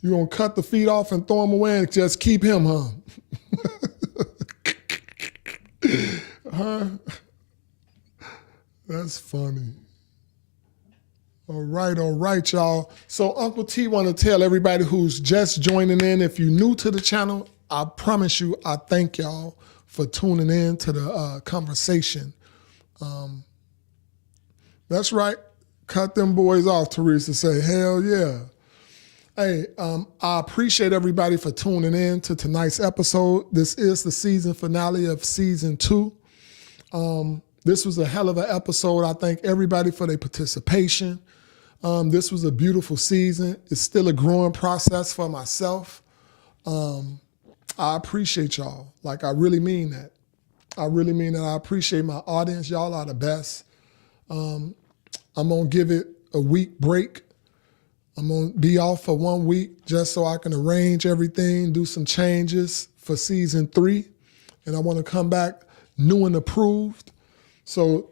You gonna cut the feet off and throw them away and just keep him, huh? Huh? That's funny. All right, y'all. So Uncle T want to tell everybody who's just joining in, if you're new to the channel, I promise you, I thank y'all for tuning in to the conversation. That's right. Cut them boys off, Teresa say, hell yeah. Hey, I appreciate everybody for tuning in to tonight's episode. This is the season finale of season 2. This was a hell of an episode. I thank everybody for their participation. This was a beautiful season. It's still a growing process for myself. I appreciate y'all. Like, I really mean that. I really mean that. I appreciate my audience. Y'all are the best. I'm going to give it a week break. I'm going to be off for 1 week just so I can arrange everything, do some changes for season 3. And I want to come back new and approved. So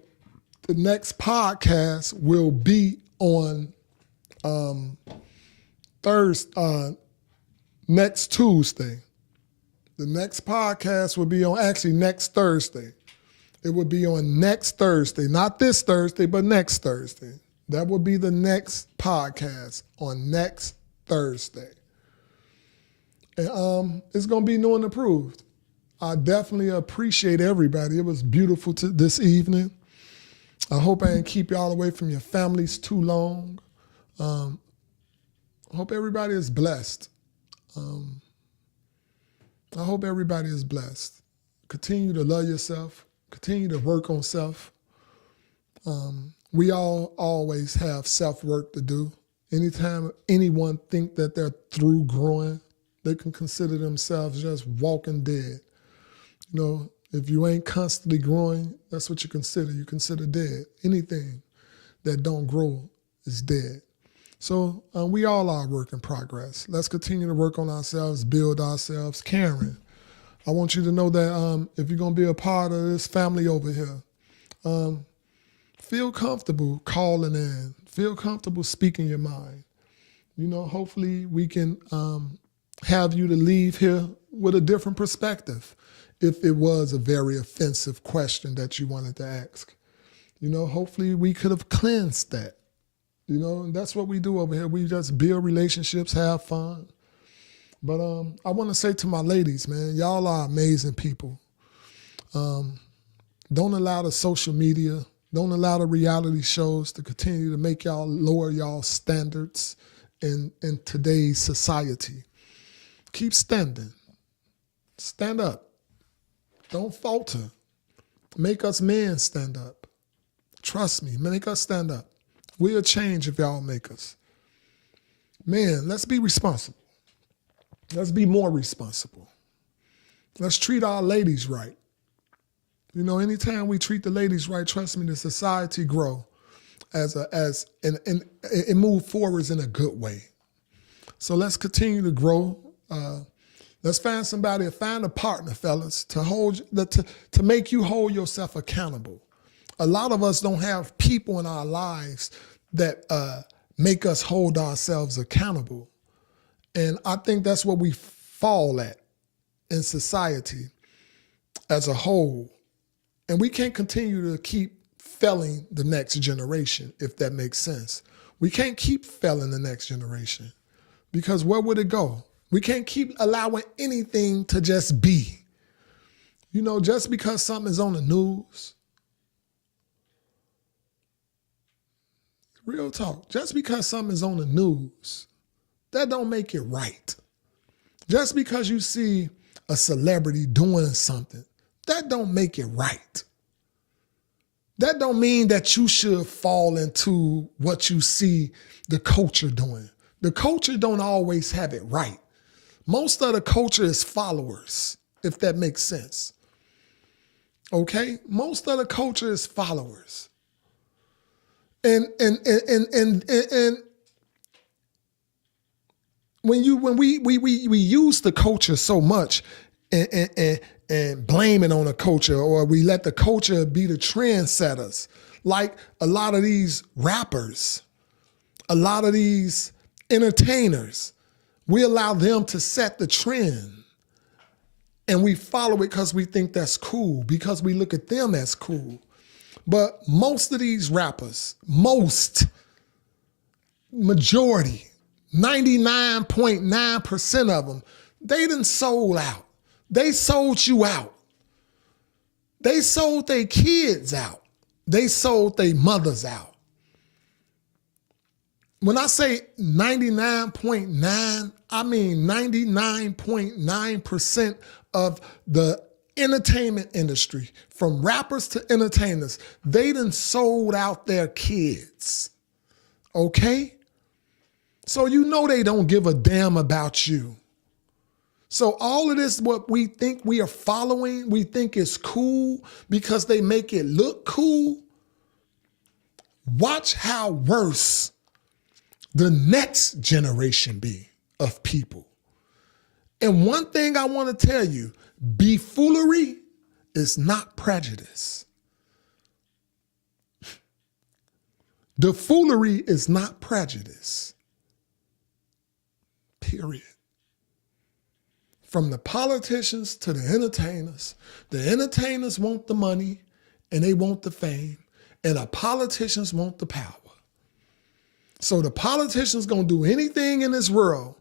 the next podcast will be on next Tuesday. The next podcast will be on actually next Thursday. It will be on next Thursday, not this Thursday, but next Thursday. That will be the next podcast on next Thursday. And it's going to be new and approved. I definitely appreciate everybody. It was beautiful this evening. I hope I didn't keep y'all away from your families too long. I hope everybody is blessed. I hope everybody is blessed. Continue to love yourself. Continue to work on self. We all always have self-work to do. Anytime anyone think that they're through growing, they can consider themselves just walking dead. You know, if you ain't constantly growing, that's what you consider. You consider dead. Anything that don't grow is dead. So we all are a work in progress. Let's continue to work on ourselves, build ourselves. Karen, I want you to know that if you're going to be a part of this family over here, feel comfortable calling in. Feel comfortable speaking your mind. You know, hopefully we can have you to leave here with a different perspective if it was a very offensive question that you wanted to ask. You know, hopefully we could have cleansed that. You know, and that's what we do over here. We just build relationships, have fun. But I want to say to my ladies, man, y'all are amazing people. Don't allow the social media, don't allow the reality shows to continue to make y'all lower y'all standards in today's society. Keep standing. Stand up. Don't falter. Make us men stand up. Trust me, make us stand up. We'll change if y'all make us. Man, let's be responsible. Let's be more responsible. Let's treat our ladies right. You know, anytime we treat the ladies right, trust me, the society grow and it move forwards in a good way. So let's continue to grow. Let's find somebody, find a partner, fellas, to make you hold yourself accountable. A lot of us don't have people in our lives that make us hold ourselves accountable. And I think that's what we fall at in society as a whole. And we can't continue to keep failing the next generation, if that makes sense. We can't keep failing the next generation because where would it go? We can't keep allowing anything to just be. You know, just because something is on the news, real talk, just because something is on the news, that don't make it right. Just because you see a celebrity doing something, that don't make it right. That don't mean that you should fall into what you see the culture doing. The culture don't always have it right. Most of the culture is followers, if that makes sense. Okay? Most of the culture is followers. And when we use the culture so much and blame it on the culture, or we let the culture be the trendsetters, like a lot of these rappers, a lot of these entertainers, we allow them to set the trend and we follow it because we think that's cool, because we look at them as cool. But most of these rappers, majority, 99.9% of them, they done sold out. They sold you out. They sold their kids out. They sold their mothers out. When I say 99.9, I mean 99.9% of the entertainment industry, from rappers to entertainers, they done sold out their kids. Okay? So you know they don't give a damn about you. So all of this, what we think we are following, we think is cool because they make it look cool. Watch how worse the next generation be of people. And one thing I want to tell you, buffoonery is not prejudice. The foolery is not prejudice. Period. From the politicians to the entertainers want the money and they want the fame, and the politicians want the power. So the politicians gonna do anything in this world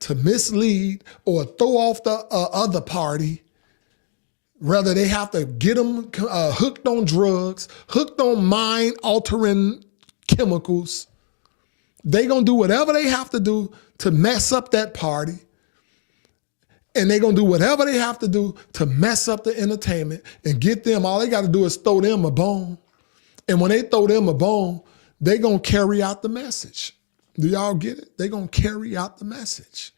to mislead or throw off the other party, whether they have to get them hooked on drugs, hooked on mind-altering chemicals. They gonna do whatever they have to do to mess up that party. And they're going to do whatever they have to do to mess up the entertainment and get them. All they got to do is throw them a bone. And when they throw them a bone, they're going to carry out the message. Do y'all get it? They're going to carry out the message.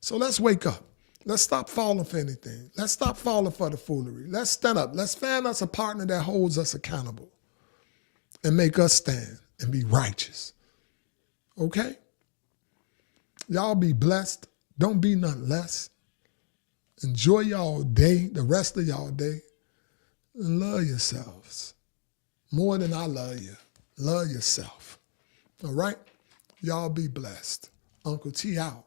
So let's wake up. Let's stop falling for anything. Let's stop falling for the foolery. Let's stand up. Let's find us a partner that holds us accountable and make us stand and be righteous. Okay? Y'all be blessed. Don't be none less. Enjoy y'all day, the rest of y'all day, and love yourselves. More than I love you. Love yourself. All right? Y'all be blessed. Uncle T out.